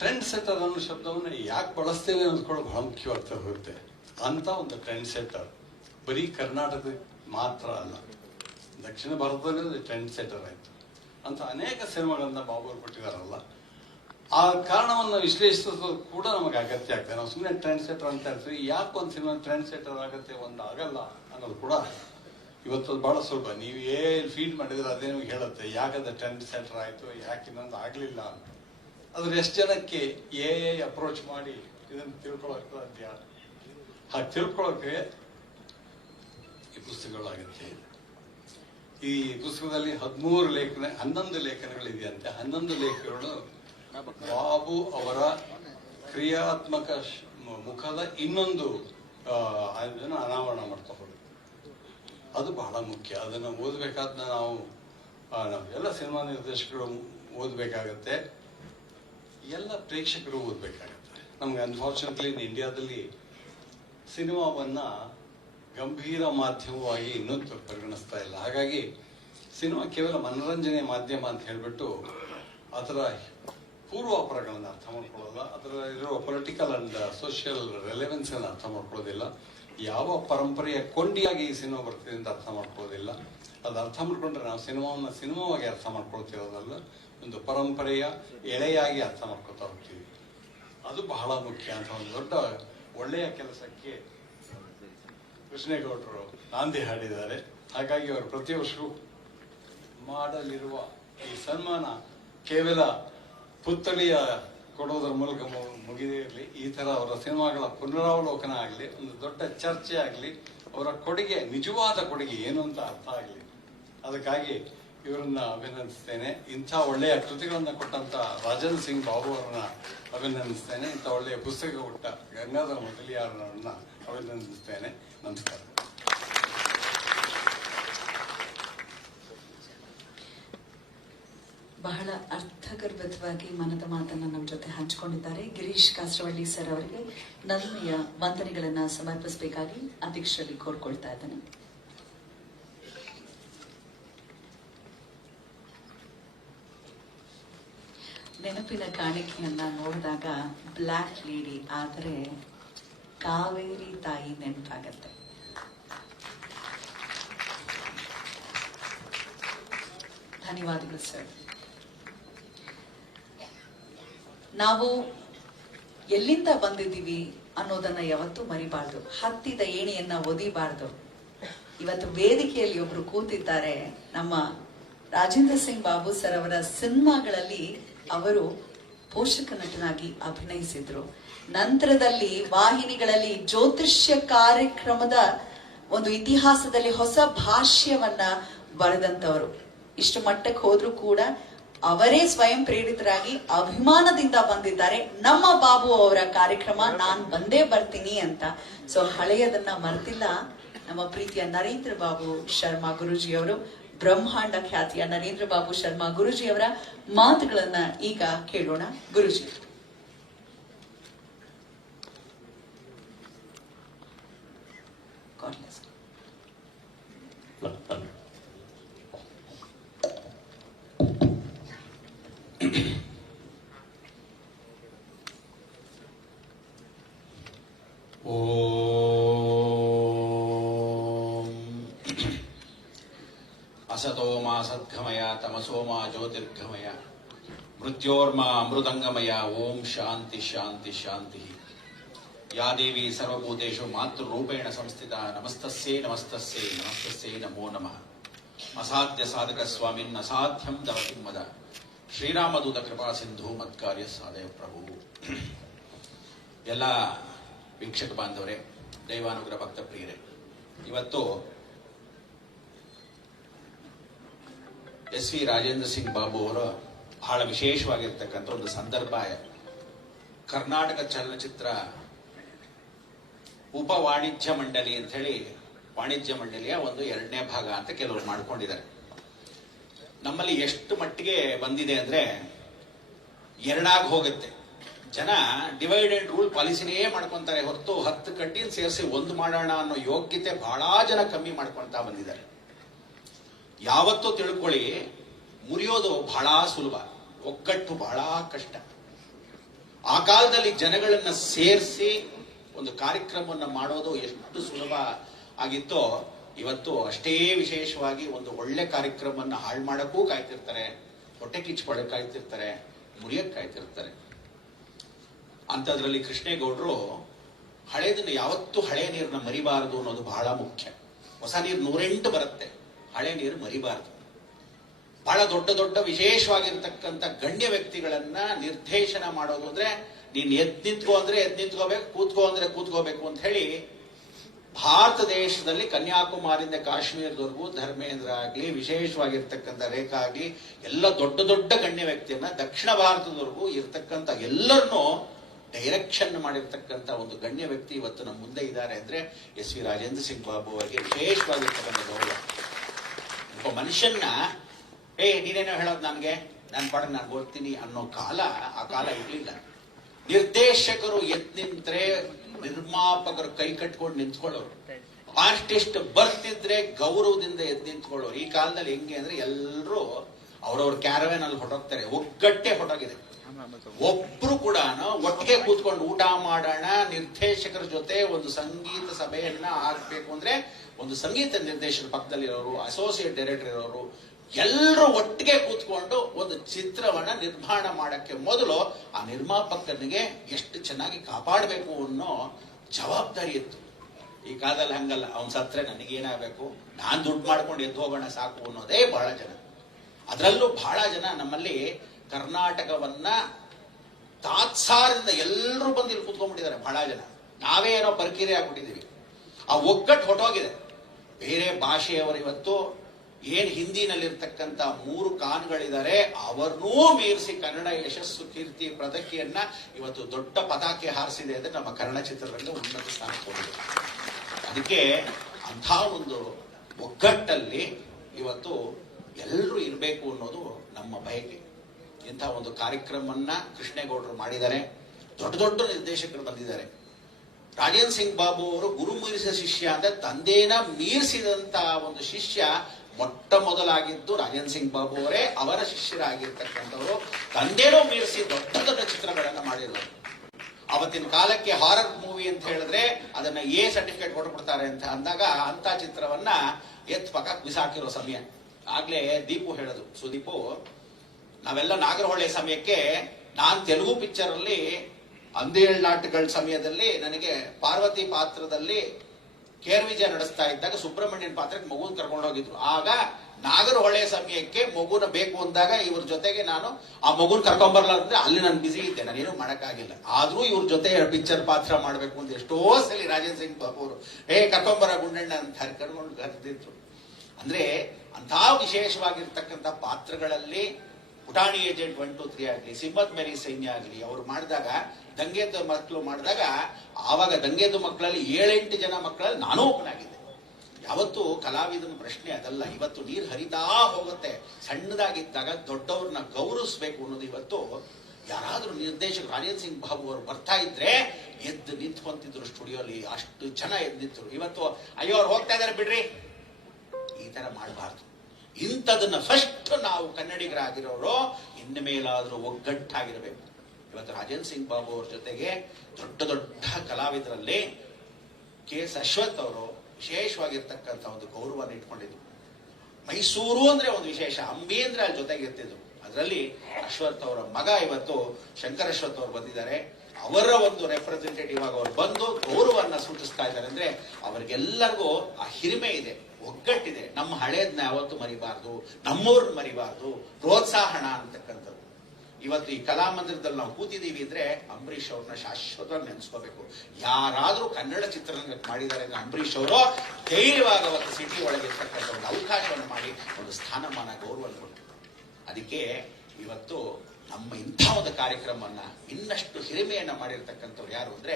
ಟ್ರೆಂಡ್ ಸೆಟರ್ ಅನ್ನೋ ಶಬ್ದವನ್ನು ಯಾಕೆ ಬಳಸ್ತೇವೆ ಅನ್ನೋದು ಬಹಳ ಮುಖ್ಯವಾಗ್ತಾ ಹೋಗುತ್ತೆ. ಅಂತ ಒಂದು ಟ್ರೆಂಡ್ ಸೆಟರ್ ಬರೀ ಕರ್ನಾಟಕ ಮಾತ್ರ ಅಲ್ಲ, ದಕ್ಷಿಣ ಭಾರತದಲ್ಲಿ ಟ್ರೆಂಡ್ ಸೆಟರ್ ಆಯ್ತು ಅಂತ ಅನೇಕ ಸಿನಿಮಾಗಳನ್ನ ಬಾಬು ಅವರು ಕೊಟ್ಟಿದಾರಲ್ಲ, ಆ ಕಾರಣವನ್ನು ವಿಶ್ಲೇಷಿಸೋದು ಕೂಡ ನಮಗೆ ಅಗತ್ಯ ಆಗ್ತದೆ. ನಾವು ಸುಮ್ಮನೆ ಟ್ರೆಂಡ್ ಸೆಟರ್ ಅಂತ ಹೇಳ್ತೀವಿ. ಯಾಕೆ ಒಂದು ಸಿನಿಮಾ ಟ್ರೆಂಡ್ ಸೆಟರ್ ಆಗುತ್ತೆ, ಒಂದು ಆಗಲ್ಲ ಅನ್ನೋದು ಕೂಡ ಇವತ್ತು ಬಹಳ ಸುಲಭ. ನೀವು ಫೀಡ್ ಮಾಡಿದ್ರೆ ಅದೇ ನಿಮ್ಗೆ ಹೇಳುತ್ತೆ ಯಾಕಂದ್ರೆ ಟ್ರೆಂಡ್ ಸೆಟರ್ ಆಯ್ತು, ಯಾಕೆ ಇನ್ನೊಂದು ಆಗ್ಲಿಲ್ಲ ಅಂತ. ಅದ್ರ ಎಷ್ಟು ಜನಕ್ಕೆ ಅಪ್ರೋಚ್ ಮಾಡಿ ಇದನ್ನು ತಿಳ್ಕೊಳಕ್ ಸಾಧ್ಯ? ಹಾಗೆ ತಿಳ್ಕೊಳಕ್ಕೆ ಈ ಪುಸ್ತಕಗಳಾಗುತ್ತೆ. ಈ ಪುಸ್ತಕದಲ್ಲಿ 11 ಲೇಖನಗಳಿದೆಯಂತೆ. 11 ಲೇಖನಗಳು ಬಾಬು ಅವರ ಕ್ರಿಯಾತ್ಮಕ ಮುಖದ ಇನ್ನೊಂದು ಅದನ್ನು ಅನಾವರಣ ಮಾಡ್ತಾ ಹೋಗಿ. ಅದು ಬಹಳ ಮುಖ್ಯ. ಅದನ್ನು ಓದಬೇಕಾದ ನಾವು ಎಲ್ಲ ಸಿನಿಮಾ ನಿರ್ದೇಶಕರು ಓದಬೇಕಾಗತ್ತೆ, ಎಲ್ಲ ಪ್ರೇಕ್ಷಕರು ಓದಬೇಕಾಗತ್ತೆ. ನಮ್ಗೆ ಅನ್ಫಾರ್ಚುನೇಟ್ಲಿ ಇಂಡಿಯಾದಲ್ಲಿ ಸಿನಿಮಾವನ್ನ ಗಂಭೀರ ಮಾಧ್ಯಮವಾಗಿ ಇನ್ನೂ ಪರಿಗಣಿಸ್ತಾ ಇಲ್ಲ. ಹಾಗಾಗಿ ಸಿನಿಮಾ ಕೇವಲ ಮನೋರಂಜನೆ ಮಾಧ್ಯಮ ಅಂತ ಹೇಳ್ಬಿಟ್ಟು ಅದರ ಪೂರ್ವಾಪರಗಳನ್ನು ಅರ್ಥ ಮಾಡ್ಕೊಳ್ಳೋಲ್ಲ, ಅದರ ಇರೋ ಪೊಲಿಟಿಕಲ್ ಅಂಡ್ ಸೋಷಿಯಲ್ ರೆಲೆವೆನ್ಸ್ ಅನ್ನು ಅರ್ಥ ಮಾಡ್ಕೊಳ್ಳೋದಿಲ್ಲ, ಯಾವ ಪರಂಪರೆಯ ಕೊಂಡಿಯಾಗಿ ಈ ಸಿನಿಮಾ ಬರ್ತಿದೆ ಅಂತ ಅರ್ಥ ಮಾಡ್ಕೊಳ್ಳೋದಿಲ್ಲ. ಅದು ಅರ್ಥ ಮಾಡ್ಕೊಂಡ್ರೆ ನಾವು ಸಿನಿಮಾವನ್ನು ಸಿನಿಮಾವಾಗಿ ಅರ್ಥ ಮಾಡ್ಕೊಳ್ತಿರೋದಲ್ಲ, ಒಂದು ಪರಂಪರೆಯ ಎಳೆಯಾಗಿ ಅರ್ಥ ಮಾಡ್ಕೊತಾ ಹೋಗ್ತೀವಿ. ಅದು ಬಹಳ ಮುಖ್ಯ ಅಂತ ಒಂದು ದೊಡ್ಡ ಒಳ್ಳೆಯ ಕೆಲಸಕ್ಕೆ ಕೃಷ್ಣೇಗೌಡರು ನಾಂದಿ ಹಾಡಿದ್ದಾರೆ. ಹಾಗಾಗಿ ಅವರು ಪ್ರತಿ ವರ್ಷವೂ ಮಾಡಲಿರುವ ಈ ಸನ್ಮಾನ ಕೇವಲ ಪುತ್ಥಳಿಯ ಕೊಡೋದ್ರ ಮೂಲಕ ಮುಗಿದೇ ಇರಲಿ, ಈ ತರ ಅವರ ಸಿನಿಮಾಗಳ ಪುನರಾವಲೋಕನ ಆಗಲಿ, ಒಂದು ದೊಡ್ಡ ಚರ್ಚೆ ಆಗಲಿ, ಅವರ ಕೊಡುಗೆ ನಿಜವಾದ ಕೊಡುಗೆ ಏನು ಅಂತ ಅರ್ಥ ಆಗಲಿ. ಅದಕ್ಕಾಗಿ ಇವರನ್ನ ಅಭಿನಂದಿಸ್ತೇನೆ. ಇಂಥ ಒಳ್ಳೆಯ ಕೃತಿಗಳನ್ನ ಕೊಟ್ಟಂತ ರಾಜೇಂದ್ರ ಸಿಂಗ್ ಬಾಬು ಅವರನ್ನ ಅಭಿನಂದಿಸ್ತೇನೆ. ಇಂಥ ಒಳ್ಳೆಯ ಪುಸ್ತಕ ಕೊಟ್ಟ ಗಂಗಾಧರ ಮೊದಲಿಯಾರನ್ನ ಅಭಿನಂದಿಸ್ತೇನೆ. ನಮಸ್ಕಾರ. ಬಹಳ ಅರ್ಥಗರ್ಭಿತವಾಗಿ ಮನದ ಮಾತನ್ನ ನಮ್ಮ ಜೊತೆ ಹಂಚಿಕೊಂಡಿದ್ದಾರೆ ಗಿರೀಶ್ ಕಾಸರವಳ್ಳಿ ಸರ್ ಅವರಿಗೆ ನಲ್ಮೆಯ ವಂದನೆಗಳನ್ನ ಸಮರ್ಪಿಸಬೇಕಾಗಿ ಅಧ್ಯಕ್ಷರಲ್ಲಿ ಕೋರ್ಕೊಳ್ತಾ ಇದ್ದೇನೆ. ನೆನಪಿನ ಕಾಣಿಕೆಯನ್ನ ನೋಡಿದಾಗ ಬ್ಲ್ಯಾಕ್ ಲೇಡಿ ಆದರೆ ಕಾವೇರಿ ತಾಯಿ ನೆನಪಾಗತ್ತೆ. ಧನ್ಯವಾದಗಳು ಸರ್. ನಾವು ಎಲ್ಲಿಂದ ಬಂದಿದ್ದೀವಿ ಅನ್ನೋದನ್ನ ಯಾವತ್ತೂ ಮರಿಬಾರ್ದು, ಹತ್ತಿದ ಏಣಿಯನ್ನ ಒದಿಬಾರ್ದು. ಇವತ್ತು ವೇದಿಕೆಯಲ್ಲಿ ಒಬ್ರು ಕೂತಿದ್ದಾರೆ, ನಮ್ಮ ರಾಜೇಂದ್ರ ಸಿಂಗ್ ಬಾಬು ಸರ್ ಅವರ ಸಿನಿಮಾಗಳಲ್ಲಿ ಅವರು ಪೋಷಕ ನಟನಾಗಿ ಅಭಿನಯಿಸಿದ್ರು. ನಂತರದಲ್ಲಿ ವಾಹಿನಿಗಳಲ್ಲಿ ಜ್ಯೋತಿಷ್ಯ ಕಾರ್ಯಕ್ರಮದ ಒಂದು ಇತಿಹಾಸದಲ್ಲಿ ಹೊಸ ಭಾಷ್ಯವನ್ನ ಬರೆದಂತವರು. ಇಷ್ಟು ಮಟ್ಟಕ್ಕೆ ಹೋದ್ರೂ ಕೂಡ ಅವರೇ ಸ್ವಯಂ ಪ್ರೇರಿತರಾಗಿ ಅಭಿಮಾನದಿಂದ ಬಂದಿದ್ದಾರೆ. ನಮ್ಮ ಬಾಬು ಅವರ ಕಾರ್ಯಕ್ರಮ ನಾನ್ ಬಂದೇ ಬರ್ತೀನಿ ಅಂತ. ಸೊ ಹಳೆಯದನ್ನ ಮರೆತಿಲ್ಲ ನಮ್ಮ ಪ್ರೀತಿಯ ನರೇಂದ್ರ ಬಾಬು ಶರ್ಮಾ ಗುರೂಜಿ ಅವರು. ಬ್ರಹ್ಮಾಂಡ ಖ್ಯಾತಿಯ ನರೇಂದ್ರ ಬಾಬು ಶರ್ಮಾ ಗುರೂಜಿ ಅವರ ಮಾತುಗಳನ್ನ ಈಗ ಕೇಳೋಣ. ಗುರೂಜಿ. असतो मा सद्गमय तमसो मा ज्योतिर्गमय मृत्योर्मा अमृतंगमय ओम शांति शांति शांति. या देवी सर्वभूतेषु मातृरूपेण संस्थिता नमस्तस्यै नमस्तस्यै नमस्तस्यै नमो नमः. असाध्य साधक स्वामिन् असाध्यं दवतिं वद ಶ್ರೀರಾಮದೂತ ಕೃಪಾ ಸಿಂಧು ಮತ್ಕಾರ್ಯ ಸಾಧಯ ಪ್ರಭು. ಎಲ್ಲ ವೀಕ್ಷಕ ಬಾಂಧವರೇ, ದೈವಾನುಗ್ರಹ ಭಕ್ತ ಪ್ರಿಯರೇ, ಇವತ್ತು ಎಸ್ ವಿ ರಾಜೇಂದ್ರ ಸಿಂಗ್ ಬಾಬು ಅವರ ಬಹಳ ವಿಶೇಷವಾಗಿರ್ತಕ್ಕಂಥ ಒಂದು ಸಂದರ್ಭ. ಕರ್ನಾಟಕ ಚಲನಚಿತ್ರ ಉಪ ವಾಣಿಜ್ಯ ಮಂಡಳಿ ಅಂತ ಹೇಳಿ ವಾಣಿಜ್ಯ ಮಂಡಳಿಯ ಒಂದು 2ನೇ ಭಾಗ ಅಂತ ಕೆಲವರು ಮಾಡ್ಕೊಂಡಿದ್ದಾರೆ. ನಮ್ಮಲ್ಲಿ ಎಷ್ಟು ಮಟ್ಟಿಗೆ ಬಂದಿದೆ ಅಂದ್ರೆ 2 ಹೋಗುತ್ತೆ. ಜನ ಡಿವೈಡ್ ಅಂಡ್ ರೂಲ್ ಪಾಲಿಸಿನೇ ಮಾಡ್ಕೊಂತಾರೆ ಹೊರತು 10 ಕಡ್ಡಿನ ಸೇರಿಸಿ 1 ಮಾಡೋಣ ಅನ್ನೋ ಯೋಗ್ಯತೆ ಬಹಳ ಜನ ಕಮ್ಮಿ ಮಾಡ್ಕೊಳ್ತಾ ಬಂದಿದ್ದಾರೆ. ಯಾವತ್ತೂ ತಿಳ್ಕೊಳ್ಳಿ, ಮುರಿಯೋದು ಬಹಳ ಸುಲಭ, ಒಗ್ಗಟ್ಟು ಬಹಳ ಕಷ್ಟ. ಆ ಕಾಲದಲ್ಲಿ ಜನಗಳನ್ನ ಸೇರಿಸಿ ಒಂದು ಕಾರ್ಯಕ್ರಮವನ್ನು ಮಾಡೋದು ಎಷ್ಟು ಸುಲಭ ಆಗಿತ್ತೋ ಇವತ್ತು ಅಷ್ಟೇ ವಿಶೇಷವಾಗಿ ಒಂದು ಒಳ್ಳೆ ಕಾರ್ಯಕ್ರಮವನ್ನು ಹಾಳು ಮಾಡಕ್ಕೂ ಕಾಯ್ತಿರ್ತಾರೆ, ಹೊಟ್ಟೆ ಕಿಚ್ಕೊಳ್ಳೋಕೆ ಕಾಯ್ತಿರ್ತಾರೆ, ಮುರಿಯಕ್ಕೆ ಕಾಯ್ತಿರ್ತಾರೆ. ಅಂಥದ್ರಲ್ಲಿ ಕೃಷ್ಣೇಗೌಡರು ಹಳೇದನ್ನ ಯಾವತ್ತೂ ಹಳೆ ನೀರನ್ನ ಮರಿಬಾರದು ಅನ್ನೋದು ಬಹಳ ಮುಖ್ಯ. ಹೊಸ ನೀರು 108 ಬರುತ್ತೆ, ಹಳೆ ನೀರು ಮರಿಬಾರದು. ಬಹಳ ದೊಡ್ಡ ದೊಡ್ಡ ವಿಶೇಷವಾಗಿರ್ತಕ್ಕಂಥ ಗಣ್ಯ ವ್ಯಕ್ತಿಗಳನ್ನ ನಿರ್ದೇಶನ ಮಾಡೋದು ಅಂದ್ರೆ ನೀನ್ ಎದ್ ನಿಂತ್ಕೋ ಅಂದ್ರೆ ಎದ್ ನಿಂತ್ಕೋಬೇಕು, ಕೂತ್ಕೋ ಅಂದ್ರೆ ಕೂತ್ಕೋಬೇಕು ಅಂತ ಹೇಳಿ ಭಾರತ ದೇಶದಲ್ಲಿ ಕನ್ಯಾಕುಮಾರಿಯಿಂದ ಕಾಶ್ಮೀರದವರೆಗೂ ಧರ್ಮೇಂದ್ರ ಆಗ್ಲಿ, ವಿಶೇಷವಾಗಿರ್ತಕ್ಕಂಥ ರೇಖಾ ಆಗ್ಲಿ, ಎಲ್ಲ ದೊಡ್ಡ ದೊಡ್ಡ ಗಣ್ಯ ವ್ಯಕ್ತಿಯನ್ನ ದಕ್ಷಿಣ ಭಾರತದವರೆಗೂ ಇರ್ತಕ್ಕಂಥ ಎಲ್ಲರನ್ನೂ ಡೈರೆಕ್ಷನ್ ಮಾಡಿರ್ತಕ್ಕಂಥ ಒಂದು ಗಣ್ಯ ವ್ಯಕ್ತಿ ಇವತ್ತು ನಮ್ಮ ಮುಂದೆ ಇದ್ದಾರೆ ಅಂದ್ರೆ ಎಸ್ ವಿ ರಾಜೇಂದ್ರ ಸಿಂಗ್ ಬಾಬು ಅವರಿಗೆ ವಿಶೇಷವಾಗಿರ್ತಕ್ಕಂಥ ಗೌರವ. ಒಬ್ಬ ಮನುಷ್ಯನ್ನ ನೀನೇನೋ ಹೇಳೋದು ನನಗೆ, ನನ್ನ ಪಾಡಿಗೆ ನಾನು ಓದ್ತೀನಿ ಅನ್ನೋ ಕಾಲ ಆ ಕಾಲ ಇರ್ಲಿಲ್ಲ. ನಿರ್ದೇಶಕರು ಎದ್ ನಿಂತ್ರೆ ನಿರ್ಮಾಪಕರು ಕೈ ಕಟ್ಕೊಂಡು ನಿಂತ್ಕೊಳ್ಳೋರು, ಆರ್ಟಿಸ್ಟ್ ಬರ್ತಿದ್ರೆ ಗೌರವದಿಂದ ಎದ್ ನಿಂತ್ಕೊಳ್ಳೋರು. ಈ ಕಾಲದಲ್ಲಿ ಹೆಂಗೆ ಅಂದ್ರೆ ಎಲ್ಲರೂ ಅವ್ರವ್ರ ಕ್ಯಾರವೇನ್ ಅಲ್ಲಿ ಹೊರಟೋಗ್ತಾರೆ, ಒಗ್ಗಟ್ಟೆ ಹೊರಟೋಗಿದೆ. ಒಬ್ರು ಕೂಡ ಒಟ್ಟಿಗೆ ಕೂತ್ಕೊಂಡು ಊಟ ಮಾಡೋಣ, ನಿರ್ದೇಶಕರ ಜೊತೆ ಒಂದು ಸಂಗೀತ ಸಭೆಯನ್ನ ಆಗ್ಬೇಕು ಅಂದ್ರೆ ಒಂದು ಸಂಗೀತ ನಿರ್ದೇಶಕರ ಪಕ್ಕದಲ್ಲಿರೋರು, ಅಸೋಸಿಯೇಟ್ ಡೈರೆಕ್ಟರ್ ಇರೋರು ಎಲ್ಲರೂ ಒಟ್ಟಿಗೆ ಕೂತ್ಕೊಂಡು ಒಂದು ಚಿತ್ರವನ್ನ ನಿರ್ಮಾಣ ಮಾಡಕ್ಕೆ ಮೊದಲು ಆ ನಿರ್ಮಾಪಕನಿಗೆ ಎಷ್ಟು ಚೆನ್ನಾಗಿ ಕಾಪಾಡಬೇಕು ಅನ್ನೋ ಜವಾಬ್ದಾರಿ ಇತ್ತು. ಈ ಕಾಲದಲ್ಲಿ ಹಂಗಲ್ಲ, ಅವನ್ ಸತ್ರೆ ನನಗೇನಾಗಬೇಕು, ನಾನ್ ದುಡ್ಡು ಮಾಡ್ಕೊಂಡು ಎದ್ದು ಹೋಗೋಣ ಸಾಕು ಅನ್ನೋದೇ ಬಹಳ ಜನ. ಅದರಲ್ಲೂ ಬಹಳ ಜನ ನಮ್ಮಲ್ಲಿ ಕರ್ನಾಟಕವನ್ನ ತಾತ್ಸಾರದಿಂದ ಎಲ್ಲರೂ ಬಂದು ಇಲ್ಲಿ ಕೂತ್ಕೊಂಡ್ಬಿಟ್ಟಿದ್ದಾರೆ. ಬಹಳ ಜನ ನಾವೇ ಏನೋ ಪರ್ಕಿರಿ ಆಗ್ಬಿಟ್ಟಿದೀವಿ. ಆ ಒಗ್ಗಟ್ಟು ಹೊಟ್ಟೋಗಿದೆ. ಬೇರೆ ಭಾಷೆಯವರು ಇವತ್ತು ಏನ್ ಹಿಂದಿನಲ್ಲಿರ್ತಕ್ಕಂಥ 3 ಕಾನ್ಗಳಿದ್ದಾರೆ ಅವರನ್ನೂ ಮೀರಿಸಿ ಕನ್ನಡ ಯಶಸ್ಸು, ಕೀರ್ತಿ, ಪ್ರಗತಿಯನ್ನ ಇವತ್ತು ದೊಡ್ಡ ಪತಾಕೆ ಹಾರಿಸಿದೆ ಅಂದ್ರೆ ನಮ್ಮ ಕನ್ನಡ ಚಿತ್ರರಂಗ ಉನ್ನತ ಸ್ಥಾನಕ್ಕೆ ಹೋಗಿದೆ. ಅದಕ್ಕೆ ಅಂಥ ಒಂದು ಒಗ್ಗಟ್ಟಲ್ಲಿ ಇವತ್ತು ಎಲ್ಲರೂ ಇರಬೇಕು ಅನ್ನೋದು ನಮ್ಮ ಬಯಕೆ. ಇಂಥ ಒಂದು ಕಾರ್ಯಕ್ರಮವನ್ನ ಕೃಷ್ಣೇಗೌಡರು ಮಾಡಿದ್ದಾರೆ. ದೊಡ್ಡ ದೊಡ್ಡ ನಿರ್ದೇಶಕರು ಬಂದಿದ್ದಾರೆ. ರಾಜೇಂದ್ರ ಸಿಂಗ್ ಬಾಬು ಅವರು ಗುರು ಮೀರಿಸಿದ ಶಿಷ್ಯ ಅಂದ್ರೆ ತಂದೆನ ಮೀರಿಸಿದಂತ ಒಂದು ಶಿಷ್ಯ ಮೊಟ್ಟ ಮೊದಲಾಗಿದ್ದು ರಾಜೇಂದ್ರ ಸಿಂಗ್ ಬಾಬು ಅವರೇ. ಅವರ ಶಿಷ್ಯರಾಗಿರ್ತಕ್ಕಂಥವರು ತಂದೆನೂ ಮೀರಿಸಿ ದೊಡ್ಡ ದೊಡ್ಡ ಚಿತ್ರಗಳನ್ನ ಮಾಡಿರೋರು. ಅವತ್ತಿನ ಕಾಲಕ್ಕೆ ಹಾರರ್ ಮೂವಿ ಅಂತ ಹೇಳಿದ್ರೆ ಅದನ್ನ ಎ ಸರ್ಟಿಫಿಕೇಟ್ ಕೊಟ್ಬಿಡ್ತಾರೆ ಅಂತ ಅಂದಾಗ ಅಂತ ಚಿತ್ರವನ್ನ ಪಕ್ಕಕ್ಕೆ ಬಿಸಾಕಿರೋ ಸಮಯ. ಆಗ್ಲೇ ದೀಪು ಹೇಳೋದು, ಸುದೀಪು, ನಾವೆಲ್ಲ ನಾಗರಹೊಳೆ ಸಮಯಕ್ಕೆ ನಾನ್ ತೆಲುಗು ಪಿಕ್ಚರ್ ಅಲ್ಲಿ ಅಂದೇಳ್ ನಾಟಕಗಳ ಸಮಯದಲ್ಲಿ ನನಗೆ ಪಾರ್ವತಿ ಪಾತ್ರದಲ್ಲಿ ಕೇರ್ ವಿಜಯ ನಡೆಸ್ತಾ ಇದ್ದಾಗ ಸುಬ್ರಹ್ಮಣ್ಯನ್ ಪಾತ್ರಕ್ಕೆ ಮಗುನ್ ಕರ್ಕೊಂಡೋಗಿದ್ರು. ಆಗ ನಾಗರಹೊಳೆ ಸಮಯಕ್ಕೆ ಮಗುನ ಬೇಕು ಅಂದಾಗ ಇವ್ರ ಜೊತೆಗೆ ನಾನು ಆ ಮಗುನ್ ಕರ್ಕೊಂಡ್ಬರ್ಲ ಅಂದ್ರೆ ಅಲ್ಲಿ ನಾನು ಬಿಸಿ ಇದ್ದೆ, ನಾನೇನು ಮಾಡಕ್ಕಾಗಿಲ್ಲ. ಆದ್ರೂ ಇವ್ರ ಜೊತೆ ಪಿಕ್ಚರ್ ಪಾತ್ರ ಮಾಡ್ಬೇಕು ಅಂತ ಎಷ್ಟೋ ಸಲ ರಾಜೇಂದ್ರ ಸಿಂಗ್ ಬಾಬು ಅವರು ಕರ್ಕೊಂಬರ ಗುಂಡಣ್ಣ ಅಂತ ಕರ್ಕೊಂಡು ಕರೆದಿದ್ರು. ಅಂದ್ರೆ ಅಂಥ ವಿಶೇಷವಾಗಿರ್ತಕ್ಕಂಥ ಪಾತ್ರಗಳಲ್ಲಿ ಪುಟಾಣಿ ಏಜೆಂಟ್ 1, 2, 3 ಆಗ್ಲಿ, ಸಿಂಹದ್ ಮೇರಿ ಸೈನ್ಯ ಆಗ್ಲಿ, ಅವ್ರು ಮಾಡಿದಾಗ ದಂಗೆದ ಮಕ್ಕಳು ಮಾಡಿದಾಗ ಆವಾಗ ದಂಗೆದ ಮಕ್ಕಳಲ್ಲಿ 7-8 ಜನ ಮಕ್ಕಳಲ್ಲಿ ನಾನೂ ಒಬ್ಬನಾಗಿದ್ದೆ. ಯಾವತ್ತು ಕಲಾವಿದನ ಪ್ರಶ್ನೆ ಅದಲ್ಲ. ಇವತ್ತು ನೀರು ಹರಿತಾ ಹೋಗುತ್ತೆ. ಸಣ್ಣದಾಗಿದ್ದಾಗ ದೊಡ್ಡವ್ರನ್ನ ಗೌರವಿಸ್ಬೇಕು ಅನ್ನೋದು ಇವತ್ತು ಯಾರಾದ್ರೂ ನಿರ್ದೇಶಕರು ರಾಜೇಂದ್ರ ಸಿಂಗ್ ಬಾಬು ಅವರು ಬರ್ತಾ ಇದ್ರೆ ಎದ್ದು ನಿಂತ್ಕೊಂತಿದ್ರು ಸ್ಟುಡಿಯೋಲಿ. ಅಷ್ಟು ಜನ ಎದ್ದು ನಿಂತರು. ಇವತ್ತು ಅಯ್ಯೋ ಅವ್ರು ಹೋಗ್ತಾ ಇದಾರೆ ಬಿಡ್ರಿ, ಈ ತರ ಮಾಡಬಾರ್ದು. ಇಂಥದನ್ನ ಫಸ್ಟ್ ನಾವು ಕನ್ನಡಿಗರಾಗಿರೋರು ಇನ್ನು ಮೇಲಾದ್ರೂ ಒಗ್ಗಟ್ಟಾಗಿರಬೇಕು. ಇವತ್ತು ರಾಜೇಂದ್ರ ಸಿಂಗ್ ಬಾಬು ಅವ್ರ ಜೊತೆಗೆ ದೊಡ್ಡ ದೊಡ್ಡ ಕಲಾವಿದರಲ್ಲಿ ಕೆ.ಎಸ್. ಅಶ್ವಥ್ ಅವರು ವಿಶೇಷವಾಗಿರ್ತಕ್ಕಂಥ ಒಂದು ಗೌರವವನ್ನು ಇಟ್ಕೊಂಡಿದ್ರು. ಮೈಸೂರು ಅಂದ್ರೆ ಒಂದು ವಿಶೇಷ. ಅಂಬೇಂದ್ರ ಅಲ್ಲಿ ಜೊತೆಗೆ ಇರ್ತಿದ್ರು. ಅದರಲ್ಲಿ ಅಶ್ವಥ್ ಅವರ ಮಗ ಇವತ್ತು ಶಂಕರ್ ಅಶ್ವಥ್ ಅವರು ಬಂದಿದ್ದಾರೆ. ಅವರ ಒಂದು ರೆಪ್ರೆಸೆಂಟೇಟಿವ್ ಆಗಿ ಅವರು ಬಂದು ಗೌರವನ್ನ ಸೂಚಿಸ್ತಾ ಇದ್ದಾರೆ. ಅಂದ್ರೆ ಅವ್ರಿಗೆಲ್ಲರಿಗೂ ಆ ಹಿರಿಮೆ ಇದೆ, ಒಗ್ಗಟ್ಟಿದೆ. ನಮ್ಮ ಹಳೇದ್ನ ಯಾವತ್ತು ಮರಿಬಾರ್ದು, ನಮ್ಮೂರ್ನ ಮರಿಬಾರ್ದು, ಪ್ರೋತ್ಸಾಹನ ಅಂತಕ್ಕಂಥದ್ದು. ಇವತ್ತು ಈ ಕಲಾಮಂದಿರದಲ್ಲಿ ನಾವು ಕೂತಿದ್ದೀವಿ ಅಂದ್ರೆ ಅಂಬರೀಷ್ ಅವ್ರನ್ನ ಶಾಶ್ವತವಾಗಿ ನೆನೆಸ್ಕೋಬೇಕು. ಯಾರಾದ್ರೂ ಕನ್ನಡ ಚಿತ್ರರಂಗಕ್ಕೆ ಮಾಡಿದ್ದಾರೆ ಅಂದ್ರೆ ಅಂಬರೀಷ್ ಅವರು ಧೈರ್ಯವಾಗಿ ಅವತ್ತು ಸಿಟಿ ಒಳಗೆ ಇರ್ತಕ್ಕಂಥ ಒಂದು ಅವಕಾಶವನ್ನು ಮಾಡಿ ಒಂದು ಸ್ಥಾನಮಾನ ಗೌರವ ಕೊಟ್ಟರು. ಅದಕ್ಕೆ ಇವತ್ತು ನಮ್ಮ ಇಂಥ ಒಂದು ಕಾರ್ಯಕ್ರಮವನ್ನ ಇನ್ನಷ್ಟು ಹಿರಿಮೆಯನ್ನ ಮಾಡಿರ್ತಕ್ಕಂಥವ್ರು ಯಾರು ಅಂದ್ರೆ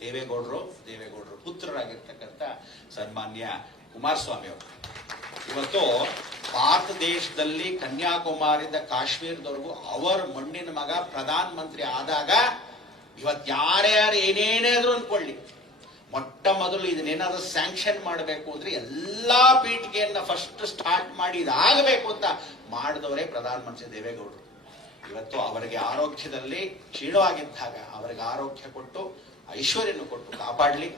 ದೇವೇಗೌಡರು ಪುತ್ರರಾಗಿರ್ತಕ್ಕಂಥ ಸನ್ಮಾನ್ಯ ಕುಮಾರಸ್ವಾಮಿ ಅವರು. ಇವತ್ತು ಭಾರತ ದೇಶದಲ್ಲಿ ಕನ್ಯಾಕುಮಾರಿಯಿಂದ ಕಾಶ್ಮೀರದವರೆಗೂ ಅವರ ಮಣ್ಣಿನ ಮಗ ಪ್ರಧಾನ ಮಂತ್ರಿ ಆದಾಗ ಇವತ್ತು ಯಾರ್ಯಾರು ಏನೇನಾದ್ರೂ ಅನ್ಕೊಳ್ಳಿ, ಮೊಟ್ಟ ಮೊದಲು ಇದನ್ನೇನಾದ್ರೂ ಸ್ಯಾಂಕ್ಷನ್ ಮಾಡಬೇಕು ಅಂದ್ರೆ ಎಲ್ಲಾ ಪೀಠಿಗೆಯನ್ನ ಫಸ್ಟ್ ಸ್ಟಾರ್ಟ್ ಮಾಡಿ ಇದಾಗಬೇಕು ಅಂತ ಮಾಡಿದವರೇ ಪ್ರಧಾನ ಮಂತ್ರಿ ದೇವೇಗೌಡರು. ಇವತ್ತು ಅವರಿಗೆ ಆರೋಗ್ಯದಲ್ಲಿ ಕ್ಷೀಣವಾಗಿದ್ದಾಗ ಅವರಿಗೆ ಆರೋಗ್ಯ ಕೊಟ್ಟು ಐಶ್ವರ್ಯವನ್ನು ಕೊಟ್ಟು ಕಾಪಾಡ್ಲಿ.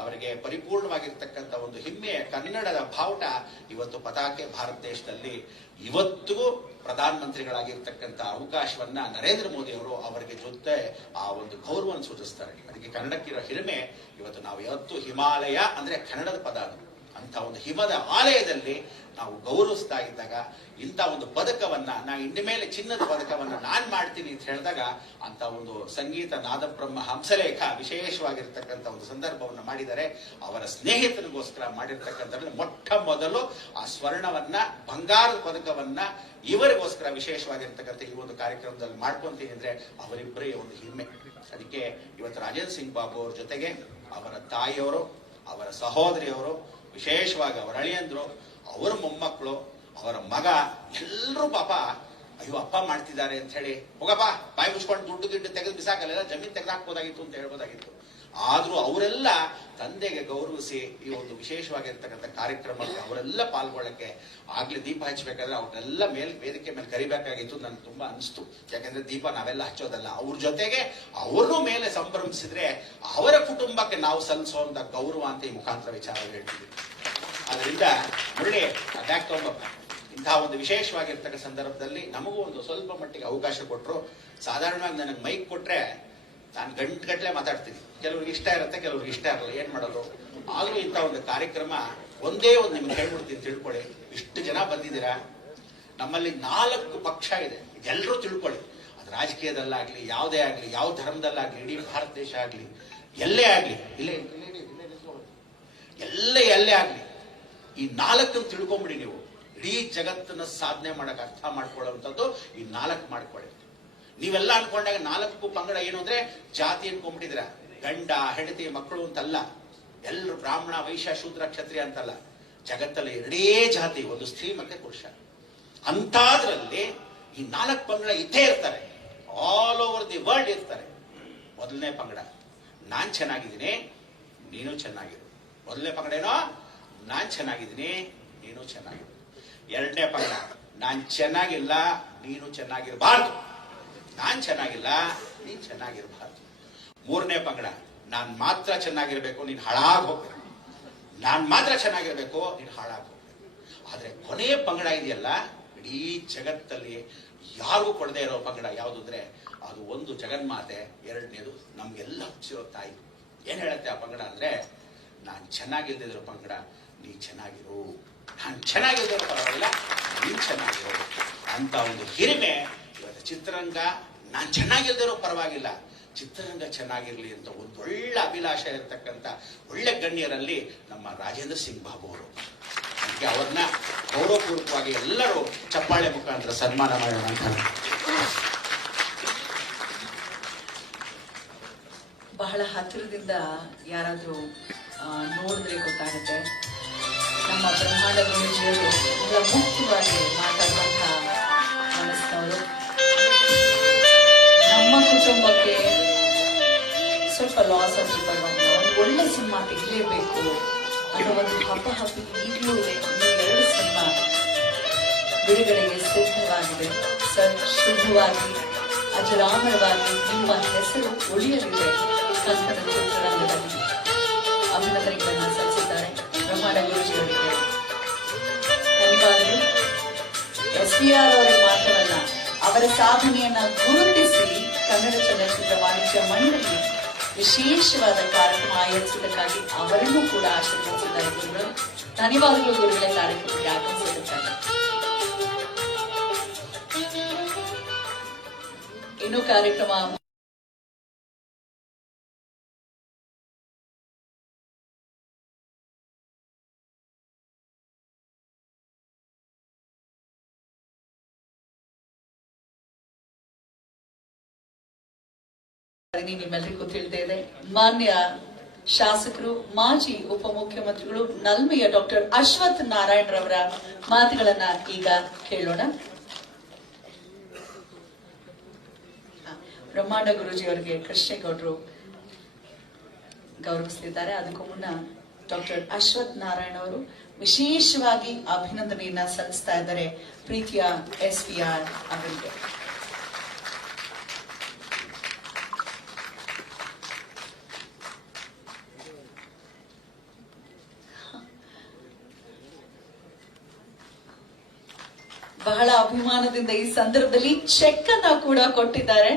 ಅವರಿಗೆ ಪರಿಪೂರ್ಣವಾಗಿರ್ತಕ್ಕಂಥ ಒಂದು ಹೆಮ್ಮೆಯ ಕನ್ನಡದ ಬಾವುಟ ಇವತ್ತು ಪತಾಕೆ ಭಾರತ ದೇಶದಲ್ಲಿ ಇವತ್ತಿಗೂ ಪ್ರಧಾನ ಮಂತ್ರಿಗಳಾಗಿರ್ತಕ್ಕಂಥ ಅವಕಾಶವನ್ನ ನರೇಂದ್ರ ಮೋದಿ ಅವರು ಅವರಿಗೆ ಜೊತೆ ಆ ಒಂದು ಗೌರವವನ್ನು ಸೂಚಿಸ್ತಾರೆ. ಅದಕ್ಕೆ ಕನ್ನಡಕ್ಕಿರೋ ಹಿರಿಮೆ ಇವತ್ತು ನಾವು ಯಾವತ್ತು ಹಿಮಾಲಯ ಅಂದ್ರೆ ಕನ್ನಡದ ಪದ. ಅಂತ ಒಂದು ಹಿಮದ ಆಲಯದಲ್ಲಿ ನಾವು ಗೌರವಿಸ್ತಾ ಇದ್ದಾಗ ಇಂಥ ಒಂದು ಪದಕವನ್ನ ನಾ ಇನ್ನು ಮೇಲೆ ಚಿನ್ನದ ಪದಕವನ್ನ ನಾನ್ ಮಾಡ್ತೀನಿ ಅಂತ ಹೇಳಿದಾಗ ಅಂತ ಒಂದು ಸಂಗೀತ ನಾದಬ್ರಹ್ಮ ಹಂಸಲೇಖ ವಿಶೇಷವಾಗಿರ್ತಕ್ಕಂಥ ಒಂದು ಸಂದರ್ಭವನ್ನ ಮಾಡಿದರೆ ಅವರ ಸ್ನೇಹಿತನಿಗೋಸ್ಕರ ಮಾಡಿರ್ತಕ್ಕಂಥ ಮೊಟ್ಟ ಮೊದಲು ಆ ಸ್ವರ್ಣವನ್ನ ಬಂಗಾರದ ಪದಕವನ್ನ ಇವರಿಗೋಸ್ಕರ ವಿಶೇಷವಾಗಿರ್ತಕ್ಕಂಥ ಈ ಒಂದು ಕಾರ್ಯಕ್ರಮದಲ್ಲಿ ಮಾಡ್ಕೊಂತೀನಿ ಅಂದ್ರೆ ಅವರಿಬ್ಬರೇ ಒಂದು ಹಿಮ್ಮೆ. ಅದಕ್ಕೆ ಇವತ್ತು ರಾಜೇಂದ್ರ ಸಿಂಗ್ ಬಾಬು ಅವ್ರ ಜೊತೆಗೆ ಅವರ ತಾಯಿಯವರು, ಅವರ ಸಹೋದರಿಯವರು, ವಿಶೇಷವಾಗಿ ಅವರ ಅಳಿಯಂದ್ರು, ಅವರ ಮೊಮ್ಮಕ್ಕಳು, ಅವರ ಮಗ ಎಲ್ಲರೂ ಪಾಪ ಅಯ್ಯೋ ಅಪ್ಪ ಮಾಡ್ತಿದ್ದಾರೆ ಅಂತ ಹೇಳಿ ಹೋಗಪ್ಪ ಬಾಯಿ ಮುಚ್ಕೊಂಡು ದುಡ್ಡು ಗಿಡ್ಡು ತೆಗೆದು ಬಿಸಾಕಲ್ಲ, ಜಮೀನು ತೆಗೆದಾಕ್ಬೋದಾಗಿತ್ತು ಅಂತ ಹೇಳ್ಬೋದಾಗಿತ್ತು. ಆದ್ರೂ ಅವರೆಲ್ಲ ತಂದೆಗೆ ಗೌರವಿಸಿ ಈ ಒಂದು ವಿಶೇಷವಾಗಿರ್ತಕ್ಕಂಥ ಕಾರ್ಯಕ್ರಮಕ್ಕೆ ಅವರೆಲ್ಲ ಪಾಲ್ಗೊಳ್ಳಕ್ಕೆ ಆಗ್ಲೇ ದೀಪ ಹಚ್ಚಬೇಕಾದ್ರೆ ಅವ್ರನ್ನೆಲ್ಲ ವೇದಿಕೆ ಮೇಲೆ ಕರಿಬೇಕಾಗಿತ್ತು. ನನ್ಗೆ ತುಂಬಾ ಅನಿಸ್ತು. ಯಾಕಂದ್ರೆ ದೀಪ ನಾವೆಲ್ಲ ಹಚ್ಚೋದಲ್ಲ, ಅವ್ರ ಜೊತೆಗೆ ಅವ್ರನ್ನೂ ಮೇಲೆ ಸಂಭ್ರಮಿಸಿದ್ರೆ ಅವರ ಕುಟುಂಬಕ್ಕೆ ನಾವು ಸಲ್ಲಿಸುವಂತ ಗೌರವ ಅಂತ ಈ ಮುಖಾಂತರ ವಿಚಾರ ಹೇಳ್ತೀವಿ. ಅದರಿಂದ ಒಳ್ಳೆ ಬ್ಯಾಕ್ ತಗೊಂಡಪ್ಪ ಇಂತಹ ಒಂದು ವಿಶೇಷವಾಗಿರ್ತಕ್ಕ ಸಂದರ್ಭದಲ್ಲಿ ನಮಗೂ ಒಂದು ಸ್ವಲ್ಪ ಮಟ್ಟಿಗೆ ಅವಕಾಶ ಕೊಟ್ಟರು. ಸಾಧಾರಣವಾಗಿ ನನಗೆ ಮೈಕ್ ಕೊಟ್ರೆ ನಾನು ಗಂಟೆಗಟ್ಟಲೆ ಮಾತಾಡ್ತೀನಿ. ಕೆಲವ್ರಿಗೆ ಇಷ್ಟ ಇರುತ್ತೆ, ಕೆಲವ್ರಿಗೆ ಇಷ್ಟ ಇರಲ್ಲ, ಏನ್ ಮಾಡೋದು. ಆದ್ರೂ ಇಂಥ ಒಂದು ಕಾರ್ಯಕ್ರಮ ಒಂದೇ ಒಂದು ನಿಮ್ಗೆ ಹೇಳ್ಬಿಡ್ತೀನಿ, ತಿಳ್ಕೊಳ್ಳಿ. ಇಷ್ಟು ಜನ ಬಂದಿದ್ದೀರಾ, ನಮ್ಮಲ್ಲಿ 4 ಪಕ್ಷ ಇದೆ, ಎಲ್ಲರೂ ತಿಳ್ಕೊಳ್ಳಿ. ಅದು ರಾಜಕೀಯದಲ್ಲಾಗ್ಲಿ, ಯಾವುದೇ ಆಗ್ಲಿ, ಯಾವ ಧರ್ಮದಲ್ಲಾಗ್ಲಿ, ಇಡೀ ಭಾರತ ದೇಶ ಆಗ್ಲಿ, ಎಲ್ಲೇ ಆಗ್ಲಿ, ಎಲ್ಲೇ ಆಗ್ಲಿ, ಈ 4 ತಿಳ್ಕೊಂಬಿಡಿ ನೀವು. ಇಡೀ ಜಗತ್ತನ್ನ ಸಾಧನೆ ಮಾಡಕ್ ಅರ್ಥ ಮಾಡ್ಕೊಳ್ಳುವಂಥದ್ದು ಈ 4 ಮಾಡ್ಕೊಳ್ಳಿ. ನೀವೆಲ್ಲ ಅನ್ಕೊಂಡಾಗ 4 ಪಂಗಡ ಏನು ಅಂದ್ರೆ ಜಾತಿ ಅನ್ಕೊಂಡ್ಬಿಟ್ಟಿದ್ರ, ಗಂಡ ಹೆಂಡತಿ ಮಕ್ಕಳು ಅಂತಲ್ಲ, ಎಲ್ಲರೂ ಬ್ರಾಹ್ಮಣ ವೈಶ್ಯ ಶೂದ್ರ ಕ್ಷತ್ರಿಯ ಅಂತಲ್ಲ. ಜಗತ್ತಲ್ಲಿ 2 ಜಾತಿ, ಒಂದು ಸ್ತ್ರೀ ಮತ್ತೆ ಪುರುಷ. ಅಂತಾದ್ರಲ್ಲಿ ಈ 4 ಪಂಗಡ ಇದ್ದೇ ಇರ್ತಾರೆ, ಆಲ್ ಓವರ್ ದಿ ವರ್ಲ್ಡ್ ಇರ್ತಾರೆ. ಮೊದಲನೇ ಪಂಗಡ ನಾನ್ ಚೆನ್ನಾಗಿದ್ದೀನಿ ನೀನು ಚೆನ್ನಾಗಿರು. ಮೊದಲನೇ ಪಂಗಡ ಏನೋ ನಾನ್ ಚೆನ್ನಾಗಿದ್ದೀನಿ ನೀನು ಚೆನ್ನಾಗಿರು. ಎರಡನೇ ಪಂಗಡ ನಾನ್ ಚೆನ್ನಾಗಿಲ್ಲ ನೀನು ಚೆನ್ನಾಗಿರಬಾರ್ದು, ನಾನ್ ಚೆನ್ನಾಗಿಲ್ಲ ನೀನ್ ಚೆನ್ನಾಗಿರಬಾರ್ದು. ಮೂರನೇ ಪಂಗಡ ನಾನ್ ಮಾತ್ರ ಚೆನ್ನಾಗಿರ್ಬೇಕು ನೀನ್ ಹಾಳಾಗ್ ಹೋಗ್ಬೇಕು, ನಾನ್ ಮಾತ್ರ ಚೆನ್ನಾಗಿರ್ಬೇಕು ನೀನ್ ಹಾಳಾಗ್ ಹೋಗ್ಬೇಕು. ಆದ್ರೆ ಕೊನೆಯ ಪಂಗಡ ಇದೆಯಲ್ಲ, ಇಡೀ ಜಗತ್ತಲ್ಲಿ ಯಾರಿಗೂ ಕೊಡದೆ ಇರೋ ಪಂಗಡ ಯಾವುದು ಅಂದ್ರೆ ಅದು ಒಂದು ಜಗನ್ಮಾತೆ, ಎರಡನೇದು ನಮ್ಗೆಲ್ಲ ಹುಟ್ಟಿಸಿರೋ ತಾಯಿ. ಏನ್ ಹೇಳುತ್ತೆ ಆ ಪಂಗಡ ಅಂದ್ರೆ, ನಾನ್ ಚೆನ್ನಾಗಿಲ್ದಿರೋ ಪಂಗಡ ನೀ ಚೆನ್ನಾಗಿರು, ನಾನ್ ಚೆನ್ನಾಗಿಲ್ದಿರೋ ಪರವಾಗಿಲ್ಲ ನೀನ್ ಚೆನ್ನಾಗಿರು ಅಂತ ಒಂದು ಹಿರಿಮೆ ಇವತ್ತು ಚಿತ್ರರಂಗ. ನಾನ್ ಚೆನ್ನಾಗಿಲ್ದಿರೋ ಪರವಾಗಿಲ್ಲ, ಚಿತ್ರರಂಗ ಚೆನ್ನಾಗಿರ್ಲಿ ಅಂತ ಒಂದು ಒಳ್ಳೆ ಅಭಿಲಾಷೆ ಇರತಕ್ಕಂಥ ಒಳ್ಳೆ ಗಣ್ಯರಲ್ಲಿ ನಮ್ಮ ರಾಜೇಂದ್ರ ಸಿಂಗ್ ಬಾಬು ಅವರು. ಅದಕ್ಕೆ ಅವ್ರನ್ನ ಗೌರವಪೂರ್ವಕವಾಗಿ ಎಲ್ಲರೂ ಚಪ್ಪಾಳೆ ಮುಖಾಂತರ ಸನ್ಮಾನ ಮಾಡೋಣ ಅಂತ. ಬಹಳ ಹತ್ತಿರದಿಂದ ಯಾರಾದ್ರೂ ನೋಡಿದ್ರೆ ಗೊತ್ತಾಗುತ್ತೆ, ನಮ್ಮ ಬ್ರಹ್ಮಾಂಡ ಗುರೂಜಿಯವರು ಬಹಳ ಮುಖ್ಯವಾಗಿ ಮಾತಾಡುವಂತಹ ಮನಸ್ಸಿನವರು. ನಮ್ಮ ಕುಟುಂಬಕ್ಕೆ ಸ್ವಲ್ಪ ಲಾಸ್ ಆದ್ರೂ ಪರವಾಗಿಲ್ಲ, ಒಂದು ಒಳ್ಳೆ ಸಿನಿಮಾ ತೆಗಿಲೇಬೇಕು ಅನ್ನೋ ಒಂದು ಹಪ್ಪಿ ಈಗಲೂ ಇದೆ. 2 ಸಿನಿಮಾ ಬಿಡುಗಡೆಗೆ ಸಿದ್ಧವಾಗಿದೆ ಸರ್. ಶುಭವಾಗಿ ಅಜರಾಮರವಾಗಿ ನಿಮ್ಮ ಹೆಸರು ಉಳಿಯಲಿದೆ ಕನ್ನಡ ಚಿತ್ರರಂಗದಲ್ಲಿ. ಅಭಿನಂದನೆಗಳನ್ನು ಸಲ್ಲಿಸಿದ್ದಾರೆ ಬ್ರಹ್ಮಾಂಡ ಗುರೂಜಿಯವರಿಗೆ. ಧನ್ಯವಾದಗಳು. SVR ಅವರಿಗೆ ಮಾತ್ರವಲ್ಲ, ಅವರ ಸಾಧನೆಯನ್ನ ಗುರುತಿಸಿ ಕನ್ನಡ ಚಲನಚಿತ್ರ ವಾಣಿಜ್ಯ ಮಂಡಳಿ ವಿಶೇಷವಾದ ಕಾರ್ಯಕ್ರಮ ಆಯೋಜಿಸಿದ್ದಕ್ಕಾಗಿ ಅವರನ್ನು ಕೂಡ ಆಶೀರ್ವದಿಸಿದ್ದಾರೆ ಗುರುಗಳು. ಧನ್ಯವಾದಗಳು ಗುರುಗಳ ಕಾರ್ಯಕ್ರಮಕ್ಕೆ ಆಗಮಿಸಿದ್ದಕ್ಕಾಗಿ. ಇನ್ನು ಕಾರ್ಯಕ್ರಮ ನಿಮ್ಮೆಲ್ಲರಿಗೂ ತಿಳಿದೇ ಇದೆ. ಮಾನ್ಯ ಶಾಸಕರು, ಮಾಜಿ ಉಪಮುಖ್ಯಮಂತ್ರಿಗಳು ನಲ್ಮೆಯ ಡಾಕ್ಟರ್ ಅಶ್ವಥ್ ನಾರಾಯಣ್ ರವರ ಮಾತುಗಳನ್ನ ಈಗ ಕೇಳೋಣ. ಬ್ರಹ್ಮಾಂಡ ಗುರೂಜಿ ಅವರಿಗೆ ಕೃಷ್ಣೇಗೌಡರು ಗೌರವಿಸಲಿದ್ದಾರೆ. ಅದಕ್ಕೂ ಮುನ್ನ ಡಾಕ್ಟರ್ ಅಶ್ವಥ್ ನಾರಾಯಣ್ ಅವರು ವಿಶೇಷವಾಗಿ ಅಭಿನಂದನೆಯನ್ನ ಸಲ್ಲಿಸ್ತಾ ಇದ್ದಾರೆ ಪ್ರೀತಿಯ SVR ಅವರಿಗೆ. ಬಹಳ ಅಭಿಮಾನದಿಂದ ಈ ಸಂದರ್ಭದಲ್ಲಿ ಚೆಕ್ ಅನ್ನ ಕೂಡ ಕೊಟ್ಟಿದ್ದಾರೆ.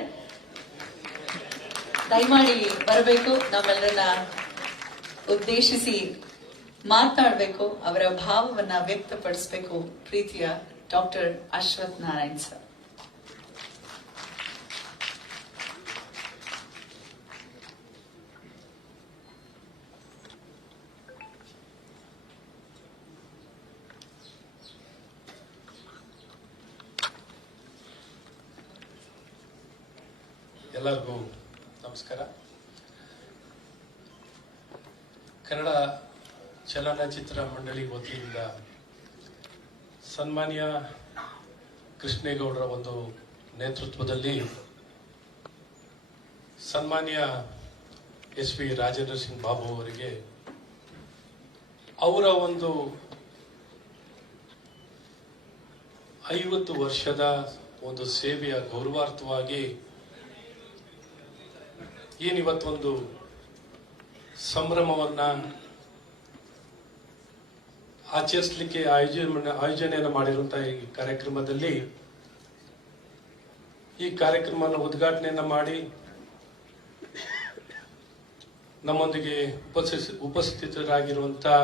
ದಯಮಾಡಿ ಬರಬೇಕು, ನಮ್ಮೆಲ್ಲರನ್ನ ಉದ್ದೇಶಿಸಿ ಮಾತನಾಡಬೇಕು, ಅವರ ಭಾವವನ್ನ ವ್ಯಕ್ತಪಡಿಸಬೇಕು ಪ್ರೀತಿಯ ಡಾಕ್ಟರ್ ಅಶ್ವಥ್ ನಾರಾಯಣ್ ಸರ್. ಎಲ್ಲರಿಗೂ ನಮಸ್ಕಾರ. ಕನ್ನಡ ಚಲನಚಿತ್ರ ಮಂಡಳಿ ವತಿಯಿಂದ ಸನ್ಮಾನ್ಯ ಕೃಷ್ಣೇಗೌಡರ ಒಂದು ನೇತೃತ್ವದಲ್ಲಿ ಸನ್ಮಾನ್ಯ ಎಸ್ ವಿ ರಾಜೇಂದ್ರ ಸಿಂಗ್ ಬಾಬು ಅವರಿಗೆ ಅವರ ಒಂದು 50 ವರ್ಷದ ಒಂದು ಸೇವೆಯ ಗೌರವಾರ್ಥವಾಗಿ ಏನಿವತ್ತೊಂದು ಸಂಭ್ರಮವನ್ನ ಆಚರಿಸಲಿಕ್ಕೆ ಆಯೋಜನೆಯನ್ನು ಮಾಡಿರುವಂತಹ ಈ ಕಾರ್ಯಕ್ರಮದಲ್ಲಿ ಈ ಕಾರ್ಯಕ್ರಮವನ್ನು ಉದ್ಘಾಟನೆಯನ್ನ ಮಾಡಿ ನಮ್ಮೊಂದಿಗೆ ಉಪಸ್ಥಿತರಾಗಿರುವಂತಹ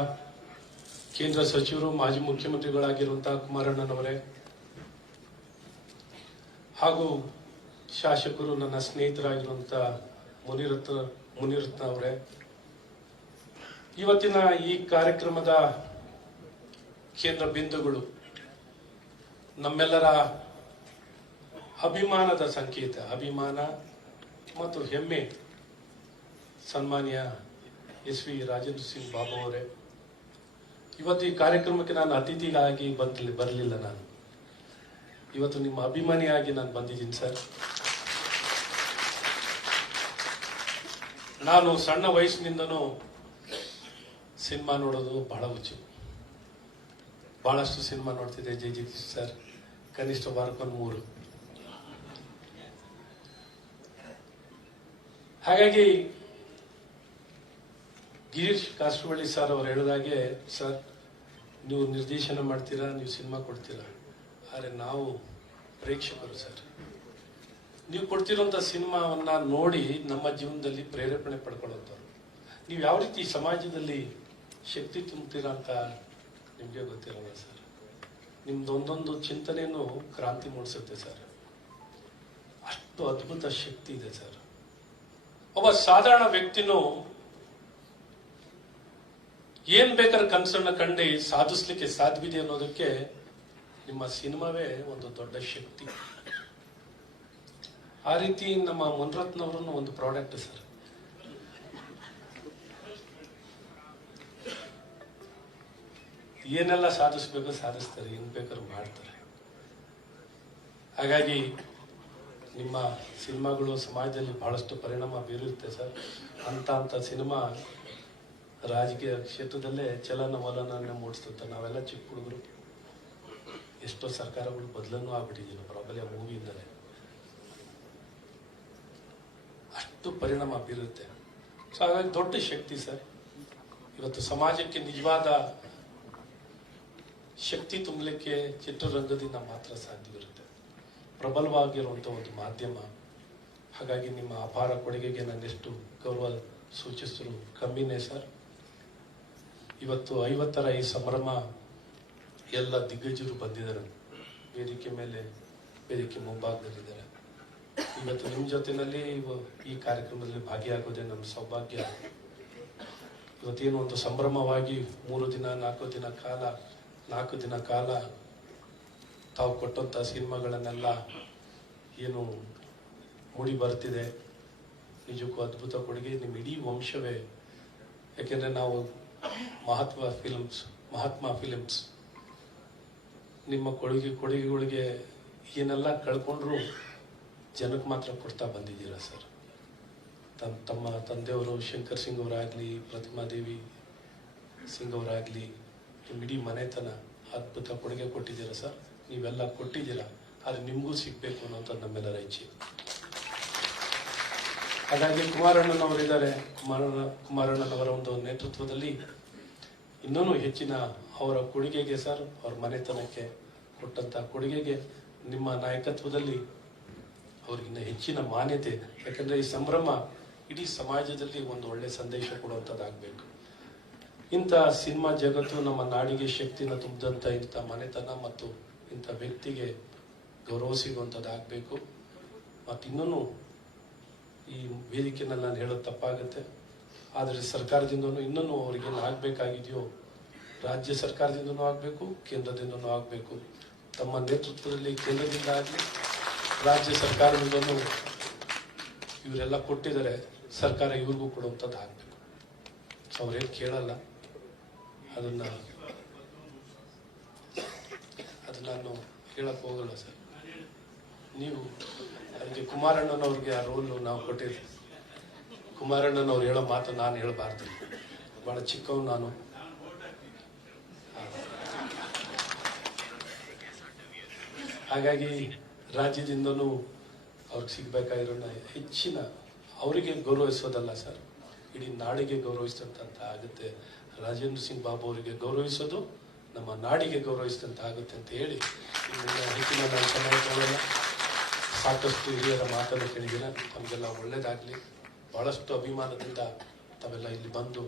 ಕೇಂದ್ರ ಸಚಿವರು ಮಾಜಿ ಮುಖ್ಯಮಂತ್ರಿಗಳಾಗಿರುವಂತಹ ಕುಮಾರಣ್ಣನವರೇ ಹಾಗೂ ಶಾಸಕರು ನನ್ನ ಸ್ನೇಹಿತರಾಗಿರುವಂತಹ ಮುನಿರತ್ನ ಅವರೇ, ಇವತ್ತಿನ ಈ ಕಾರ್ಯಕ್ರಮದ ಕೇಂದ್ರ ಬಿಂದುಗಳು, ನಮ್ಮೆಲ್ಲರ ಅಭಿಮಾನದ ಸಂಕೇತ, ಅಭಿಮಾನ ಮತ್ತು ಹೆಮ್ಮೆ ಸನ್ಮಾನ್ಯ ಎಸ್ ವಿ ರಾಜೇಂದ್ರ ಸಿಂಗ್ ಬಾಬು ಅವರೇ. ಇವತ್ತು ಈ ಕಾರ್ಯಕ್ರಮಕ್ಕೆ ನಾನು ಅತಿಥಿಯಾಗಿ ಬರಲಿಲ್ಲ. ನಾನು ಇವತ್ತು ನಿಮ್ಮ ಅಭಿಮಾನಿಯಾಗಿ ನಾನು ಬಂದಿದ್ದೀನಿ ಸರ್. ನಾನು ಸಣ್ಣ ವಯಸ್ಸಿನಿಂದನೂ ಸಿನಿಮಾ ನೋಡೋದು ಬಹಳ ಹುಚ್ಚು. ಬಹಳಷ್ಟು ಸಿನಿಮಾ ನೋಡ್ತಿದ್ದೆ ಜಗದೀಶ್ ಸರ್, ಕನಿಷ್ಠ ವಾರಕ್ಕೊಂದು 3. ಹಾಗಾಗಿ ಗಿರೀಶ್ ಕಾಸರವಳ್ಳಿ ಸರ್ ಅವರು ಹೇಳಿದಾಗೆ, ಸರ್ ನೀವು ನಿರ್ದೇಶನ ಮಾಡ್ತೀರಾ, ನೀವು ಸಿನಿಮಾ ಕೊಡ್ತೀರಾ, ಆದರೆ ನಾವು ಪ್ರೇಕ್ಷಕರು ಸರ್. ನೀವು ಕೊಡ್ತಿರುವಂತ ಸಿನಿಮಾವನ್ನ ನೋಡಿ ನಮ್ಮ ಜೀವನದಲ್ಲಿ ಪ್ರೇರೇಪಣೆ ಪಡ್ಕೊಳ್ಳುವಂಥವ್ರು. ನೀವು ಯಾವ ರೀತಿ ಸಮಾಜದಲ್ಲಿ ಶಕ್ತಿ ತುಂಬ್ತೀರಾ ಅಂತ ನಿಮಗೆ ಗೊತ್ತಿರಲ್ಲ ಸರ್. ನಿಮ್ದೊಂದೊಂದು ಚಿಂತನೆಯನ್ನು ಕ್ರಾಂತಿ ಮೂಡಿಸುತ್ತೆ ಸರ್. ಅಷ್ಟು ಅದ್ಭುತ ಶಕ್ತಿ ಇದೆ ಸರ್. ಒಬ್ಬ ಸಾಧಾರಣ ವ್ಯಕ್ತಿನೂ ಏನ್ ಬೇಕಾದ್ರೆ ಕನಸನ್ನ ಕಂಡು ಸಾಧಿಸ್ಲಿಕ್ಕೆ ಸಾಧ್ಯವಿದೆ ಅನ್ನೋದಕ್ಕೆ ನಿಮ್ಮ ಸಿನಿಮಾವೇ ಒಂದು ದೊಡ್ಡ ಶಕ್ತಿ. ಆ ರೀತಿ ನಮ್ಮ ಮುನಿರತ್ನವರನ್ನು ಒಂದು ಪ್ರಾಡಕ್ಟ್ ಸರ್. ಏನೆಲ್ಲ ಸಾಧಿಸ್ಬೇಕು ಸಾಧಿಸ್ತಾರೆ, ಏನ್ ಬೇಕಾದ್ರೂ ಮಾಡ್ತಾರೆ. ಹಾಗಾಗಿ ನಿಮ್ಮ ಸಿನಿಮಾಗಳು ಸಮಾಜದಲ್ಲಿ ಬಹಳಷ್ಟು ಪರಿಣಾಮ ಬೀರುತ್ತೆ ಸರ್. ಅಂತ ಸಿನಿಮಾ ರಾಜಕೀಯ ಕ್ಷೇತ್ರದಲ್ಲೇ ಚಲನವಲನ ಮೂಡಿಸ್ತಂತ. ನಾವೆಲ್ಲ ಚಿಕ್ಕ ಹುಡುಗರು, ಎಷ್ಟೋ ಸರ್ಕಾರಗಳು ಬದಲನ್ನು ಆಗ್ಬಿಟ್ಟಿದ್ದೀವಿ ಪ್ರಾಬಲ್ಯ ಮೂವಿಯಿಂದಲೇ. ಅಷ್ಟು ಪರಿಣಾಮ ಬೀರುತ್ತೆ. ಸೊ ಹಾಗಾಗಿ ದೊಡ್ಡ ಶಕ್ತಿ ಸರ್. ಇವತ್ತು ಸಮಾಜಕ್ಕೆ ನಿಜವಾದ ಶಕ್ತಿ ತುಂಬಲಿಕ್ಕೆ ಚಿತ್ರರಂಗದಿಂದ ಮಾತ್ರ ಸಾಧ್ಯವಿರುತ್ತೆ. ಪ್ರಬಲವಾಗಿರುವಂಥ ಒಂದು ಮಾಧ್ಯಮ. ಹಾಗಾಗಿ ನಿಮ್ಮ ಅಪಾರ ಕೊಡುಗೆಗೆ ನನ್ನೆಷ್ಟು ಗೌರವ ಸೂಚಿಸಿದ್ರು ಕಮ್ಮಿನೇ ಸರ್. ಇವತ್ತು 50ರ ಈ ಸಂಭ್ರಮ ಎಲ್ಲ ದಿಗ್ಗಜರು ಬಂದಿದ್ದಾರೆ. ವೇದಿಕೆ ಮುಂಭಾಗದಲ್ಲಿದ್ದಾರೆ. ಇವತ್ತು ನಿಮ್ಮ ಜೊತೆಯಲ್ಲಿ ಈ ಕಾರ್ಯಕ್ರಮದಲ್ಲಿ ಭಾಗಿಯಾಗೋದೇ ನಮ್ಮ ಸೌಭಾಗ್ಯ. ಇವತ್ತೇನು ಒಂದು ಸಂಭ್ರಮವಾಗಿ 3 ದಿನ 4 ದಿನ ಕಾಲ ತಾವು ಕೊಟ್ಟಂತ ಸಿನಿಮಾಗಳನ್ನೆಲ್ಲ ಏನು ಮೂಡಿ ಬರ್ತಿದೆ, ನಿಜಕ್ಕೂ ಅದ್ಭುತ ಕೊಡುಗೆ ನಿಮ್ಮ ಇಡೀ ವಂಶವೇ. ಯಾಕೆಂದ್ರೆ ನಾವು ಮಹಾತ್ಮ ಫಿಲ್ಮ್ಸ್ ನಿಮ್ಮ ಕೊಡುಗೆಗಳಿಗೆ ಏನೆಲ್ಲ ಕಳ್ಕೊಂಡ್ರು ಜನಕ್ಕೆ ಮಾತ್ರ ಕೊಡ್ತಾ ಬಂದಿದ್ದೀರಾ ಸರ್. ತಮ್ಮ ತಂದೆಯವರು ಶಂಕರ್ ಸಿಂಗ್ ಅವರಾಗ್ಲಿ, ಪ್ರತಿಮಾದೇವಿ ಸಿಂಗ್ ಅವರಾಗ್ಲಿ, ಇಡೀ ಮನೆತನ ಅದ್ಭುತ ಕೊಡುಗೆ ಕೊಟ್ಟಿದ್ದೀರಾ ಸರ್. ನೀವೆಲ್ಲ ಕೊಟ್ಟಿದ್ದೀರಾ, ಆದರೆ ನಿಮಗೂ ಸಿಗ್ಬೇಕು ಅನ್ನೋಂಥ ನಮ್ಮೆಲ್ಲರ ಇಚ್ಛೆ. ಹಾಗಾಗಿ ಕುಮಾರಣ್ಣನವರಿದ್ದಾರೆ. ಕುಮಾರಣ್ಣನವರ ಒಂದು ನೇತೃತ್ವದಲ್ಲಿ ಇನ್ನೂ ಹೆಚ್ಚಿನ ಅವರ ಕೊಡುಗೆಗೆ ಸರ್, ಅವ್ರ ಮನೆತನಕ್ಕೆ ಕೊಟ್ಟಂತ ಕೊಡುಗೆಗೆ ನಿಮ್ಮ ನಾಯಕತ್ವದಲ್ಲಿ ಅವ್ರಿಗಿನ್ನ ಹೆಚ್ಚಿನ ಮಾನ್ಯತೆ. ಯಾಕಂದ್ರೆ ಈ ಸಂಭ್ರಮ ಇಡೀ ಸಮಾಜದಲ್ಲಿ ಒಂದು ಒಳ್ಳೆ ಸಂದೇಶ ಕೊಡುವಂಥದ್ದಾಗಬೇಕು. ಇಂಥ ಸಿನಿಮಾ ಜಗತ್ತು ನಮ್ಮ ನಾಡಿಗೆ ಶಕ್ತಿನ ತುಂಬಿದಂಥ ಇಂಥ ಮನೆತನ ಮತ್ತು ಇಂಥ ವ್ಯಕ್ತಿಗೆ ಗೌರವ ಸಿಗುವಂಥದ್ದಾಗಬೇಕು. ಮತ್ತು ಇನ್ನೂ ಈ ವೇದಿಕೆಯಲ್ಲಿ ನಾನು ಹೇಳೋದು ತಪ್ಪಾಗುತ್ತೆ, ಆದರೆ ಸರ್ಕಾರದಿಂದನೂ ಇನ್ನೂ ಅವ್ರಿಗೇನು ಆಗಬೇಕಾಗಿದೆಯೋ ರಾಜ್ಯ ಸರ್ಕಾರದಿಂದನೂ ಆಗಬೇಕು, ಕೇಂದ್ರದಿಂದನೂ ಆಗಬೇಕು. ತಮ್ಮ ನೇತೃತ್ವದಲ್ಲಿ ಕೇಂದ್ರದಿಂದ ಆಗಲಿ ರಾಜ್ಯ ಸರ್ಕಾರದಿಂದನೂ ಇವರೆಲ್ಲ ಕೊಟ್ಟಿದ್ದಾರೆ, ಸರ್ಕಾರ ಇವ್ರಿಗೂ ಕೊಡುವಂಥದ್ದು ಆಗಬೇಕು. ಅವ್ರೇನು ಕೇಳಲ್ಲ, ಅದನ್ನು ನಾನು ಹೇಳಕ್ಕೆ ಹೋಗಲ್ಲ ಸರ್. ನೀವು ಅದಕ್ಕೆ ಕುಮಾರಣ್ಣನವ್ರಿಗೆ ಆ ರೋಲು ನಾವು ಕೊಟ್ಟಿದ್ವಿ. ಕುಮಾರಣ್ಣನವ್ರು ಹೇಳೋ ಮಾತು ನಾನು ಹೇಳಬಾರ್ದು, ಭಾಳ ಚಿಕ್ಕವನು ನಾನು. ಹಾಗಾಗಿ ರಾಜ್ಯದಿಂದನೂ ಅವ್ರಿಗೆ ಸಿಗಬೇಕಾಗಿರೋ ಹೆಚ್ಚಿನ ಅವರಿಗೆ ಗೌರವಿಸೋದಲ್ಲ ಸರ್, ಇಡೀ ನಾಡಿಗೆ ಗೌರವಿಸಿದಂತ ಆಗುತ್ತೆ. ರಾಜೇಂದ್ರ ಸಿಂಗ್ ಬಾಬು ಅವರಿಗೆ ಗೌರವಿಸೋದು ನಮ್ಮ ನಾಡಿಗೆ ಗೌರವಿಸಿದಂತ ಆಗುತ್ತೆ ಅಂತ ಹೇಳಿ ಹೆಚ್ಚಿನ ನಾನು ಚೆನ್ನಾಗಿ ಸಾಕಷ್ಟು ಹಿರಿಯರ ಮಾತನ್ನು ಕೇಳಿದ್ದೀರ. ತಮಗೆಲ್ಲ ಒಳ್ಳೇದಾಗಲಿ. ಭಾಳಷ್ಟು ಅಭಿಮಾನದಿಂದ ತಾವೆಲ್ಲ ಇಲ್ಲಿ ಬಂದು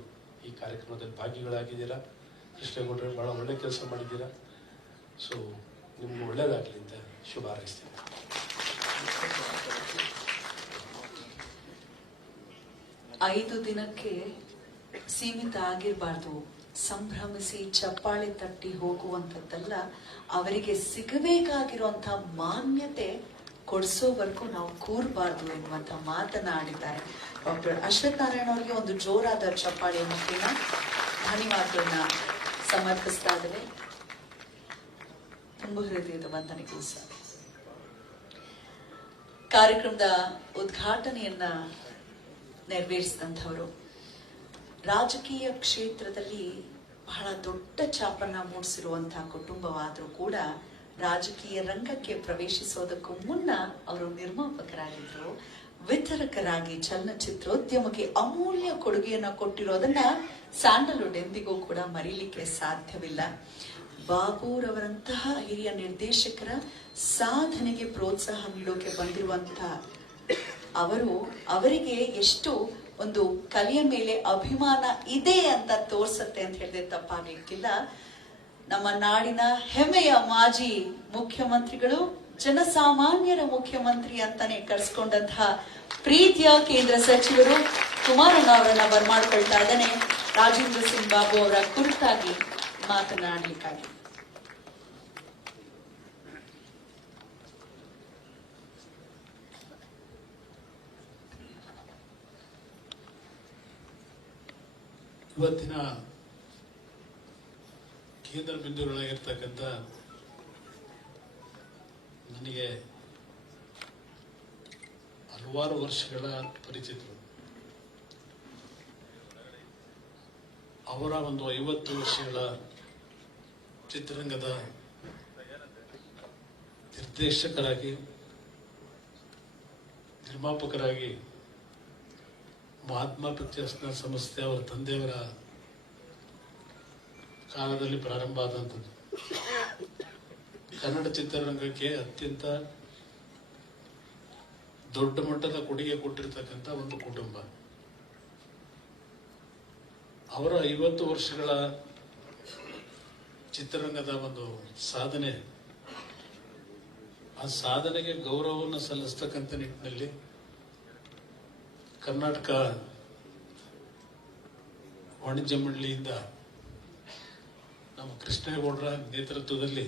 ಈ ಕಾರ್ಯಕ್ರಮದಲ್ಲಿ ಭಾಗಿಗಳಾಗಿದ್ದೀರಾ. ಕೃಷ್ಣೇಗೌಡರು ಭಾಳ ಒಳ್ಳೆ ಕೆಲಸ ಮಾಡಿದ್ದೀರಾ. ಸೊ ನಿಮ್ಗೆ ಒಳ್ಳೇದಾಗಲಿ ಅಂತ ಶುಭ ಹಾರೈಸ್ತೀನಿ. 5 ದಿನಕ್ಕೆ ಸೀಮಿತ ಆಗಿರಬಾರ್ದು. ಸಂಭ್ರಮಿಸಿ ಚಪ್ಪಾಳೆ ತಟ್ಟಿ ಹೋಗುವಂಥದ್ದಲ್ಲ, ಅವರಿಗೆ ಸಿಗಬೇಕಾಗಿರುವಂತ ಮಾನ್ಯತೆ ಕೊಡಿಸೋವರೆಗೂ ನಾವು ಕೂರಬಾರ್ದು ಎನ್ನುವಂತ ಮಾತನಾಡಿದ್ದಾರೆ. ಡಾಕ್ಟರ್ ಅಶ್ವಥ್ ನಾರಾಯಣ ಅವರಿಗೆ ಒಂದು ಜೋರಾದ ಚಪ್ಪಾಳೆ ಮುಖ್ಯನ ಧನ್ಯವಾದಗಳನ್ನ ಸಮರ್ಪಿಸ್ತಾ ಇದ್ದಾರೆ. ತುಂಬ ಹೃದಯದ ವಂದನೆಗಳು ಸರ್. ಕಾರ್ಯಕ್ರಮದ ಉದ್ಘಾಟನೆಯನ್ನ ನೆರವೇರಿಸಿದಂಥವರು ರಾಜಕೀಯ ಕ್ಷೇತ್ರದಲ್ಲಿ ಬಹಳ ದೊಡ್ಡ ಛಾಪನ್ನ ಮೂಡಿಸಿರುವಂತಹ ಕುಟುಂಬವಾದರೂ ಕೂಡ ರಾಜಕೀಯ ರಂಗಕ್ಕೆ ಪ್ರವೇಶಿಸೋದಕ್ಕೂ ಮುನ್ನ ಅವರು ನಿರ್ಮಾಪಕರಾಗಿದ್ರು, ವಿತರಕರಾಗಿ ಚಲನಚಿತ್ರೋದ್ಯಮಕ್ಕೆ ಅಮೂಲ್ಯ ಕೊಡುಗೆಯನ್ನ ಕೊಟ್ಟಿರೋದನ್ನ ಸ್ಯಾಂಡಲ್ವುಡ್ ಎಂದಿಗೂ ಕೂಡ ಮರೀಲಿಕ್ಕೆ ಸಾಧ್ಯವಿಲ್ಲ. ಬಾಬುರವರಂತಹ ಹಿರಿಯ ನಿರ್ದೇಶಕರ ಸಾಧನೆಗೆ ಪ್ರೋತ್ಸಾಹ ನೀಡೋಕೆ ಬಂದಿರುವಂತಹ ಅವರಿಗೆ ಎಷ್ಟು ಒಂದು ಕಲೆಯ ಮೇಲೆ ಅಭಿಮಾನ ಇದೆ ಅಂತ ತೋರ್ಸತ್ತೆ ಅಂತ ಹೇಳಿದ್ರೆ ತಪ್ಪಾಗಲಿಕ್ಕಿಲ್ಲ. ನಮ್ಮ ನಾಡಿನ ಹೆಮ್ಮೆಯ ಮಾಜಿ ಮುಖ್ಯಮಂತ್ರಿಗಳು, ಜನಸಾಮಾನ್ಯರ ಮುಖ್ಯಮಂತ್ರಿ ಅಂತಾನೆ ಕರೆಸ್ಕೊಂಡಂತಹ ಪ್ರೀತಿಯ ಕೇಂದ್ರ ಸಚಿವರು ಕುಮಾರಣ್ಣ ಅವರನ್ನ ಬರಮಾಡ್ಕೊಳ್ತಾ ಇದ್ದಾನೆ ರಾಜೇಂದ್ರ ಸಿಂಗ್ ಬಾಬು ಅವರ ಕುರಿತಾಗಿ ಮಾತನಾಡಲಿಕ್ಕಾಗಿ. ಇವತ್ತಿನ ಕೇಂದ್ರ ಬಿಂದುಗಳಾಗಿರ್ತಕ್ಕಂಥ ನನಗೆ ಹಲವಾರು ವರ್ಷಗಳ ಪರಿಚಿತರು. ಅವರ ಒಂದು 50 ವರ್ಷಗಳ ಚಿತ್ರರಂಗದ ನಿರ್ದೇಶಕರಾಗಿ, ನಿರ್ಮಾಪಕರಾಗಿ ಮಹಾತ್ಮ ಪಿಕ್ಚರ್ಸ್ನ ಸಂಸ್ಥೆ ಅವರ ತಂದೆಯವರ ಕಾಲದಲ್ಲಿ ಪ್ರಾರಂಭ ಆದಂಥದ್ದು. ಕನ್ನಡ ಚಿತ್ರರಂಗಕ್ಕೆ ಅತ್ಯಂತ ದೊಡ್ಡ ಮಟ್ಟದ ಕೊಡುಗೆ ಕೊಟ್ಟಿರ್ತಕ್ಕಂಥ ಒಂದು ಕುಟುಂಬ. ಅವರ 50 ವರ್ಷಗಳ ಚಿತ್ರರಂಗದ ಒಂದು ಸಾಧನೆ, ಆ ಸಾಧನೆಗೆ ಗೌರವವನ್ನು ಸಲ್ಲಿಸ್ತಕ್ಕಂಥ ನಿಟ್ಟಿನಲ್ಲಿ ಕರ್ನಾಟಕ ವಾಣಿಜ್ಯ ಮಂಡಳಿಯಿಂದ ನಮ್ಮ ಕೃಷ್ಣೇಗೌಡರ ನೇತೃತ್ವದಲ್ಲಿ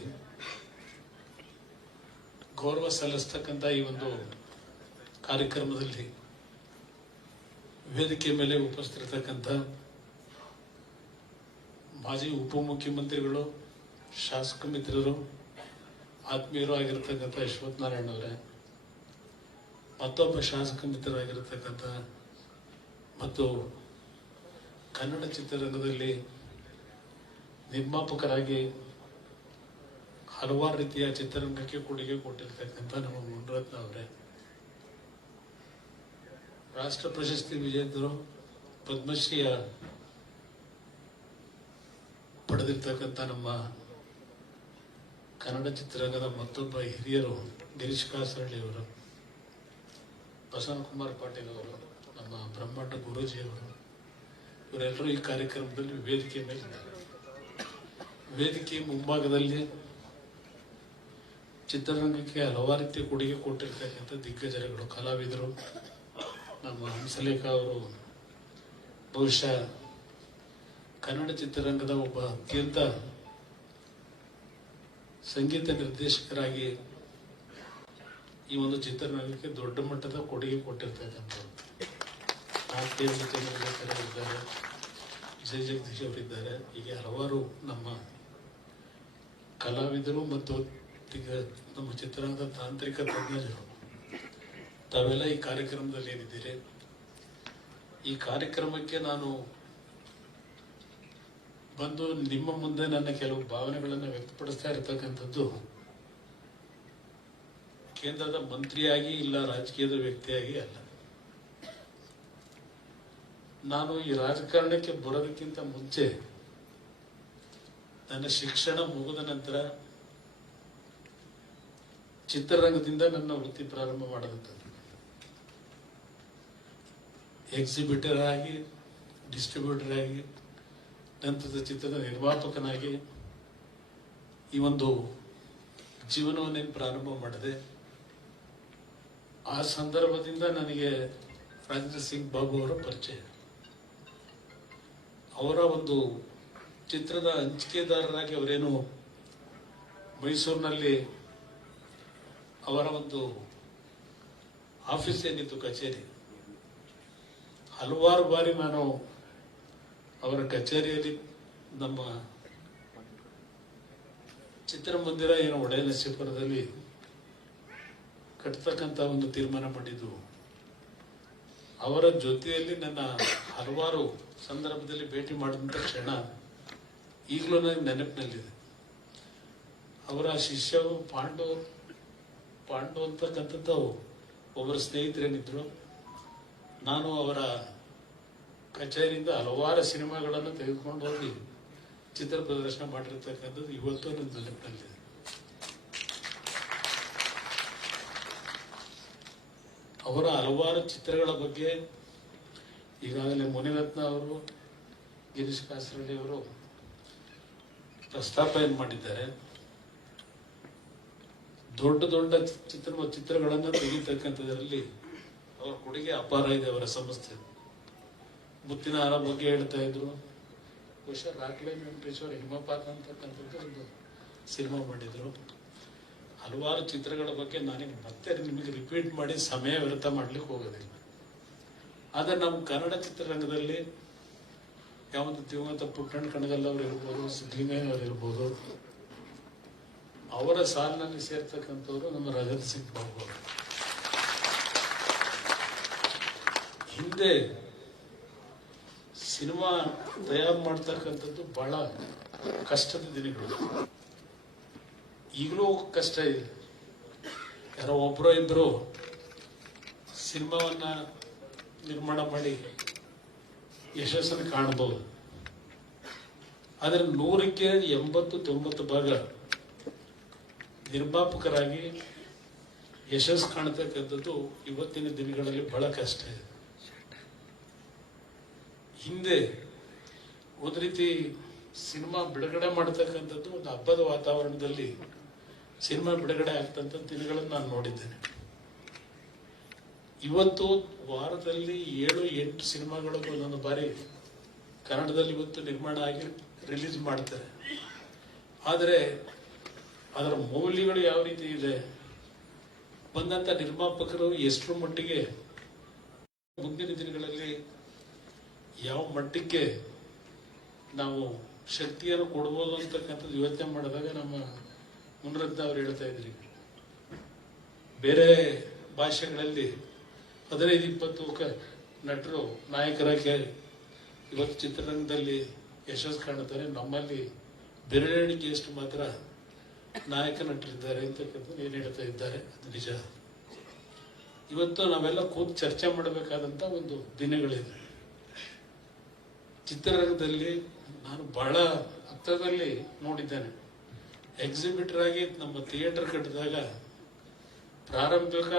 ಗೌರವ ಸಲ್ಲಿಸ್ತಕ್ಕಂಥ ಈ ಒಂದು ಕಾರ್ಯಕ್ರಮದಲ್ಲಿ ವೇದಿಕೆ ಮೇಲೆ ಉಪಸ್ಥಿತರ್ತಕ್ಕಂಥ ಮಾಜಿ ಉಪಮುಖ್ಯಮಂತ್ರಿಗಳು, ಶಾಸಕ ಮಿತ್ರರು, ಆತ್ಮೀಯರು ಆಗಿರ್ತಕ್ಕಂಥ ಅಶ್ವಥ್ ನಾರಾಯಣ ಅವರೇ, ಮತ್ತೊಬ್ಬ ಶಾಸಕ ಮಿತ್ರರಾಗಿರ್ತಕ್ಕಂಥ ಮತ್ತು ಕನ್ನಡ ಚಿತ್ರರಂಗದಲ್ಲಿ ನಿರ್ಮಾಪಕರಾಗಿ ಹಲವಾರು ರೀತಿಯ ಚಿತ್ರರಂಗಕ್ಕೆ ಕೊಡುಗೆ ಕೊಟ್ಟಿರ್ತಕ್ಕಂಥ ನಮ್ಮ ಮುನ್ರತ್ನ ಅವರೇ, ರಾಷ್ಟ್ರ ಪ್ರಶಸ್ತಿ ವಿಜೇತರು, ಪದ್ಮಶ್ರೀಯ ಪಡೆದಿರ್ತಕ್ಕಂಥ ನಮ್ಮ ಕನ್ನಡ ಚಿತ್ರರಂಗದ ಮತ್ತೊಬ್ಬ ಹಿರಿಯರು ಗಿರೀಶ್ ಕಾಸರಳ್ಳಿ ಅವರು, ಬಸವನಕುಮಾರ್ ಪಾಟೀಲ್ ಅವರು, ನಮ್ಮ ಬ್ರಹ್ಮಾಂಡ ಗುರೂಜಿಯವರು, ಇವರೆಲ್ಲರೂ ಈ ಕಾರ್ಯಕ್ರಮದಲ್ಲಿ ವೇದಿಕೆ ಮೇಲಿದ್ದಾರೆ. ವೇದಿಕೆ ಮುಂಭಾಗದಲ್ಲಿ ಚಿತ್ರರಂಗಕ್ಕೆ ಹಲವಾರು ರೀತಿಯ ಕೊಡುಗೆ ಕೊಟ್ಟಿರ್ತಕ್ಕಂಥ ದಿಗ್ಗಜರುಗಳು, ಕಲಾವಿದರು. ನಮ್ಮ ಹಂಸಲೇಖ ಅವರು ಬಹುಶಃ ಕನ್ನಡ ಚಿತ್ರರಂಗದ ಒಬ್ಬ ಅತ್ಯಂತ ಸಂಗೀತ ನಿರ್ದೇಶಕರಾಗಿ ಈ ಒಂದು ಚಿತ್ರರಂಗಕ್ಕೆ ದೊಡ್ಡ ಮಟ್ಟದ ಕೊಡುಗೆ ಕೊಟ್ಟಿರ್ತಕ್ಕಂಥವ್ರು. ಚಂದ್ರಶೇಖರ್ ಇದ್ದಾರೆ, ವಿಜಯ್ ಜಗದೀಶ್ ಅವರಿದ್ದಾರೆ, ಹೀಗೆ ಹಲವಾರು ನಮ್ಮ ಕಲಾವಿದರು ಮತ್ತು ನಮ್ಮ ಚಿತ್ರರಂಗದ ತಾಂತ್ರಿಕ ತಜ್ಞರು ತಾವೆಲ್ಲ ಈ ಕಾರ್ಯಕ್ರಮದಲ್ಲಿ ಏನಿದ್ದೀರಿ. ಈ ಕಾರ್ಯಕ್ರಮಕ್ಕೆ ನಾನು ಬಂದು ನಿಮ್ಮ ಮುಂದೆ ನನ್ನ ಕೆಲವು ಭಾವನೆಗಳನ್ನು ವ್ಯಕ್ತಪಡಿಸ್ತಾ ಇರತಕ್ಕಂಥದ್ದು ಕೇಂದ್ರದ ಮಂತ್ರಿಯಾಗಿ ಇಲ್ಲ ರಾಜಕೀಯದ ವ್ಯಕ್ತಿಯಾಗಿ ಅಲ್ಲ. ನಾನು ಈ ರಾಜಕಾರಣಕ್ಕೆ ಬರೋದಕ್ಕಿಂತ ಮುಂಚೆ ನನ್ನ ಶಿಕ್ಷಣ ಮುಗಿದ ನಂತರ ಚಿತ್ರರಂಗದಿಂದ ನನ್ನ ವೃತ್ತಿ ಪ್ರಾರಂಭ ಮಾಡಿದಂಥದ್ದು. ಎಕ್ಸಿಬಿಟರ್ ಆಗಿ, ಡಿಸ್ಟ್ರಿಬ್ಯೂಟರ್ ಆಗಿ, ನಂತರದ ಚಿತ್ರದ ನಿರ್ಮಾಪಕನಾಗಿ ಈ ಒಂದು ಜೀವನವನ್ನೇನು ಪ್ರಾರಂಭ ಮಾಡಿದೆ. ಆ ಸಂದರ್ಭದಿಂದ ನನಗೆ ರಾಜೇಂದ್ರ ಸಿಂಗ್ ಬಾಬು ಅವರ ಪರಿಚಯ. ಅವರ ಒಂದು ಚಿತ್ರದ ಹಂಚಿಕೆದಾರರಾಗಿ ಅವರೇನು ಮೈಸೂರಿನಲ್ಲಿ ಅವರ ಒಂದು ಆಫೀಸ್ ಏನಿತ್ತು, ಕಚೇರಿ, ಹಲವಾರು ಬಾರಿ ನಾನು ಅವರ ಕಚೇರಿಯಲ್ಲಿ ನಮ್ಮ ಚಿತ್ರಮಂದಿರ ಏನೋ ಒಡೆಯನರಸೀಪುರದಲ್ಲಿ ಕಟ್ಟತಕ್ಕಂಥ ಒಂದು ತೀರ್ಮಾನ ಮಾಡಿದ್ದು. ಅವರ ಜೊತೆಯಲ್ಲಿ ನನ್ನ ಹಲವಾರು ಸಂದರ್ಭದಲ್ಲಿ ಭೇಟಿ ಮಾಡಿದಂಥ ಕ್ಷಣ ಈಗಲೂ ನನಗೆ ನೆನಪಿನಲ್ಲಿದೆ. ಅವರ ಶಿಷ್ಯ ಪಾಂಡು ಅಂತಕ್ಕಂಥದ್ದು ಒಬ್ಬರ ಸ್ನೇಹಿತರೇನಿದ್ರು. ನಾನು ಅವರ ಕಚೇರಿಯಿಂದ ಹಲವಾರು ಸಿನಿಮಾಗಳನ್ನು ತೆಗೆದುಕೊಂಡು ಹೋಗಿ ಚಿತ್ರ ಪ್ರದರ್ಶನ ಮಾಡಿರ್ತಕ್ಕಂಥದ್ದು ಇವತ್ತು ನನ್ನ ನೆನಪಿನಲ್ಲಿದೆ. ಅವರ ಹಲವಾರು ಚಿತ್ರಗಳ ಬಗ್ಗೆ ಈಗಾಗಲೇ ಮುನಿರತ್ನ ಅವರು, ಗಿರೀಶ್ ಕಾಸರಳ್ಳಿ ಅವರು ಪ್ರಸ್ತಾಪ ಏನು ಮಾಡಿದ್ದಾರೆ. ದೊಡ್ಡ ದೊಡ್ಡ ಚಿತ್ರಗಳನ್ನು ತೆಗಿತಕ್ಕಂಥದ್ರಲ್ಲಿ ಅವರ ಕೊಡುಗೆ ಅಪಾರ ಇದೆ. ಅವರ ಸಂಸ್ಥೆ ಮುತ್ತಿನ ಹಾರ ಬಗ್ಗೆ ಹೇಳ್ತಾ ಇದ್ರು. ಬಹುಶಃ ರಾಕ್ಲೈ ವೆಂಕಟೇಶ್ವರ ಹಿಮಪಾತ ಅಂತಕ್ಕಂಥದ್ದು ಒಂದು ಸಿನಿಮಾ ಮಾಡಿದ್ರು. ಹಲವಾರು ಚಿತ್ರಗಳ ಬಗ್ಗೆ ನಾನೀಗ ಮತ್ತೆ ನಿಮಗೆ ರಿಪೀಟ್ ಮಾಡಿ ಸಮಯ ವ್ಯರ್ಥ ಮಾಡ್ಲಿಕ್ಕೆ ಹೋಗೋದಿಲ್ಲ. ಆದರೆ ನಮ್ಮ ಕನ್ನಡ ಚಿತ್ರರಂಗದಲ್ಲಿ ಯಾವೊಂದು ದಿವಂಗತ ಪುಟ್ಟಣ್ಣ ಕಣಗಲ್ ಅವರು ಇರ್ಬೋದು, ಸಿದ್ಲಿಂಗಯ್ಯ ಅವರು ಇರ್ಬೋದು, ಅವರ ಸಾಲಿನಲ್ಲಿ ಸೇರ್ತಕ್ಕಂಥವ್ರು ನಮ್ಮ ರಾಜೇಂದ್ರ ಸಿಂಗ್ ಬಾಬು ಅವರು. ಹಿಂದೆ ಸಿನಿಮಾ ತಯಾರು ಮಾಡ್ತಕ್ಕಂಥದ್ದು ಬಹಳ ಕಷ್ಟದ ದಿನಗಳು. ಈಗಲೂ ಕಷ್ಟ ಇದೆ. ಯಾರೋ ಒಬ್ಬರೋ ಇಬ್ಬರು ಸಿನಿಮಾವನ್ನ ನಿರ್ಮಾಣ ಮಾಡಿ ಯಶಸ್ಸನ್ನು ಕಾಣಬಹುದು. ಆದರೆ 100ಕ್ಕೆ 80-90 ಭಾಗ ನಿರ್ಮಾಪಕರಾಗಿ ಯಶಸ್ಸು ಕಾಣತಕ್ಕಂಥದ್ದು ಇವತ್ತಿನ ದಿನಗಳಲ್ಲಿ ಬಹಳ ಕಷ್ಟ ಇದೆ. ಹಿಂದೆ ಒಂದು ರೀತಿ ಸಿನಿಮಾ ಬಿಡುಗಡೆ ಮಾಡತಕ್ಕಂಥದ್ದು ಒಂದು ಹಬ್ಬದ ವಾತಾವರಣದಲ್ಲಿ ಸಿನಿಮಾ ಬಿಡುಗಡೆ ಆಗ್ತಂಥ ದಿನಗಳನ್ನು ನಾನು ನೋಡಿದ್ದೇನೆ. ಇವತ್ತು ವಾರದಲ್ಲಿ 7-8 ಸಿನಿಮಾಗಳು ಒಂದೊಂದು ಬಾರಿ ಕನ್ನಡದಲ್ಲಿ ಇವತ್ತು ನಿರ್ಮಾಣ ಆಗಿ ರಿಲೀಸ್ ಮಾಡ್ತಾರೆ. ಆದರೆ ಅದರ ಮೌಲ್ಯಗಳು ಯಾವ ರೀತಿ ಇದೆ, ಬಂದಂತ ನಿರ್ಮಾಪಕರು ಎಷ್ಟರ ಮಟ್ಟಿಗೆ ಮುಂದಿನ ದಿನಗಳಲ್ಲಿ ಯಾವ ಮಟ್ಟಕ್ಕೆ ನಾವು ಶಕ್ತಿಯನ್ನು ಕೊಡ್ಬೋದು ಅಂತಕ್ಕಂಥದ್ದು ಯೋಚನೆ ಮಾಡಿದಾಗ ನಮ್ಮ ಮುನಿರತ್ನ ಅವರು ಹೇಳ್ತಾ ಇದ್ರಿ, ಬೇರೆ ಭಾಷೆಗಳಲ್ಲಿ 15-20 ನಟರು ನಾಯಕರಾಗಿ ಇವತ್ತು ಚಿತ್ರರಂಗದಲ್ಲಿ ಯಶಸ್ಸು ಕಾಣುತ್ತಾರೆ. ನಮ್ಮಲ್ಲಿ ಬೆರಳೆಣಿಕೆಯಷ್ಟು ಮಾತ್ರ ನಾಯಕ ನಟರಿದ್ದಾರೆ ಅಂತಕ್ಕಂಥದ್ದು ಏನು ಹೇಳ್ತಾ ಇದ್ದಾರೆ, ಅದು ನಿಜ. ಇವತ್ತು ನಾವೆಲ್ಲ ಕೂತು ಚರ್ಚೆ ಮಾಡಬೇಕಾದಂತ ಒಂದು ದಿನಗಳಿದೆ. ಚಿತ್ರರಂಗದಲ್ಲಿ ನಾನು ಬಹಳ ಹತ್ತಿರದಲ್ಲಿ ನೋಡಿದ್ದೇನೆ. ಎಕ್ಸಿಬಿಟರ್ ಆಗಿ ನಮ್ಮ ಥಿಯೇಟರ್ ಕಟ್ಟಿದಾಗ ಪ್ರಾರಂಭಿಕ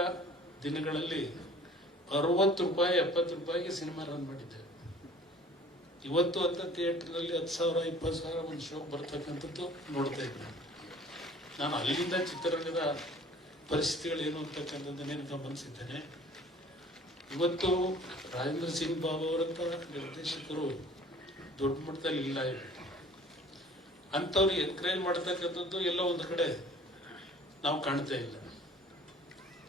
ದಿನಗಳಲ್ಲಿ 60 ರೂಪಾಯಿ 70 ರೂಪಾಯಿಗೆ ಸಿನಿಮಾ ರನ್ ಮಾಡಿದ್ದೇವೆ. ಇವತ್ತು ಅಂತ ಥಿಯೇಟರ್ನಲ್ಲಿ 10,000 20,000 ಒಂದು ಶೋ ಬರ್ತಕ್ಕಂಥದ್ದು ನೋಡ್ತಾ ಇದ್ದೆ. ನಾನು ಅಲ್ಲಿಂದ ಚಿತ್ರರಂಗದ ಪರಿಸ್ಥಿತಿಗಳೇನು ಅಂತಕ್ಕಂಥದ್ದನ್ನೇನು ಗಮನಿಸಿದ್ದೇನೆ. ಇವತ್ತು ರಾಜೇಂದ್ರ ಸಿಂಗ್ ಬಾಬು ಅವರಂತ ನಿರ್ದೇಶಕರು ದೊಡ್ಡ ಮಟ್ಟದಲ್ಲಿ ಇಲ್ಲ. ಅಂಥವ್ರು ಎನ್ಕರೇಜ್ ಮಾಡತಕ್ಕಂಥದ್ದು ಎಲ್ಲ ಒಂದು ಕಡೆ ನಾವು ಕಾಣ್ತಾ ಇಲ್ಲ.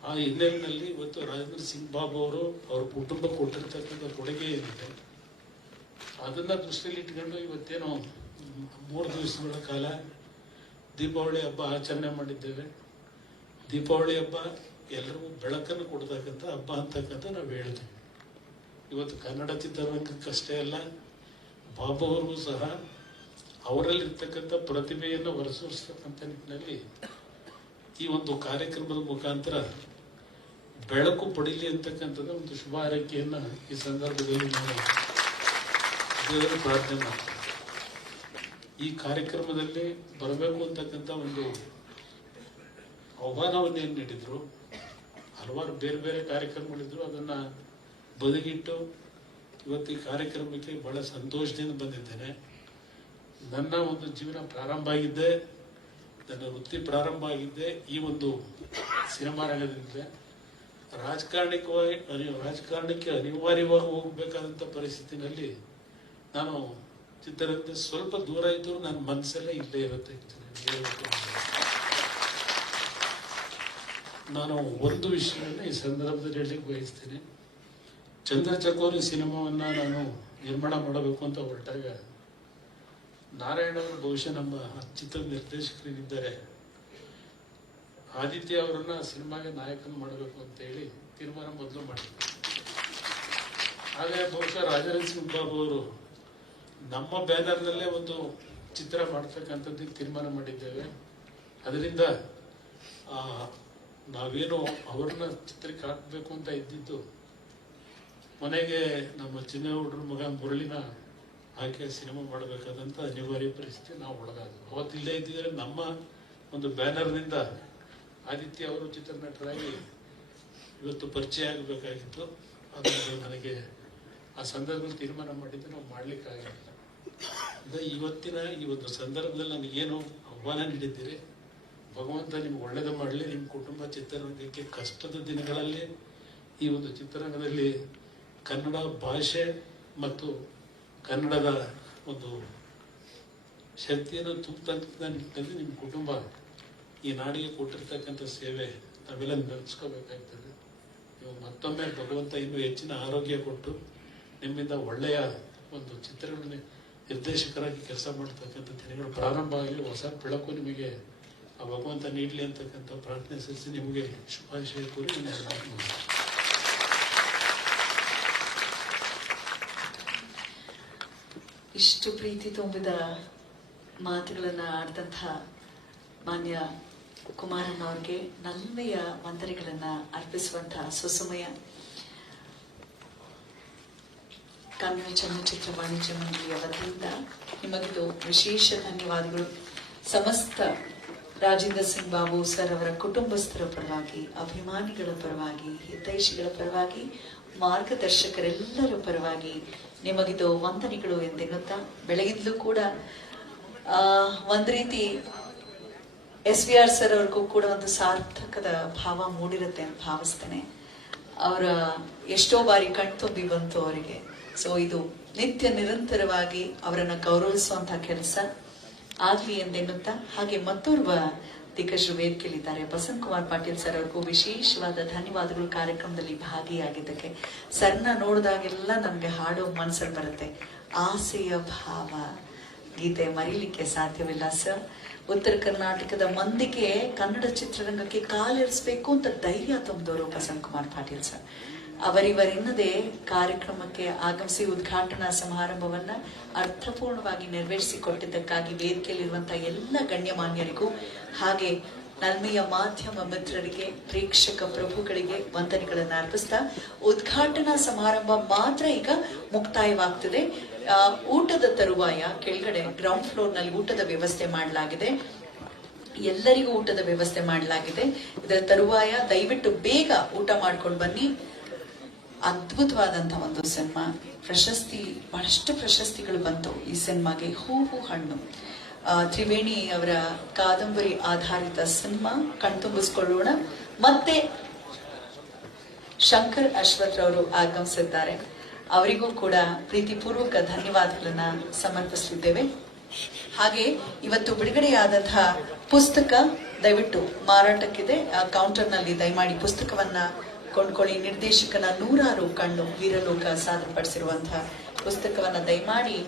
ಆ ಹಿನ್ನೆಲೆಯಲ್ಲಿ ಇವತ್ತು ರಾಜೇಂದ್ರ ಸಿಂಗ್ ಬಾಬು ಅವರು ಅವ್ರ ಕುಟುಂಬ ಕೊಟ್ಟಿರ್ತಕ್ಕಂಥ ಕೊಡುಗೆ ಏನಿದೆ ಅದನ್ನ ದೃಷ್ಟಿಯಲ್ಲಿ ಇಟ್ಕೊಂಡು ಇವತ್ತೇನೋ 3 ದಿವಸಗಳ ಕಾಲ ದೀಪಾವಳಿ ಹಬ್ಬ ಆಚರಣೆ ಮಾಡಿದ್ದೇವೆ. ದೀಪಾವಳಿ ಹಬ್ಬ ಎಲ್ಲರಿಗೂ ಬೆಳಕನ್ನು ಕೊಡ್ತಕ್ಕಂಥ ಹಬ್ಬ ಅಂತಕ್ಕಂಥ ನಾವು ಹೇಳಿದ್ವಿ. ಇವತ್ತು ಕನ್ನಡ ಚಿತ್ರರಂಗಕ್ಕಷ್ಟೇ ಅಲ್ಲ, ಬಾಬು ಅವ್ರಿಗೂ ಸಹ ಅವರಲ್ಲಿರ್ತಕ್ಕಂಥ ಪ್ರತಿಭೆಯನ್ನು ಹೊರಸೂರಿಸ್ತಕ್ಕಂಥ ನಿಟ್ಟಿನಲ್ಲಿ ಈ ಒಂದು ಕಾರ್ಯಕ್ರಮದ ಮುಖಾಂತರ ಬೆಳಕು ಪಡೀಲಿ ಅಂತಕ್ಕಂಥದ್ದು ಒಂದು ಶುಭ ಹಾರೈಕೆಯನ್ನ ಈ ಸಂದರ್ಭದಲ್ಲಿ ನಾವು ದೇವರ ಪ್ರಾರ್ಥನೆ ಮಾಡ್ತೀವಿ. ಈ ಕಾರ್ಯಕ್ರಮದಲ್ಲಿ ಬರಬೇಕು ಅಂತಕ್ಕಂಥ ಒಂದು ಆಹ್ವಾನವನ್ನೇನು ನೀಡಿದ್ರು, ಹಲವಾರು ಬೇರೆ ಬೇರೆ ಕಾರ್ಯಕ್ರಮಗಳಿದ್ರು, ಅದನ್ನ ಬದಿಗಿಟ್ಟು ಇವತ್ತು ಈ ಕಾರ್ಯಕ್ರಮಕ್ಕೆ ಬಹಳ ಸಂತೋಷದಿಂದ ಬಂದಿದ್ದೇನೆ. ನನ್ನ ಒಂದು ಜೀವನ ಪ್ರಾರಂಭ ಆಗಿದ್ದೆ, ನನ್ನ ವೃತ್ತಿ ಪ್ರಾರಂಭ ಆಗಿದ್ದೆ ಈ ಒಂದು ಸಿನಿಮಾ ರಂಗದಿಂದ. ರಾಜಕಾರಣಕ್ಕೆ ಅನಿವಾರ್ಯವಾಗಿ ಹೋಗಬೇಕಾದಂಥ ಪರಿಸ್ಥಿತಿನಲ್ಲಿ ನಾನು ಚಿತ್ರರಂಗದ ಸ್ವಲ್ಪ ದೂರ ಇದ್ದರೂ ನನ್ನ ಮನಸ್ಸೆಲ್ಲ ಇಲ್ಲೇ ಇರುತ್ತೆ. ನಾನು ಒಂದು ವಿಷಯವನ್ನು ಈ ಸಂದರ್ಭದಲ್ಲಿ ಹೇಳಲಿಕ್ಕೆ ಬಯಸ್ತೇನೆ. ಚಂದ್ರಚಕೋರಿ ಸಿನಿಮಾವನ್ನ ನಾನು ನಿರ್ಮಾಣ ಮಾಡಬೇಕು ಅಂತ ಹೊರಟಾಗ ನಾರಾಯಣ ಅವರು ಬಹುಶಃ ನಮ್ಮ ಚಿತ್ರ ನಿರ್ದೇಶಕರಿದ್ದಾರೆ, ಆದಿತ್ಯ ಅವರನ್ನ ಸಿನಿಮಾಗೆ ನಾಯಕನ ಮಾಡಬೇಕು ಅಂತ ಹೇಳಿ ತೀರ್ಮಾನ ಮೊದಲು ಮಾಡಿದ್ರು. ಹಾಗೆ ಬಹುಶಃ ರಾಜೇಂದ್ರ ಸಿಂಗ್ ಬಾಬು ಅವರು ನಮ್ಮ ಬ್ಯಾನರ್ನಲ್ಲೇ ಒಂದು ಚಿತ್ರ ಮಾಡ್ತಕ್ಕಂಥದ್ದಕ್ಕೆ ತೀರ್ಮಾನ ಮಾಡಿದ್ದೇವೆ. ಅದರಿಂದ ನಾವೇನು ಅವ್ರನ್ನ ಚಿತ್ರಕ್ಕೆ ಹಾಕಬೇಕು ಅಂತ ಇದ್ದಿದ್ದು, ಮನೆಗೆ ನಮ್ಮ ಚಿನ್ನೇಗೌಡರ ಮಗ ಮುರಳಿನ ಆಕೆ ಸಿನಿಮಾ ಮಾಡಬೇಕಾದಂಥ ಅನಿವಾರ್ಯ ಪರಿಸ್ಥಿತಿ ನಾವು ಒಳಗಾದ್ವಿ. ಅವತ್ತಿಲ್ಲೇ ಇದ್ದಿದ್ರೆ ನಮ್ಮ ಒಂದು ಬ್ಯಾನರ್ನಿಂದ ಆದಿತ್ಯ ಅವರು ಚಿತ್ರನಟರಾಗಿ ಇವತ್ತು ಪರಿಚಯ ಆಗಬೇಕಾಗಿತ್ತು. ಅದನ್ನು ನನಗೆ ಆ ಸಂದರ್ಭದಲ್ಲಿ ತೀರ್ಮಾನ ಮಾಡಿದ್ದು ನಾವು ಮಾಡಲಿಕ್ಕಾಗಿಲ್ಲ. ಇವತ್ತಿನ ಈ ಒಂದು ಸಂದರ್ಭದಲ್ಲಿ ನನಗೇನು ಆಹ್ವಾನ ನೀಡಿದ್ದೀರಿ, ಭಗವಂತ ನಿಮ್ಗೆ ಒಳ್ಳೇದು ಮಾಡಲಿ. ನಿಮ್ಮ ಕುಟುಂಬ ಚಿತ್ರರಂಗಕ್ಕೆ ಕಷ್ಟದ ದಿನಗಳಲ್ಲಿ ಈ ಒಂದು ಚಿತ್ರರಂಗದಲ್ಲಿ ಕನ್ನಡ ಭಾಷೆ ಮತ್ತು ಕನ್ನಡದ ಒಂದು ಶಕ್ತಿಯನ್ನು ತುಂಬತಕ್ಕಂಥ ನಿಟ್ಟಿನಲ್ಲಿ ನಿಮ್ಮ ಕುಟುಂಬ ಈ ನಾಡಿಗೆ ಕೊಟ್ಟಿರ್ತಕ್ಕಂಥ ಸೇವೆ ನಾವೆಲ್ಲ ನೆನೆಸ್ಕೋಬೇಕಾಗ್ತದೆ. ನೀವು ಮತ್ತೊಮ್ಮೆ ಭಗವಂತ ಇನ್ನೂ ಹೆಚ್ಚಿನ ಆರೋಗ್ಯ ಕೊಟ್ಟು ನಿಮ್ಮಿಂದ ಒಳ್ಳೆಯ ಒಂದು ಚಿತ್ರಗಳ ನಿರ್ದೇಶಕರಾಗಿ ಕೆಲಸ ಮಾಡ್ತಕ್ಕಂಥ ದಿನಗಳು ಪ್ರಾರಂಭ ಆಗಲಿ, ಹೊಸ ಬೆಳಕು ನಿಮಗೆ ಆ ಭಗವಂತ ನೀಡಲಿ ಅಂತಕ್ಕಂಥ ಪ್ರಾರ್ಥನೆ ಸಲ್ಲಿಸಿ ನಿಮಗೆ ಶುಭಾಶಯ ಕೋರಿ ಇಷ್ಟು ಪ್ರೀತಿ ತುಂಬಿದ ಮಾತುಗಳನ್ನ ಆಡಿದಂಥ ಮಾನ್ಯ ಕುಮಾರಣ್ಣ ಅವ್ರಿಗೆ ನಲ್ಮೆಯ ವಂದನೆಗಳನ್ನ ಅರ್ಪಿಸುವಂತಹ ಸುಸಮಯ. ಕನ್ನಡ ಚಲನಚಿತ್ರ ವಾಣಿಜ್ಯ ಮಂಡಳಿಯ ವತಿಯಿಂದ ನಿಮಗಿದು ವಿಶೇಷ ಧನ್ಯವಾದಗಳು. ಸಮಸ್ತ ರಾಜೇಂದ್ರ ಸಿಂಗ್ ಬಾಬು ಸರ್ ಅವರ ಕುಟುಂಬಸ್ಥರ ಪರವಾಗಿ, ಅಭಿಮಾನಿಗಳ ಪರವಾಗಿ, ಹಿತೈಷಿಗಳ ಪರವಾಗಿ, ಮಾರ್ಗದರ್ಶಕರೆಲ್ಲರ ಪರವಾಗಿ ನಿಮಗಿದು ವಂದನೆಗಳು ಎಂದೆನ್ನುತ್ತಾ, ಬೆಳಗಿಂದಲೂ ಕೂಡ ಒಂದ್ ರೀತಿ SVR ಸರ್ ಅವ್ರಿಗೂ ಕೂಡ ಒಂದು ಸಾರ್ಥಕದ ಭಾವ ಮೂಡಿರುತ್ತೆ ಅಂತ ಭಾವಿಸ್ತೇನೆ. ಅವರ ಎಷ್ಟೋ ಬಾರಿ ಕಣ್ತುಂಬಿ ಬಂತು ಅವರಿಗೆ. ಸೊ ಇದು ನಿತ್ಯ ನಿರಂತರವಾಗಿ ಅವರನ್ನ ಗೌರವಿಸುವಂತಹ ಕೆಲಸ ಆಗ್ಲಿ ಎಂದೆನ್ನುತ್ತಾ, ಹಾಗೆ ಮತ್ತೋರ್ವ ದಿಗ್ಗಜರು ವೇದಿಕೆಯಲ್ಲಿದ್ದಾರೆ. ಬಸಂತ್ ಕುಮಾರ್ ಪಾಟೀಲ್ ಸರ್ ಅವ್ರಿಗೂ ವಿಶೇಷವಾದ ಧನ್ಯವಾದಗಳು ಕಾರ್ಯಕ್ರಮದಲ್ಲಿ ಭಾಗಿಯಾಗಿದ್ದಕ್ಕೆ. ಸರ್ನ ನೋಡಿದಾಗೆಲ್ಲ ನಮ್ಗೆ ಹಾಡೋ ಮನ್ಸಲ್ಲಿ ಬರುತ್ತೆ. ಆಸೆಯ ಭಾವ ಗೀತೆ ಮರೀಲಿಕ್ಕೆ ಸಾಧ್ಯವಿಲ್ಲ ಸರ್. ಉತ್ತರ ಕರ್ನಾಟಕದ ಮಂದಿಗೆ ಕನ್ನಡ ಚಿತ್ರರಂಗಕ್ಕೆ ಕಾಲಿರಿಸಬೇಕು ಅಂತ ಧೈರ್ಯ ತುಂಬಿದವರು ಬಸಂತ್ ಕುಮಾರ್ ಪಾಟೀಲ್ ಸರ್. ಅವರಿವರೆನ್ನದೇ ಕಾರ್ಯಕ್ರಮಕ್ಕೆ ಆಗಮಿಸಿ ಉದ್ಘಾಟನಾ ಸಮಾರಂಭವನ್ನ ಅರ್ಥಪೂರ್ಣವಾಗಿ ನೆರವೇರಿಸಿಕೊಟ್ಟಿದ್ದಕ್ಕಾಗಿ ವೇದಿಕೆಯಲ್ಲಿರುವಂತಹ ಎಲ್ಲ ಗಣ್ಯಮಾನ್ಯರಿಗೂ, ಹಾಗೆ ನಲ್ಮೆಯ ಮಾಧ್ಯಮ ಮಿತ್ರರಿಗೆ, ಪ್ರೇಕ್ಷಕ ಪ್ರಭುಗಳಿಗೆ ವಂದನೆಗಳನ್ನು ಅರ್ಪಿಸ್ತಾ, ಉದ್ಘಾಟನಾ ಸಮಾರಂಭ ಮಾತ್ರ ಈಗ ಮುಕ್ತಾಯವಾಗ್ತದೆ. ಊಟದ ತರುವಾಯ ಕೆಳಗಡೆ ಗ್ರೌಂಡ್ ಫ್ಲೋರ್ ನಲ್ಲಿ ಊಟದ ವ್ಯವಸ್ಥೆ ಮಾಡಲಾಗಿದೆ. ಎಲ್ಲರಿಗೂ ಊಟದ ವ್ಯವಸ್ಥೆ ಮಾಡಲಾಗಿದೆ. ಇದರ ತರುವಾಯ ದಯವಿಟ್ಟು ಬೇಗ ಊಟ ಮಾಡ್ಕೊಂಡು ಬನ್ನಿ. ಅದ್ಭುತವಾದಂತಹ ಒಂದು ಸಿನಿಮಾ. ಪ್ರಶಸ್ತಿ, ಬಹಳಷ್ಟು ಪ್ರಶಸ್ತಿಗಳು ಬಂತು ಈ ಸಿನಿಮಾಗೆ. ಹೂವು ಹಣ್ಣು ತ್ರಿವೇಣಿ ಅವರ ಕಾದಂಬರಿ ಆಧಾರಿತ ಸಿನಿಮಾ. ಕಣ್ತುಂಬಿಸ್ಕೊಳ್ಳೋಣ. ಮತ್ತೆ ಶಂಕರ್ ಅಶ್ವಥ್ ಅವರು ಆಗಮಿಸಿದ್ದಾರೆ. ಅವರಿಗೂ ಕೂಡ ಪ್ರೀತಿಪೂರ್ವಕ ಧನ್ಯವಾದಗಳನ್ನ ಸಮರ್ಪಿಸಲಿದ್ದೇವೆ. ಹಾಗೆ ಇವತ್ತು ಬಿಡುಗಡೆಯಾದಂತಹ ಪುಸ್ತಕ ದಯವಿಟ್ಟು ಮಾರಾಟಕ್ಕಿದೆ. ಕೌಂಟರ್ನಲ್ಲಿ ದಯಮಾಡಿ ಪುಸ್ತಕವನ್ನ ಕೊಂಡ್ಕೊಳ್ಳಿ. ನಿರ್ದೇಶಕನ 100 ಕಣ್ಣು ವೀರಲೋಕ ಸಾದರಪಡಿಸಿರುವಂತಹ ಪುಸ್ತಕವನ್ನ ದಯಮಾಡಿ